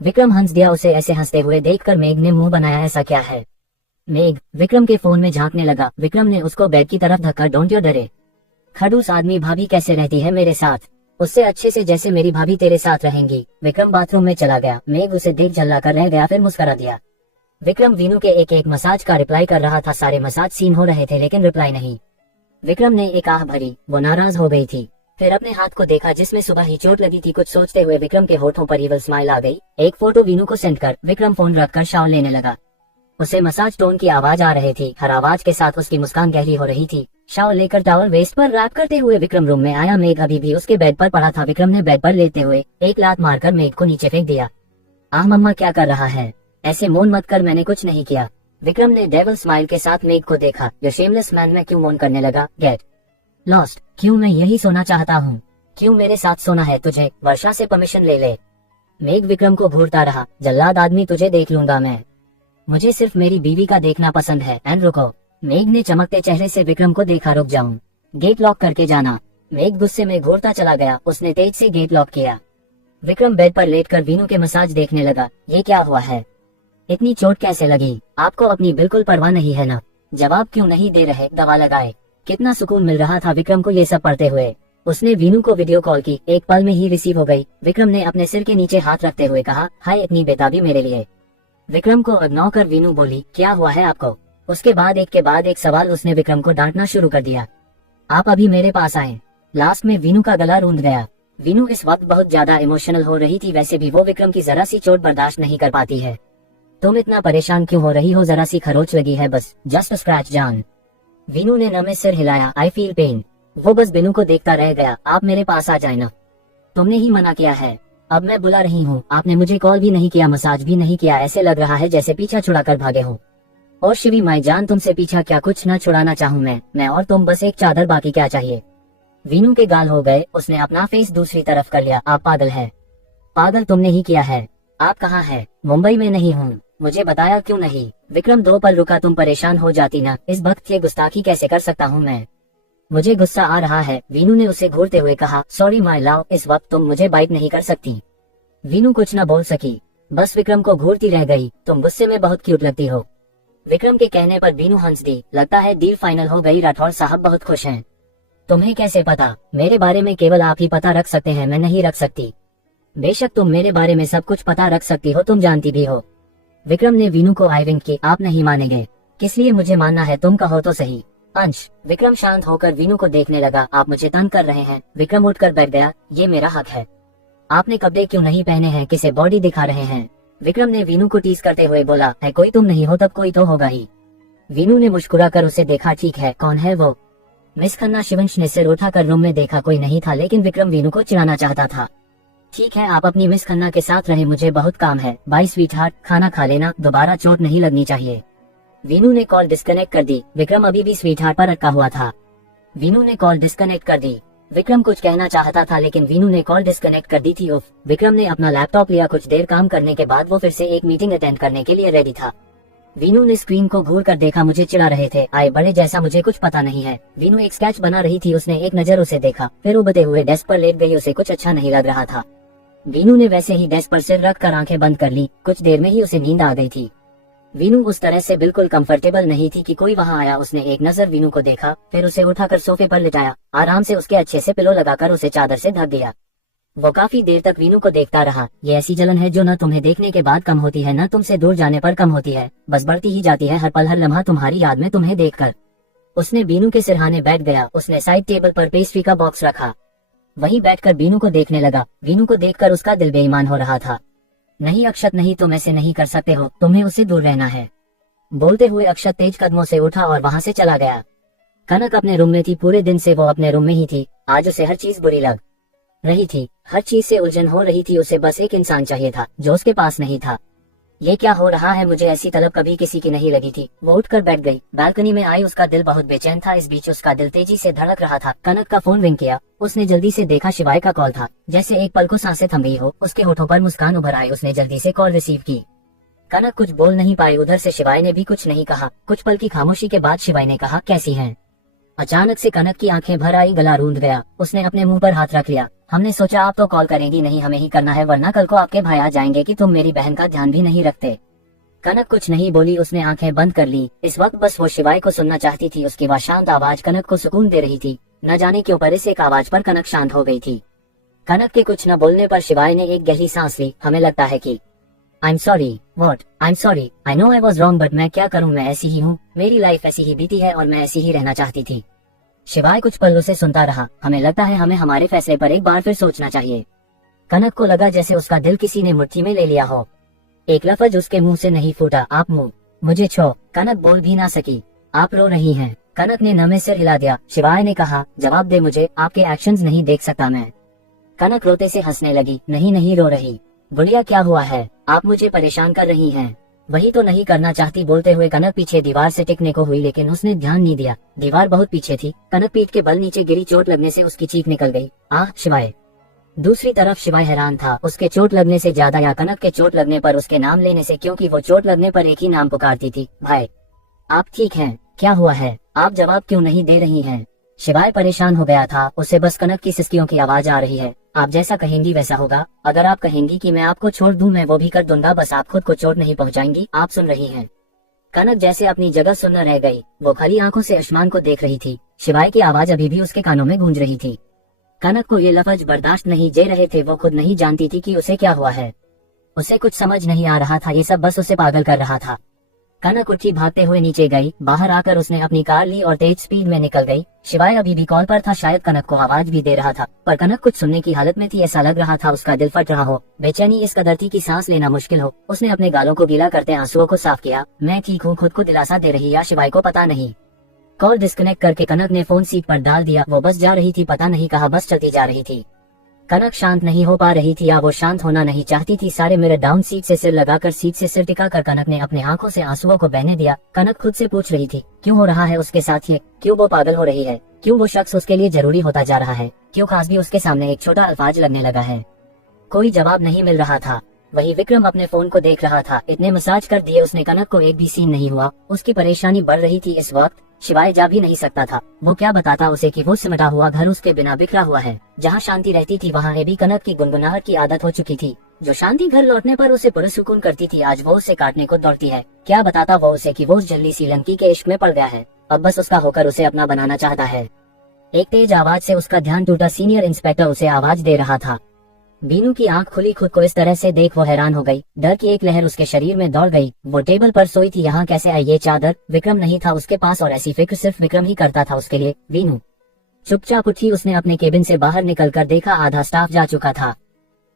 विक्रम हंस दिया। उसे ऐसे हंसते हुए देखकर मेघ ने मुंह बनाया, ऐसा क्या है? मेघ विक्रम के फोन में झांकने लगा। विक्रम ने उसको बेड की तरफ धक्का, डोंट यू डरे, खड़ूस आदमी, भाभी कैसे रहती है मेरे साथ? उससे अच्छे से जैसे मेरी भाभी तेरे साथ रहेंगी। विक्रम बाथरूम में चला गया। मेघ उसे देख झल्ला कर रह गया, फिर मुस्कुरा दिया। विक्रम वीनू के एक एक मसाज का रिप्लाई कर रहा था। सारे मसाज सीन हो रहे थे लेकिन रिप्लाई नहीं। विक्रम ने एक आह भरी, वो नाराज हो गई थी। फिर अपने हाथ को देखा जिसमें सुबह ही चोट लगी थी। कुछ सोचते हुए विक्रम के होठों पर इवल स्माइल आ गई। एक फोटो वीनू को सेंड कर विक्रम फोन रखकर शावर लेने लगा। उसे मसाज टोन की आवाज आ रही थी। हर आवाज के साथ उसकी मुस्कान गहरी हो रही थी। शावर लेकर टावल वेस्ट पर रैप करते हुए विक्रम रूम में आया। मेघ अभी भी उसके बेड पर पड़ा था। विक्रम ने बेड पर लेटते हुए एक लात मारकर मेघ को नीचे फेंक दिया। आह मम्मा क्या कर रहा है, ऐसे मौन मत कर, मैंने कुछ नहीं किया। विक्रम ने डेविल स्माइल के साथ मेघ को देखा। यू शेमलेस मैन, मैं क्यों मौन करने लगा? Get lost. क्यों? मैं यही सोना चाहता हूँ। क्यों मेरे साथ सोना है तुझे? वर्षा से परमिशन ले ले। मेघ विक्रम को घूरता रहा। जल्लाद आदमी, तुझे देख लूंगा मैं। मुझे सिर्फ मेरी बीवी का देखना पसंद है। एंड रुको। मेघ ने चमकते चेहरे से विक्रम को देखा। रुक जाऊं, गेट लॉक करके जाना। मेघ गुस्से में घूरता चला गया। उसने तेज से गेट लॉक किया। विक्रम बेड पर लेटकर वीनू के मसाज देखने लगा। ये क्या हुआ है? इतनी चोट कैसे लगी? आपको अपनी बिल्कुल परवाह नहीं है ना? जवाब क्यों नहीं दे रहे? दवा लगाए। कितना सुकून मिल रहा था विक्रम को ये सब पढ़ते हुए। उसने वीनू को वीडियो कॉल की। एक पल में ही रिसीव हो गई। विक्रम ने अपने सिर के नीचे हाथ रखते हुए कहा, हाय, इतनी बेताबी मेरे लिए। विक्रम को इग्नोर कर वीनू बोली, क्या हुआ है आपको? उसके बाद एक सवाल उसने विक्रम को डांटना शुरू कर दिया। आप अभी मेरे पास आए। लास्ट में वीनू का गला रूंध गया। वीनू इस वक्त बहुत ज्यादा इमोशनल हो रही थी। वैसे भी वो विक्रम की जरा सी चोट बर्दाश्त नहीं कर पाती है। तुम इतना परेशान क्यों हो रही हो? जरा सी खरोच लगी है बस, जस्ट स्क्रैच जान। वीनू ने नमे सिर हिलाया। I feel pain. वो बस वीनू को देखता रह गया। आप मेरे पास आ जाए ना। तुमने ही मना किया है। अब मैं बुला रही हूँ। आपने मुझे कॉल भी नहीं किया, मसाज भी नहीं किया। ऐसे लग रहा है जैसे पीछा छुड़ा कर भागे हो। और शिवी माई जान, तुमसे पीछा क्या कुछ न छुड़ाना चाहूँ मैं और तुम बस एक चादर, बाकी क्या चाहिए? वीनू के गाल हो गए। उसने अपना फेस दूसरी तरफ कर लिया। आप पागल है। पागल तुमने ही किया है। आप कहाँ है? मुंबई में नहीं हूँ। मुझे बताया क्यों नहीं? विक्रम 2 पल रुका। तुम परेशान हो जाती ना, इस वक्त ये गुस्ताखी कैसे कर सकता हूँ मैं? मुझे गुस्सा आ रहा है। वीनू ने उसे घूरते हुए कहा। सॉरी माय लव, इस वक्त तुम मुझे बाइट नहीं कर सकती। वीनू कुछ न बोल सकी, बस विक्रम को घूरती रह गई। तुम गुस्से में बहुत क्यूट लगती हो। विक्रम के कहने पर वीनू हंस दी। लगता है डील फाइनल हो गई। राठौर साहब बहुत खुश हैं। तुम्हें कैसे पता? मेरे बारे में केवल आप ही पता रख सकते हैं, मैं नहीं रख सकती। बेशक तुम मेरे बारे में सब कुछ पता रख सकती हो, तुम जानती भी हो। विक्रम ने वीनू को आई विंक की। आप नहीं मानेंगे। किस लिए मुझे मानना है? तुम कहो तो सही। अंश। विक्रम शांत होकर वीनू को देखने लगा। आप मुझे तंग कर रहे हैं। विक्रम उठकर बैठ गया। ये मेरा हक है। आपने कपड़े क्यों नहीं पहने हैं? किसे बॉडी दिखा रहे हैं? विक्रम ने वीनू को टीज करते हुए बोला। है कोई तुम नहीं हो तब कोई तो होगा ही। वीनू ने मुस्कुरा कर उसे देखा। ठीक है, कौन है वो? मिस खन्ना। शिवंश ने सिर उठाकर रूम में देखा। कोई नहीं था, लेकिन विक्रम वीनू को चिढ़ाना चाहता था। ठीक है, आप अपनी मिस खन्ना के साथ रहे, मुझे बहुत काम है। बाय स्वीट हार्ट, खाना खा लेना, दोबारा चोट नहीं लगनी चाहिए। वीनू ने कॉल डिस्कनेक्ट कर दी। विक्रम अभी भी स्वीट हार्ट पर अटका हुआ था। वीनू ने कॉल डिस्कनेक्ट कर दी। विक्रम कुछ कहना चाहता था लेकिन वीनू ने कॉल डिस्कनेक्ट कर दी थी। उफ। विक्रम ने अपना लैपटॉप लिया। कुछ देर काम करने के बाद वो फिर से एक मीटिंग अटेंड करने के लिए रेडी था। वीनू ने स्क्रीन को घूर कर देखा। मुझे चिढ़ा रहे थे। आए बड़े जैसा मुझे कुछ पता नहीं है। वीनू एक स्केच बना रही थी। उसने एक नजर उसे देखा, फिर उबते हुए डेस्क पर लेट गई। उसे कुछ अच्छा नहीं लग रहा था। वीनू ने वैसे ही डेस्क पर सिर रख कर आंखें बंद कर ली। कुछ देर में ही उसे नींद आ गई थी। वीनू उस तरह से बिल्कुल कंफर्टेबल नहीं थी कि कोई वहां आया। उसने एक नजर वीनू को देखा, फिर उसे उठाकर सोफे पर लिटाया। आराम से उसके अच्छे से पिलो लगाकर उसे चादर से ढक दिया। वो काफी देर तक वीनू को देखता रहा। ये ऐसी जलन है जो न तुम्हें देखने के बाद कम होती है, न तुमसे दूर जाने पर कम होती है, बस बढ़ती ही जाती है हर पल हर लम्हा तुम्हारी याद में तुम्हें देखकर। उसने वीनू के सिरहाने बैठ गया। उसने साइड टेबल पर पेस्ट्री का बॉक्स रखा। वहीं बैठकर वीनू को देखने लगा। वीनू को देखकर उसका दिल बेईमान हो रहा था। नहीं अक्षत, नहीं, तुम ऐसे नहीं कर सकते हो, तुम्हें उससे दूर रहना है। बोलते हुए अक्षत तेज कदमों से उठा और वहां से चला गया। कनक अपने रूम में थी। पूरे दिन से वो अपने रूम में ही थी। आज उसे हर चीज बुरी लग रही थी। हर चीज से उलझन हो रही थी। उसे बस एक इंसान चाहिए था जो उसके पास नहीं था। ये क्या हो रहा है? मुझे ऐसी तलब कभी किसी की नहीं लगी थी। वो उठकर बैठ गई। बालकनी में आई। उसका दिल बहुत बेचैन था। इस बीच उसका दिल तेजी से धड़क रहा था। कनक का फोन रिंग किया। उसने जल्दी से देखा शिवाय का कॉल था। जैसे एक पल को सांसें थम गई हो। उसके होठों पर मुस्कान उभर आई। उसने जल्दी से कॉल रिसीव की। कनक कुछ बोल नहीं पाई। उधर से शिवाय ने भी कुछ नहीं कहा। कुछ पल की खामोशी के बाद शिवाय ने कहा, कैसी हैं? अचानक से कनक की आंखें भर आई। गला रूंध गया। उसने अपने मुंह पर हाथ रख लिया। हमने सोचा आप तो कॉल करेंगी नहीं, हमें ही करना है, वरना कल को आपके भाई आ जाएंगे कि तुम मेरी बहन का ध्यान भी नहीं रखते। कनक कुछ नहीं बोली। उसने आंखें बंद कर ली। इस वक्त बस वो शिवाय को सुनना चाहती थी। उसकी वह शांत आवाज कनक को सुकून दे रही थी। न जाने क्यों पर इस एक आवाज पर कनक शांत हो गई थी। कनक के कुछ न बोलने पर शिवाय ने एक गहरी सांस ली। हमें लगता है कि I'm sorry. What? I'm sorry. I know I was wrong but मैं क्या करूँ, मैं ऐसी ही हूँ, मेरी लाइफ ऐसी ही बीती है और मैं ऐसी ही रहना चाहती थी। शिवाय कुछ पल उसे सुनता रहा। हमें लगता है हमें हमारे फैसले पर एक बार फिर सोचना चाहिए। कनक को लगा जैसे उसका दिल किसी ने मुट्ठी में ले लिया हो। एक लफ्ज उसके मुंह से नहीं फूटा। आप मुंह मुझे छो। कनक बोल भी ना सकी। आप रो रही हैं। कनक ने नमे सिर हिला दिया। शिवाय ने कहा, जवाब दे मुझे, आपके एक्शंस नहीं देख सकता मैं। कनक रोते से हंसने लगी। नहीं नहीं रो रही। बुढ़िया क्या हुआ है, आप मुझे परेशान कर रही हैं। वही तो नहीं करना चाहती। बोलते हुए कनक पीछे दीवार से टिकने को हुई लेकिन उसने ध्यान नहीं दिया। दीवार बहुत पीछे थी। कनक पीठ के बल नीचे गिरी। चोट लगने से उसकी चीख निकल गई। आह शिवाय। दूसरी तरफ शिवाय हैरान था, उसके चोट लगने से ज्यादा या कनक के चोट लगने पर उसके नाम लेने से, क्योंकि वो चोट लगने पर एक ही नाम पुकारती थी, भाई। आप ठीक हैं? क्या हुआ है? आप जवाब क्यों नहीं दे रही हैं? शिवाय परेशान हो गया था। उसे बस कनक की सिसकियों की आवाज आ रही है। आप जैसा कहेंगी वैसा होगा। अगर आप कहेंगी कि मैं आपको छोड़ दूं, मैं वो भी कर दूंगा, बस आप खुद को चोट नहीं पहुंचाएंगी। आप सुन रही हैं? कनक जैसे अपनी जगह सुन रह गई। वो खाली आंखों से आसमान को देख रही थी। शिवाय की आवाज अभी भी उसके कानों में गूंज रही थी। कनक को ये लफ्ज बर्दाश्त नहीं दे रहे थे। वो खुद नहीं जानती थी कि उसे क्या हुआ है। उसे कुछ समझ नहीं आ रहा था। ये सब बस उसे पागल कर रहा था। कनक उठी, भागते हुए नीचे गई। बाहर आकर उसने अपनी कार ली और तेज स्पीड में निकल गई। शिवाय अभी भी कॉल पर था। शायद कनक को आवाज भी दे रहा था, पर कनक कुछ सुनने की हालत में थी। ऐसा लग रहा था उसका दिल फट रहा हो। बेचैनी इस कदर थी कि सांस लेना मुश्किल हो। उसने अपने गालों को गीला करते आंसुओं को साफ किया। मैं ठीक हूँ, खुद को दिलासा दे रही या शिवाय को पता नहीं। कॉल डिस्कनेक्ट करके कनक ने फोन सीट पर डाल दिया। वो बस जा रही थी, पता नहीं कहाँ बस चलती जा रही थी। कनक शांत नहीं हो पा रही थी या वो शांत होना नहीं चाहती थी। सारे मिरर डाउन, सीट से सिर लगाकर, सीट से सिर टिकाकर कनक ने अपने आंखों से आंसुओं को बहने दिया। कनक खुद से पूछ रही थी, क्यों हो रहा है उसके साथ ये? क्यों वो पागल हो रही है? क्यों वो शख्स उसके लिए जरूरी होता जा रहा है? क्यों खास भी उसके सामने एक छोटा अल्फाज लगने लगा है? कोई जवाब नहीं मिल रहा था। वही विक्रम अपने फोन को देख रहा था। इतने मसाज कर दिए उसने, कनक को एक भी सीन नहीं हुआ। उसकी परेशानी बढ़ रही थी। इस वक्त शिवाय जा भी नहीं सकता था। वो क्या बताता उसे कि वो सिमटा हुआ घर उसके बिना बिखरा हुआ है। जहाँ शांति रहती थी वहाँ भी कनक की गुनगुनाहट की आदत हो चुकी थी। जो शांति घर लौटने पर उसे पुरसुकून करती थी, आज वो उसे काटने को दौड़ती है। क्या बताता वो उसे कि वो उस जल्दी सी लड़की के इश्क में पड़ गया है। अब बस उसका होकर उसे अपना बनाना चाहता है। एक तेज आवाज से उसका ध्यान टूटा। सीनियर इंस्पेक्टर उसे आवाज दे रहा था। बीनू की आंख खुली। खुद को इस तरह से देख वो हैरान हो गई। डर की एक लहर उसके शरीर में दौड़ गई। वो टेबल पर सोई थी। यहाँ कैसे आई ये चादर? विक्रम नहीं था उसके पास और ऐसी फिक्र सिर्फ विक्रम ही करता था उसके लिए। बीनू चुपचाप उठी। उसने अपने केबिन से बाहर निकलकर देखा, आधा स्टाफ जा चुका था।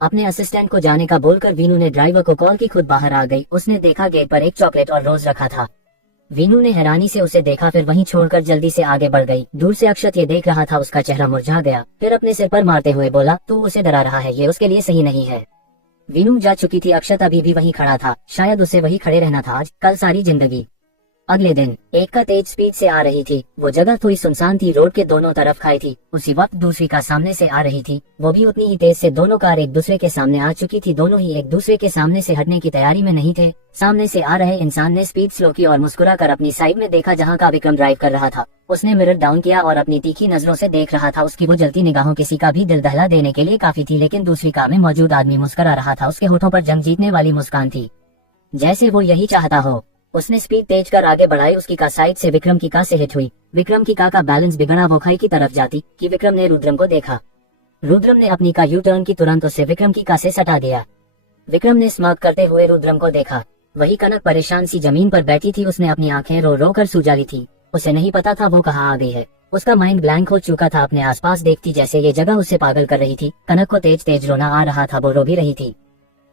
अपने असिस्टेंट को जाने का बोलकर वीनू ने ड्राइवर को कॉल की, खुद बाहर आ गई। उसने देखा गेट पर एक चॉकलेट और रोज रखा था। वीनू ने हैरानी से उसे देखा, फिर वहीं छोड़कर जल्दी से आगे बढ़ गई। दूर से अक्षत ये देख रहा था। उसका चेहरा मुरझा गया। फिर अपने सिर पर मारते हुए बोला, तू उसे डरा रहा है, ये उसके लिए सही नहीं है। वीनू जा चुकी थी। अक्षत अभी भी वहीं खड़ा था। शायद उसे वहीं खड़े रहना था आज, कल, सारी जिंदगी। अगले दिन एक का तेज स्पीड से आ रही थी। वो जगह थोड़ी सुनसान थी। रोड के दोनों तरफ खाई थी। उसी वक्त दूसरी कार सामने से आ रही थी। वो भी उतनी ही तेज से। दोनों कार एक दूसरे के सामने आ चुकी थी। दोनों ही एक दूसरे के सामने से हटने की तैयारी में नहीं थे। सामने से आ रहे इंसान ने स्पीड स्लो की और मुस्कुरा कर अपनी साइड में देखा जहाँ का विक्रम ड्राइव कर रहा था। उसने मिरर डाउन किया और अपनी तीखी नजरों से देख रहा था। उसकी वो जलती निगाहों किसी का भी दिल दहला देने के लिए काफी थी। लेकिन दूसरी कार में मौजूद आदमी मुस्कुरा रहा था। उसके होठों पर जंग जीतने वाली मुस्कान थी, जैसे वो यही चाहता हो। उसने स्पीड तेज कर आगे बढ़ाई। उसकी कार साइड से विक्रम की कार से हिट हुई। विक्रम की कार का बैलेंस बिगड़ा। वो खाई की तरफ जाती कि विक्रम ने रुद्रम को देखा। रुद्रम ने अपनी कार यू टर्न की, तुरंत उसे विक्रम की कार से सटा दिया। विक्रम ने स्मार्ट करते हुए रुद्रम को देखा। वही कनक परेशान सी जमीन पर बैठी थी। उसने अपनी आंखें रो रो कर सुजाली थी। उसे नहीं पता था वो कहाँ आ गई है। उसका माइंड ब्लैंक हो चुका था। अपने आसपास देखती जैसे ये जगह उसे पागल कर रही थी। कनक को तेज तेज रोना आ रहा था। वो रो भी रही थी।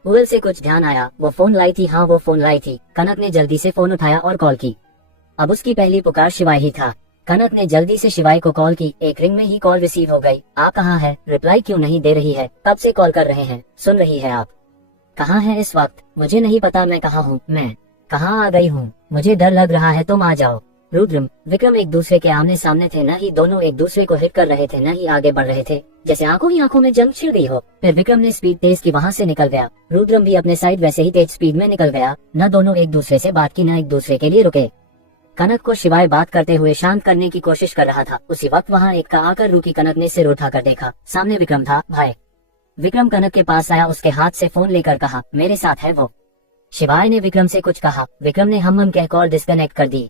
गूगल से कुछ ध्यान आया। वो फोन लाई थी। हाँ, वो फोन लाई थी। कनक ने जल्दी से फोन उठाया और कॉल की। अब उसकी पहली पुकार शिवाय ही था। कनक ने जल्दी से शिवाय को कॉल की। एक रिंग में ही कॉल रिसीव हो गई। आप कहाँ हैं? रिप्लाई क्यों नहीं दे रही है? कब से कॉल कर रहे हैं? सुन रही है आप? कहाँ है इस वक्त? मुझे नहीं पता मैं कहाँ हूँ। मैं कहाँ आ गई हूँ? मुझे डर लग रहा है, तुम आ जाओ। रुद्रम विक्रम एक दूसरे के आमने सामने थे। न ही दोनों एक दूसरे को हिट कर रहे थे, न ही आगे बढ़ रहे थे, जैसे आंखों ही आंखों में जंग छिड़ गई हो। फिर विक्रम ने स्पीड तेज की, वहाँ से निकल गया। रुद्रम भी अपने साइड वैसे ही तेज स्पीड में निकल गया। न दोनों एक दूसरे से बात की, न एक दूसरे के लिए रुके। कनक को शिवाय बात करते हुए शांत करने की कोशिश कर रहा था। उसी वक्त वहाँ एक का आकर रुकी। कनक ने सिर उठाकर देखा। सामने विक्रम था। भाई। विक्रम कनक के पास आया। उसके हाथ से फोन लेकर कहा, मेरे साथ है वो। शिवाय ने विक्रम से कुछ कहा। विक्रम ने हम कह कॉल डिस्कनेक्ट कर दी।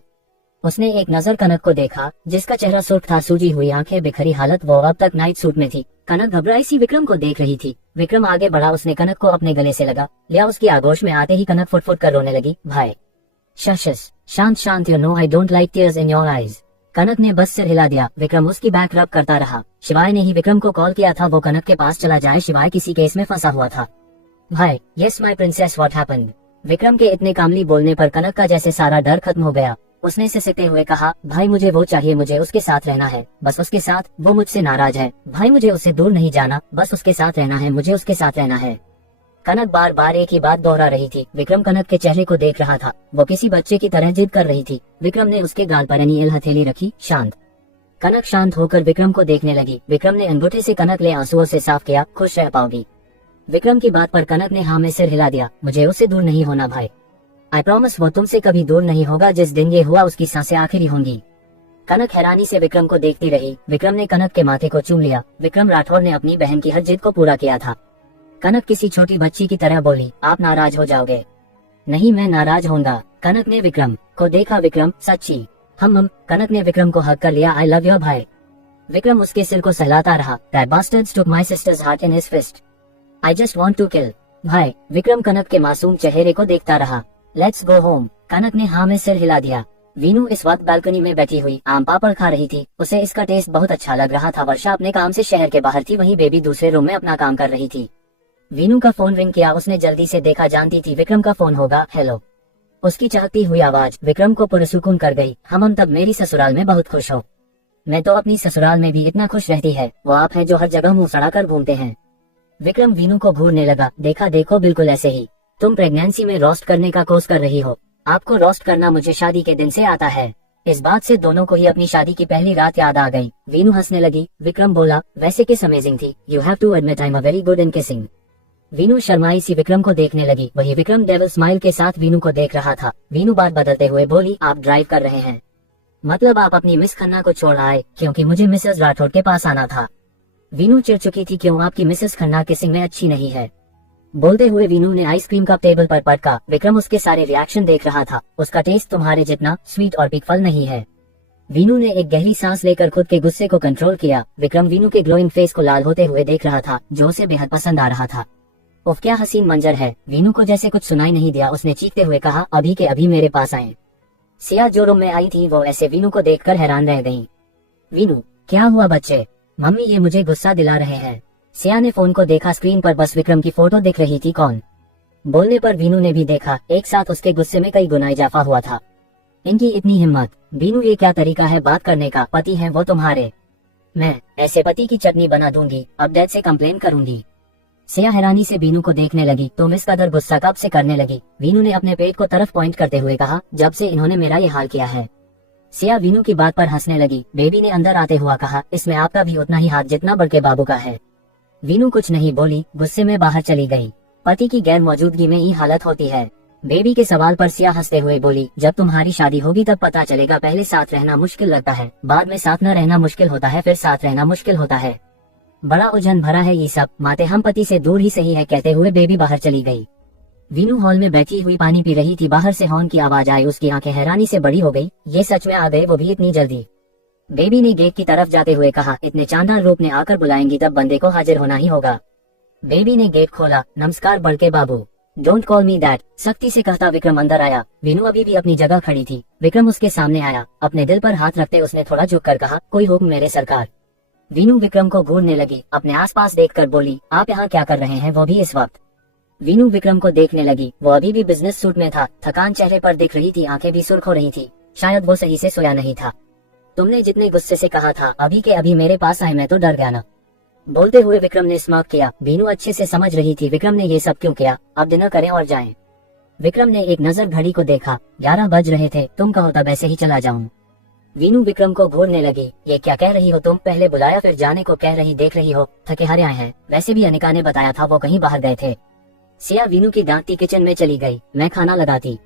उसने एक नजर कनक को देखा, जिसका चेहरा सुर्ख था, सूजी हुई आंखें, बिखरी हालत। वो अब तक नाइट सूट में थी। कनक घबराई सी विक्रम को देख रही थी। विक्रम आगे बढ़ा, उसने कनक को अपने गले से लगा लिया। उसकी आगोश में आते ही कनक फुट कर रोने लगी। भाई शश, शांत शांत, you know I don't like tears in your eyes. Kanak ने बस सिर हिला दिया। विक्रम उसकी बैक रब करता रहा। शिवाय ने ही विक्रम को कॉल किया था, वो कनक के पास चला जाए। शिवाय किसी केस में फंसा हुआ था। भाई, yes my princess, what happened? Vikram के इतने कामली बोलने पर कनक का जैसे सारा डर खत्म हो गया। उसने सिसकते हुए कहा, भाई मुझे वो चाहिए, मुझे उसके साथ रहना है, बस उसके साथ। वो मुझसे नाराज है भाई, मुझे उससे दूर नहीं जाना, बस उसके साथ रहना है, मुझे उसके साथ रहना है। कनक बार बार एक ही बात दोहरा रही थी। विक्रम कनक के चेहरे को देख रहा था। वो किसी बच्चे की तरह जिद कर रही थी। विक्रम ने उसके गाल पर अनियल हथेली रखी। शांत। कनक शांत होकर विक्रम को देखने लगी। विक्रम ने अंगूठे से कनक ले आंसुओं से साफ किया। खुश रह पाओगी? विक्रम की बात पर कनक ने हाँ में सिर हिला दिया। मुझे उससे दूर नहीं होना भाई, आई प्रॉमिस, वो तुमसे कभी दूर नहीं होगा। जिस दिन ये हुआ उसकी सांसें आखिरी होंगी। कनक हैरानी से विक्रम को देखती रही। विक्रम ने कनक के माथे को चूम लिया। विक्रम राठौर ने अपनी बहन की हर जिद को पूरा किया था। कनक किसी छोटी बच्ची की तरह बोली, आप नाराज हो जाओगे? नहीं, मैं नाराज होऊंगा। कनक ने विक्रम को देखा। विक्रम सच्ची? हम। कनक ने विक्रम को हक कर लिया। आई लव यू भाई। विक्रम उसके सिर को सहलाता रहा। That bastards took my sister's heart in his fist, I just want to kill. भाई, विक्रम कनक के मासूम चेहरे को देखता रहा। Let's go home. कनक ने हाँ में सिर हिला दिया। वीनू इस वक्त बालकनी में बैठी हुई आम पापड़ खा रही थी। उसे इसका टेस्ट बहुत अच्छा लग रहा था। वर्षा अपने काम से शहर के बाहर थी, वहीं बेबी दूसरे रूम में अपना काम कर रही थी। वीनू का फोन रिंग किया। उसने जल्दी से देखा, जानती थी विक्रम का फोन होगा। हेलो। उसकी चहकती हुई आवाज विक्रम को पुरसुकून कर गई। हम तब मेरी ससुराल में बहुत खुश हो। मैं तो अपनी ससुराल में भी इतना खुश रहती है। वो आप है जो हर जगह मुंह सड़ा कर घूमते हैं। विक्रम वीनू को घूरने लगा। देखा देखो, बिल्कुल ऐसे ही। तुम प्रेगनेंसी में रोस्ट करने का कोर्स कर रही हो। आपको रोस्ट करना मुझे शादी के दिन से आता है। इस बात से दोनों को ही अपनी शादी की पहली रात याद आ गई। वीनू हंसने लगी। विक्रम बोला, वैसे किस अमेजिंग थी। You have to admit I am very good in kissing. Vinu शर्माई सी विक्रम को देखने लगी। वही विक्रम डेविल स्माइल के साथ वीनू को देख रहा था। वीनू बात बदलते हुए बोली, आप ड्राइव कर रहे हैं? मतलब आप अपनी मिस खन्ना को छोड़ आए? क्योंकि मुझे मिसेस राठौड़ के पास आना था। वीनू चिढ़ चुकी थी। क्यों, आपकी मिसेस खन्ना किसिंग में अच्छी नहीं है? बोलते हुए वीनू ने आइसक्रीम कप टेबल पर पटका। विक्रम उसके सारे रिएक्शन देख रहा था। उसका टेस्ट तुम्हारे जितना स्वीट और पिकफल नहीं है। वीनू ने एक गहरी सांस लेकर खुद के गुस्से को कंट्रोल किया। विक्रम वीनू के ग्लोइंग फेस को लाल होते हुए देख रहा था, जो उसे बेहद पसंद आ रहा था। उफ, क्या हसीन मंजर है। वीनू को जैसे कुछ सुनाई नहीं दिया। उसने चीखते हुए कहा, अभी के अभी मेरे पास आए। सिया जो रूम में आई थी, वो ऐसे वीनू को देखकर हैरान रह गई। वीनू, क्या हुआ बच्चे? मम्मी, ये मुझे गुस्सा दिला रहे हैं। सिया ने फोन को देखा। स्क्रीन पर बस विक्रम की फोटो दिख रही थी। कौन? बोलने पर वीनू ने भी देखा। एक साथ उसके गुस्से में कई गुना इजाफा हुआ था। इनकी इतनी हिम्मत। वीनू, ये क्या तरीका है बात करने का? पति हैं वो तुम्हारे। मैं ऐसे पति की चटनी बना दूंगी। अब डैड से कंप्लेन करूंगी। सिया हैरानी से वीनू को देखने लगी। तुम इस कदर गुस्सा कब से करने लगी? वीनू ने अपने पेट को तरफ पॉइंट करते हुए कहा, जब से इन्होंने मेरा ये हाल किया है। सिया वीनू की बात पर हंसने लगी। बेबी ने अंदर आते हुआ कहा, इसमें आपका भी उतना ही हाथ जितना बड़के बाबू का है। वीनू कुछ नहीं बोली, गुस्से में बाहर चली गई। पति की गैर मौजूदगी में ये हालत होती है। बेबी के सवाल पर सिया हंसते हुए बोली, जब तुम्हारी शादी होगी तब पता चलेगा। पहले साथ रहना मुश्किल लगता है, बाद में साथ न रहना मुश्किल होता है, फिर साथ रहना मुश्किल होता है। बड़ा उलझन भरा है ये सब। माते हम पति से दूर ही सही है, कहते हुए बेबी बाहर चली गई। वीनू हॉल में बैठी हुई पानी पी रही थी। बाहर से हॉर्न की आवाज आई। उसकी आंखें हैरानी से बड़ी हो गई। ये सच में आ गए, वो भी इतनी जल्दी? बेबी ने गेट की तरफ जाते हुए कहा, इतने चांदार रूप में आकर बुलाएंगी तब बंदे को हाजिर होना ही होगा। बेबी ने गेट खोला। नमस्कार बड़के बाबू। डोंट कॉल मी दैट, सख्ती से कहता विक्रम अंदर आया। वीनू अभी भी अपनी जगह खड़ी थी। विक्रम उसके सामने आया। अपने दिल पर हाथ रखते उसने थोड़ा झुक कर कहा, कोई हुक्म मेरे सरकार। वीनू विक्रम को घूरने लगी। अपने आसपास देखकर बोली, आप यहाँ क्या कर रहे हैं, वो भी इस वक्त? वीनू विक्रम को देखने लगी। वो अभी भी बिजनेस सूट में था। थकान चेहरे पर दिख रही थी, आंखें भी सुर्ख हो रही थी। शायद वो सही से सोया नहीं था। तुमने जितने गुस्से से कहा था अभी के अभी मेरे पास आए, मैं तो डर गया ना। बोलते हुए विक्रम ने स्मार्ट किया। वीनू अच्छे से समझ रही थी विक्रम ने ये सब क्यों किया। अब डिनर करें और जाएं। विक्रम ने एक नजर घड़ी को देखा। 11 बज रहे थे। तुम कहो तब ऐसे ही चला जाऊं। वीनू विक्रम को घूरने लगी। ये क्या कह रही हो तुम? पहले बुलाया फिर जाने को कह रही। देख रही हो थके हारे आए हैं। वैसे भी अनिका ने बताया था वो कहीं बाहर गए थे। सिया वीनू की डांटती किचन में चली गई। मैं खाना लगाती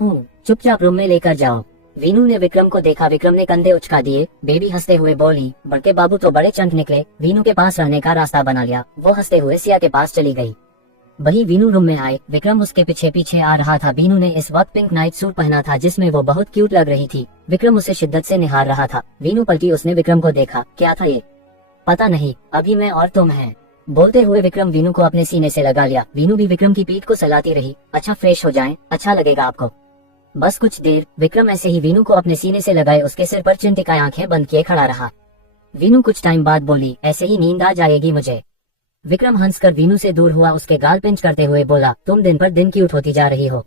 हूँ, चुपचाप रूम में लेकर जाओ। वीनू ने विक्रम को देखा। विक्रम ने कंधे उचका दिए। बेबी हंसते हुए बोली, बड़के बाबू तो बड़े चंट निकले। वीनू के पास रहने का रास्ता बना लिया। वो हंसते हुए सिया के पास चली गई। वही वीनू रूम में आए। विक्रम उसके पीछे पीछे आ रहा था। वीनू ने इस वक्त पिंक नाइट सूट पहना था जिसमें वो बहुत क्यूट लग रही थी। विक्रम उसे शिद्दत से निहार रहा था। वीनू पलटी, उसने विक्रम को देखा। क्या था ये? पता नहीं, अभी मैं और तुम हैं। बोलते हुए विक्रम वीनू को अपने सीने से लगा लिया। वीनू भी विक्रम की पीठ को सहलाती रही। अच्छा, फ्रेश हो जाएं, अच्छा लगेगा आपको। बस कुछ देर। विक्रम ऐसे ही वीनू को अपने सीने से लगाए उसके सिर पर चिन टिकाए आंखें बंद किए खड़ा रहा। वीनू कुछ टाइम बाद बोली, ऐसे ही नींद आ जाएगी मुझे। विक्रम हंसकर वीनू से दूर हुआ। उसके गाल पिंच करते हुए बोला, तुम दिन पर दिन क्यूट होती जा रही हो।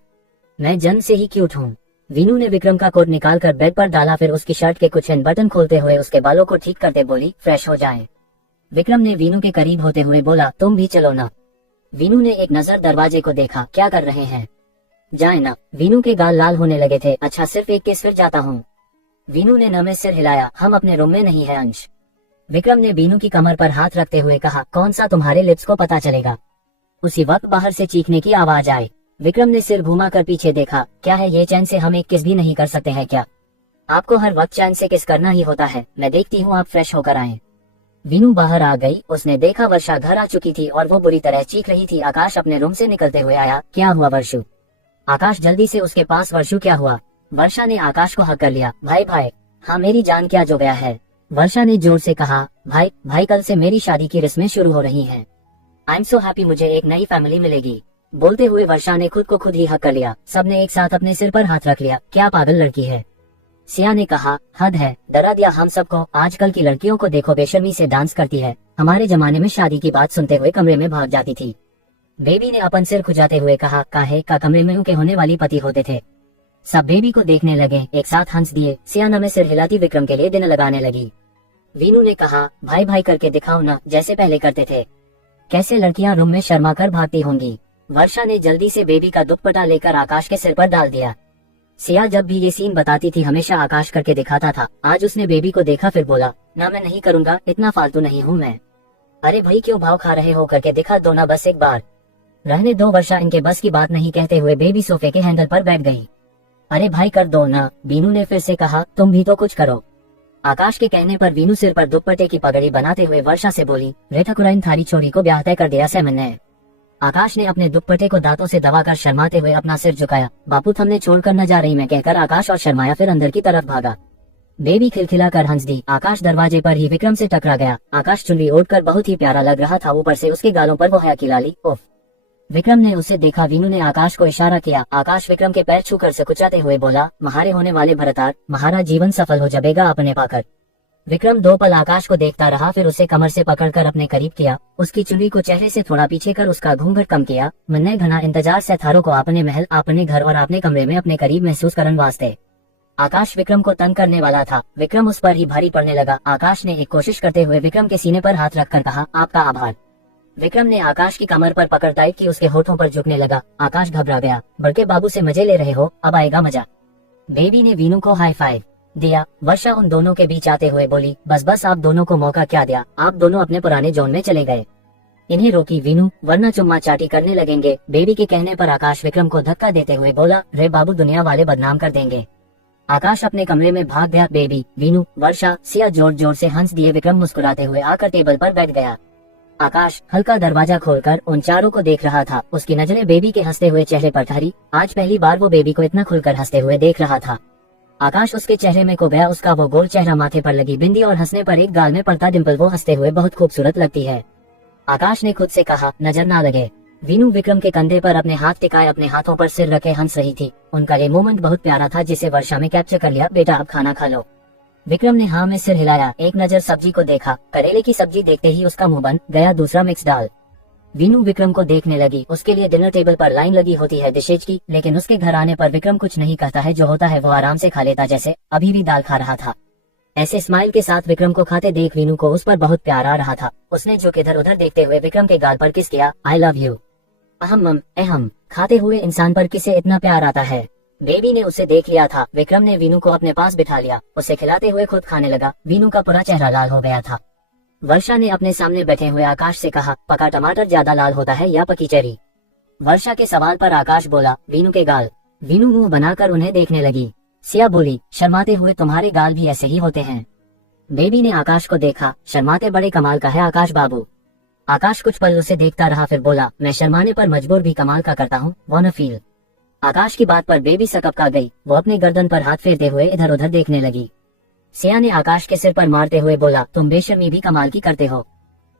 मैं जन्म से ही क्यूट हूँ। वीनू ने विक्रम का कोट निकालकर बेड पर डाला, फिर उसकी शर्ट के कुछ बटन खोलते हुए उसके बालों को ठीक करते बोली, फ्रेश हो जाएं। विक्रम ने वीनू के करीब होते हुए बोला, तुम भी चलो ना। वीनू ने एक नजर दरवाजे को देखा। क्या कर रहे हैं? जाए ना। वीनू के गाल लाल होने लगे थे। अच्छा, सिर्फ एक किस, फिर जाता हूँ। वीनू ने नमे सिर हिलाया। हम अपने रूम में नहीं है अंश। विक्रम ने वीनू की कमर पर हाथ रखते हुए कहा, कौन सा तुम्हारे लिप्स को पता चलेगा। उसी वक्त बाहर से चीखने की आवाज आई। विक्रम ने सिर घुमाकर पीछे देखा। क्या है ये, चैन से हम एक किस भी नहीं कर सकते हैं क्या? आपको हर वक्त चैन से किस करना ही होता है। मैं देखती हूँ आप फ्रेश होकर आए। वीनू बाहर आ गई। उसने देखा वर्षा घर आ चुकी थी और वो बुरी तरह चीख रही थी। आकाश अपने रूम से निकलते हुए आया। क्या हुआ वर्षु? आकाश जल्दी से उसके पास। वर्षु क्या हुआ? वर्षा ने आकाश को हक कर लिया। भाई भाई। हाँ मेरी जान, क्या जो गया है? वर्षा ने जोर से कहा। भाई भाई, कल से मेरी शादी की रस्में शुरू हो रही हैं। आई एम सो हैप्पी, मुझे एक नई फैमिली मिलेगी। बोलते हुए वर्षा ने खुद को खुद ही हक कर लिया। सबने एक साथ अपने सिर पर हाथ रख लिया। क्या पागल लड़की है? सिया ने कहा, हद है, डरा दिया हम सबको। आजकल की लड़कियों को देखो, बेशर्मी से डांस करती है। हमारे जमाने में शादी की बात सुनते हुए कमरे में भाग जाती थी। बेबी ने अपन सिर खुजाते हुए कहा, काहे का कमरे में उनके होने वाली पति होते थे। सब बेबी को देखने लगे, एक साथ हंस दिए। सिया में सिर हिलाती विक्रम के लिए दिन लगाने लगी। वीनू ने कहा, भाई भाई करके दिखाओ ना, जैसे पहले करते थे। कैसे लड़कियां रूम में शर्मा कर भागती होंगी। वर्षा ने जल्दी से बेबी का दुपट्टा लेकर आकाश के सिर पर डाल दिया। सिया जब भी ये सीन बताती थी हमेशा आकाश करके दिखाता था। आज उसने बेबी को देखा, फिर बोला, ना मैं नहीं करूंगा, इतना फालतू नहीं हूँ मैं। अरे भाई क्यों भाव खा रहे हो, करके दिखा दो ना बस एक बार। रहने दो। वर्षा इनके बस की बात नहीं कहते हुए बेबी सोफे के हैंडल पर बैठ गई। अरे भाई कर दो ना, वीनू ने फिर से कहा, तुम भी तो कुछ करो। आकाश के कहने पर वीनू सिर पर दुपट्टे की पगड़ी बनाते हुए वर्षा से बोली, रे ठकुराइन थारी छोरी को ब्याह तय कर दिया सेमन ने। आकाश ने अपने दुपट्टे को दांतों से दबाकर शर्माते हुए अपना सिर झुकाया। बापू थमने छोड़कर न जा रही मैं, कहकर आकाश और शर्माया, फिर अंदर की तरफ भागा। बेबी खिलखिलाकर हंस दी। आकाश दरवाजे पर ही विक्रम से टकरा गया। आकाश चुनरी ओढ़कर बहुत ही प्यारा लग रहा था, ऊपर से उसके गालों पर वो हया की लाली। उफ। विक्रम ने उसे देखा। वीनू ने आकाश को इशारा किया। आकाश विक्रम के पैर छूकर से कुचाते हुए बोला, महारे होने वाले भरतार, महारा जीवन सफल हो जाएगा अपने पाकर। विक्रम 2 पल आकाश को देखता रहा, फिर उसे कमर से पकड़कर अपने करीब किया। उसकी चुन्नी को चेहरे से थोड़ा पीछे कर उसका घूंघट कम किया। मन ने घना इंतजार से थारों को अपने महल, अपने घर और अपने कमरे में अपने करीब महसूस करने वास्ते। आकाश विक्रम को तंग करने वाला था। विक्रम उस पर ही भारी पड़ने लगा। आकाश ने एक कोशिश करते हुए विक्रम के सीने पर हाथ रखकर कहा, आपका आभार। विक्रम ने आकाश की कमर पर पकड़ टाइट की, उसके होठों पर झुकने लगा। आकाश घबरा गया। बड़के बाबू से मजे ले रहे हो, अब आएगा मजा। बेबी ने वीनू को हाई फाइव दिया। वर्षा उन दोनों के बीच आते हुए बोली, बस बस आप दोनों को मौका क्या दिया, आप दोनों अपने पुराने जोन में चले गए। इन्हें रोकी वीनू, वरना चुम्मा चाटी करने लगेंगे। बेबी के कहने पर आकाश विक्रम को धक्का देते हुए बोला, रे बाबू दुनिया वाले बदनाम कर देंगे। आकाश अपने कमरे में भाग गया। बेबी, वीनू, वर्षा, सिया जोर जोर से हंस दिए। विक्रम मुस्कुराते हुए आकर टेबल पर बैठ गया। आकाश हल्का दरवाजा खोलकर उन चारों को देख रहा था। उसकी नजरें बेबी के हंसते हुए चेहरे पर ठहरी। आज पहली बार वो बेबी को इतना खुलकर हंसते हुए देख रहा था। आकाश उसके चेहरे में खो गया। उसका वो गोल चेहरा, माथे पर लगी बिंदी और हंसने पर एक गाल में पड़ता डिम्पल, वो हंसते हुए बहुत खूबसूरत लगती है। आकाश ने खुद से कहा, नजर ना लगे। वीनू विक्रम के कंधे पर अपने हाथ टिकाए अपने हाथों पर सिर रखे हंस रही थी। उनका ये मोमेंट बहुत प्यारा था जिसे वर्षा में कैप्चर कर लिया। बेटा अब खाना खा लो। विक्रम ने हाँ में सिर हिलाया। एक नजर सब्जी को देखा। करेले की सब्जी देखते ही उसका मुंह बन गया। दूसरा मिक्स दाल। वीनू विक्रम को देखने लगी। उसके लिए डिनर टेबल पर लाइन लगी होती है डिशेज की, लेकिन उसके घर आने पर विक्रम कुछ नहीं कहता है। जो होता है वो आराम से खा लेता, जैसे अभी भी दाल खा रहा था। ऐसे स्माइल के साथ विक्रम को खाते देख वीनू को उस पर बहुत प्यार आ रहा था। उसने जो इधर उधर देखते हुए विक्रम के गाल पर किस किया। I love you. अहम अहम। खाते हुए इंसान पर किसे इतना प्यार आता है। बेबी ने उसे देख लिया था। विक्रम ने वीनू को अपने पास बिठा लिया। उसे खिलाते हुए खुद खाने लगा। वीनू का पूरा चेहरा लाल हो गया था। वर्षा ने अपने सामने बैठे हुए आकाश से कहा, पका टमाटर ज्यादा लाल होता है या पकी चेरी? वर्षा के सवाल पर आकाश बोला, वीनू के गाल। वीनू मुंह बनाकर उन्हें देखने लगी। सिया बोली, शर्माते हुए, तुम्हारे गाल भी ऐसे ही होते हैं। बेबी ने आकाश को देखा। शर्माते बड़े कमाल का है आकाश बाबू। आकाश कुछ पल उसे देखता रहा, फिर बोला, मैं शर्माने पर मजबूर भी कमाल का करता हूँ, वाना फील। आकाश की बात पर बेबी सकपका गई। वो अपने गर्दन पर हाथ फेरते हुए इधर उधर देखने लगी। सिया ने आकाश के सिर पर मारते हुए बोला, तुम बेशर्मी भी कमाल की करते हो।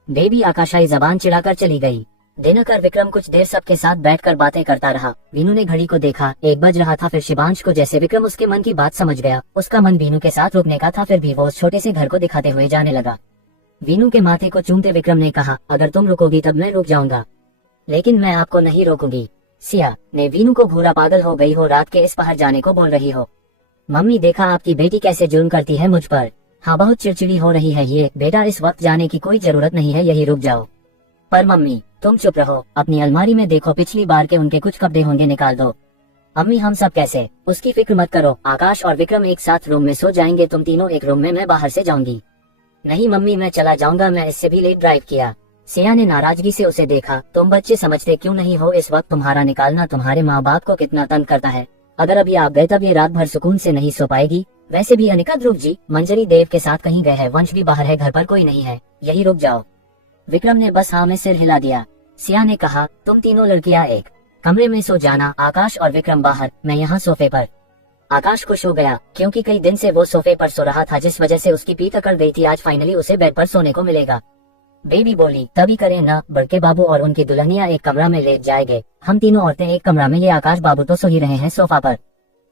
बेबी आकाशाई जबान चिढ़ाकर चली गई। दिनकर विक्रम कुछ देर सबके साथ बैठकर बातें करता रहा। वीनू ने घड़ी को देखा, 1 बज रहा था। फिर शिवांश को जैसे विक्रम उसके मन की बात समझ गया। उसका मन वीनू के साथ रुकने का था, फिर भी वो उस छोटे से घर को दिखाते हुए जाने लगा। वीनू के माथे को चूमते विक्रम ने कहा, अगर तुम रुकोगी तब मैं रुक जाऊंगा, लेकिन मैं आपको नहीं रोकूंगी। सिया ने वीनू को घूरा, पागल हो गई हो, रात के इस पहर जाने को बोल रही हो। मम्मी देखा आपकी बेटी कैसे जुल्म करती है मुझ पर। हाँ बहुत चिड़चिड़ी हो रही है ये। बेटा इस वक्त जाने की कोई जरूरत नहीं है, यही रुक जाओ। पर मम्मी तुम चुप रहो, अपनी अलमारी में देखो, पिछली बार के उनके कुछ कपड़े होंगे, निकाल दो। अम्मी हम सब कैसे? उसकी फिक्र मत करो, आकाश और विक्रम एक साथ रूम में सो जाएंगे, तुम तीनों एक रूम में, मैं बाहर से जाऊंगी। नहीं मम्मी मैं चला जाऊंगा, मैं इससे भी लेट ड्राइव किया। सिया ने नाराजगी से उसे देखा, तुम बच्चे समझते क्यों नहीं हो, इस वक्त तुम्हारा निकालना तुम्हारे माँ बाप को कितना तंग करता है। अगर अभी आप गए तब ये रात भर सुकून से नहीं सो पाएगी। वैसे भी अनिका, ध्रुव जी, मंजरी देव के साथ कहीं गए हैं, वंश भी बाहर है, घर पर कोई नहीं है, यही रुक जाओ। विक्रम ने बस हाँ में सिर हिला दिया। सिया ने कहा, तुम तीनों लड़कियां एक कमरे में सो जाना, आकाश और विक्रम बाहर, मैं यहाँ सोफे पर। आकाश खुश हो गया क्योंकि कई दिन से वो सोफे पर सो रहा था, जिस वजह से उसकी पीठ अकड़ गई थी। आज फाइनली उसे बेड पर सोने को मिलेगा। बेबी बोली, तभी करें ना, बड़के बाबू और उनकी दुल्हनिया एक कमरा में लेट जाएंगे, हम तीनों औरतें एक कमरा में, ये आकाश बाबू तो सो ही रहे हैं सोफा पर।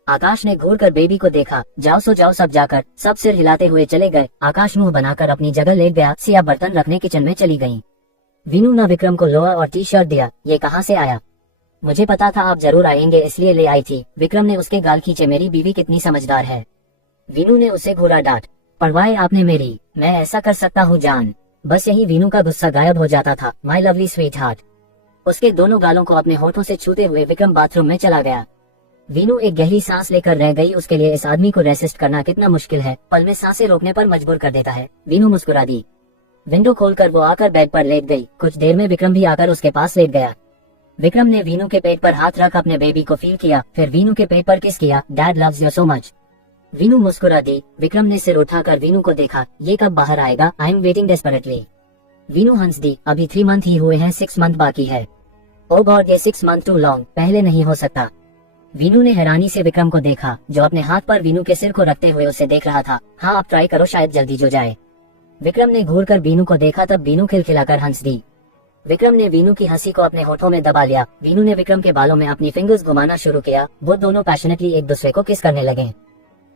आकाश ने घूर कर बेबी को देखा, जाओ सो जाओ सब जाकर। सब सिर हिलाते हुए चले गए। आकाश मुंह बनाकर अपनी जगह लेट गया। सिया बर्तन रखने किचन में चली गयी। वीनू ने विक्रम को लोअर और टी शर्ट दिया। ये कहाँ से आया? मुझे पता था आप जरूर आएंगे, इसलिए ले आई थी। विक्रम ने उसके गाल खींचे, मेरी बीवी कितनी समझदार है। वीनू ने उसे घूरा, डांट पड़वाए आपने मेरी, मैं ऐसा कर सकता हूँ जान। बस यही वीनू का गुस्सा गायब हो जाता था। My lovely sweet heart. उसके दोनों गालों को अपने होठों से छूते हुए विक्रम बाथरूम में चला गया। वीनू एक गहरी सांस लेकर रह गई। उसके लिए इस आदमी को रेसिस्ट करना कितना मुश्किल है, पल में सांसें रोकने पर मजबूर कर देता है। वीनू मुस्कुरा दी। विंडो खोलकर वो आकर बेड पर लेट गई। कुछ देर में विक्रम भी आकर उसके पास लेट गया। विक्रम ने वीनू के पेट पर हाथ रख अपने बेबी को फील किया, फिर वीनू के पेट पर किस किया। Dad loves you so much. Veenu मुस्कुरा दी। विक्रम ने सिर उठाकर वीनू को देखा, ये कब बाहर आएगा, I am waiting desperately. Veenu हंस दी, अभी 3 मंथ ही हुए हैं, 6 मंथ बाकी है। ओ गॉड, ये 6 मंथ टू लॉन्ग, पहले नहीं हो सकता। वीनू ने हैरानी से विक्रम को देखा, जो अपने हाथ पर वीनू के सिर को रखते हुए उसे देख रहा था। हाँ आप ट्राई करो, शायद जल्दी जो जाए। विक्रम ने घूर कर वीनू को देखा, तब वीनू खिलखिलाकर हंस दी। विक्रम ने वीनू की हंसी को अपने होठों में दबा लिया। वीनू ने विक्रम के बालों में अपनी फिंगर्स घुमाना शुरू किया। वो दोनों पैशनेटली एक दूसरे को किस करने लगे।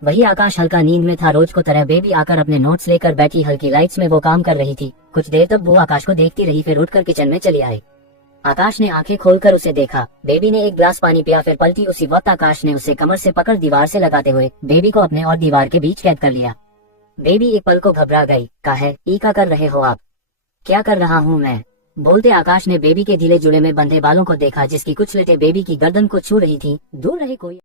वही आकाश हल्का नींद में था। रोज को तरह बेबी आकर अपने नोट्स लेकर बैठी, हल्की लाइट्स में वो काम कर रही थी। कुछ देर तक वो आकाश को देखती रही, फिर उठकर किचन में चली आई। आकाश ने आंखें खोलकर उसे देखा। बेबी ने एक गिलास पानी पिया, फिर पलटी। उसी वक्त आकाश ने उसे कमर से पकड़ दीवार से लगाते हुए बेबी को अपने और दीवार के बीच कैद कर लिया। बेबी एक पल को घबरा गई। कहा, ई क्या कर रहे हो आप? क्या कर रहा हूँ मैं? बोलते आकाश ने बेबी के ढीले जुड़े में बंधे बालों को देखा, जिसकी कुछ लटें बेबी की गर्दन को छू रही थी। दूर रहे कोई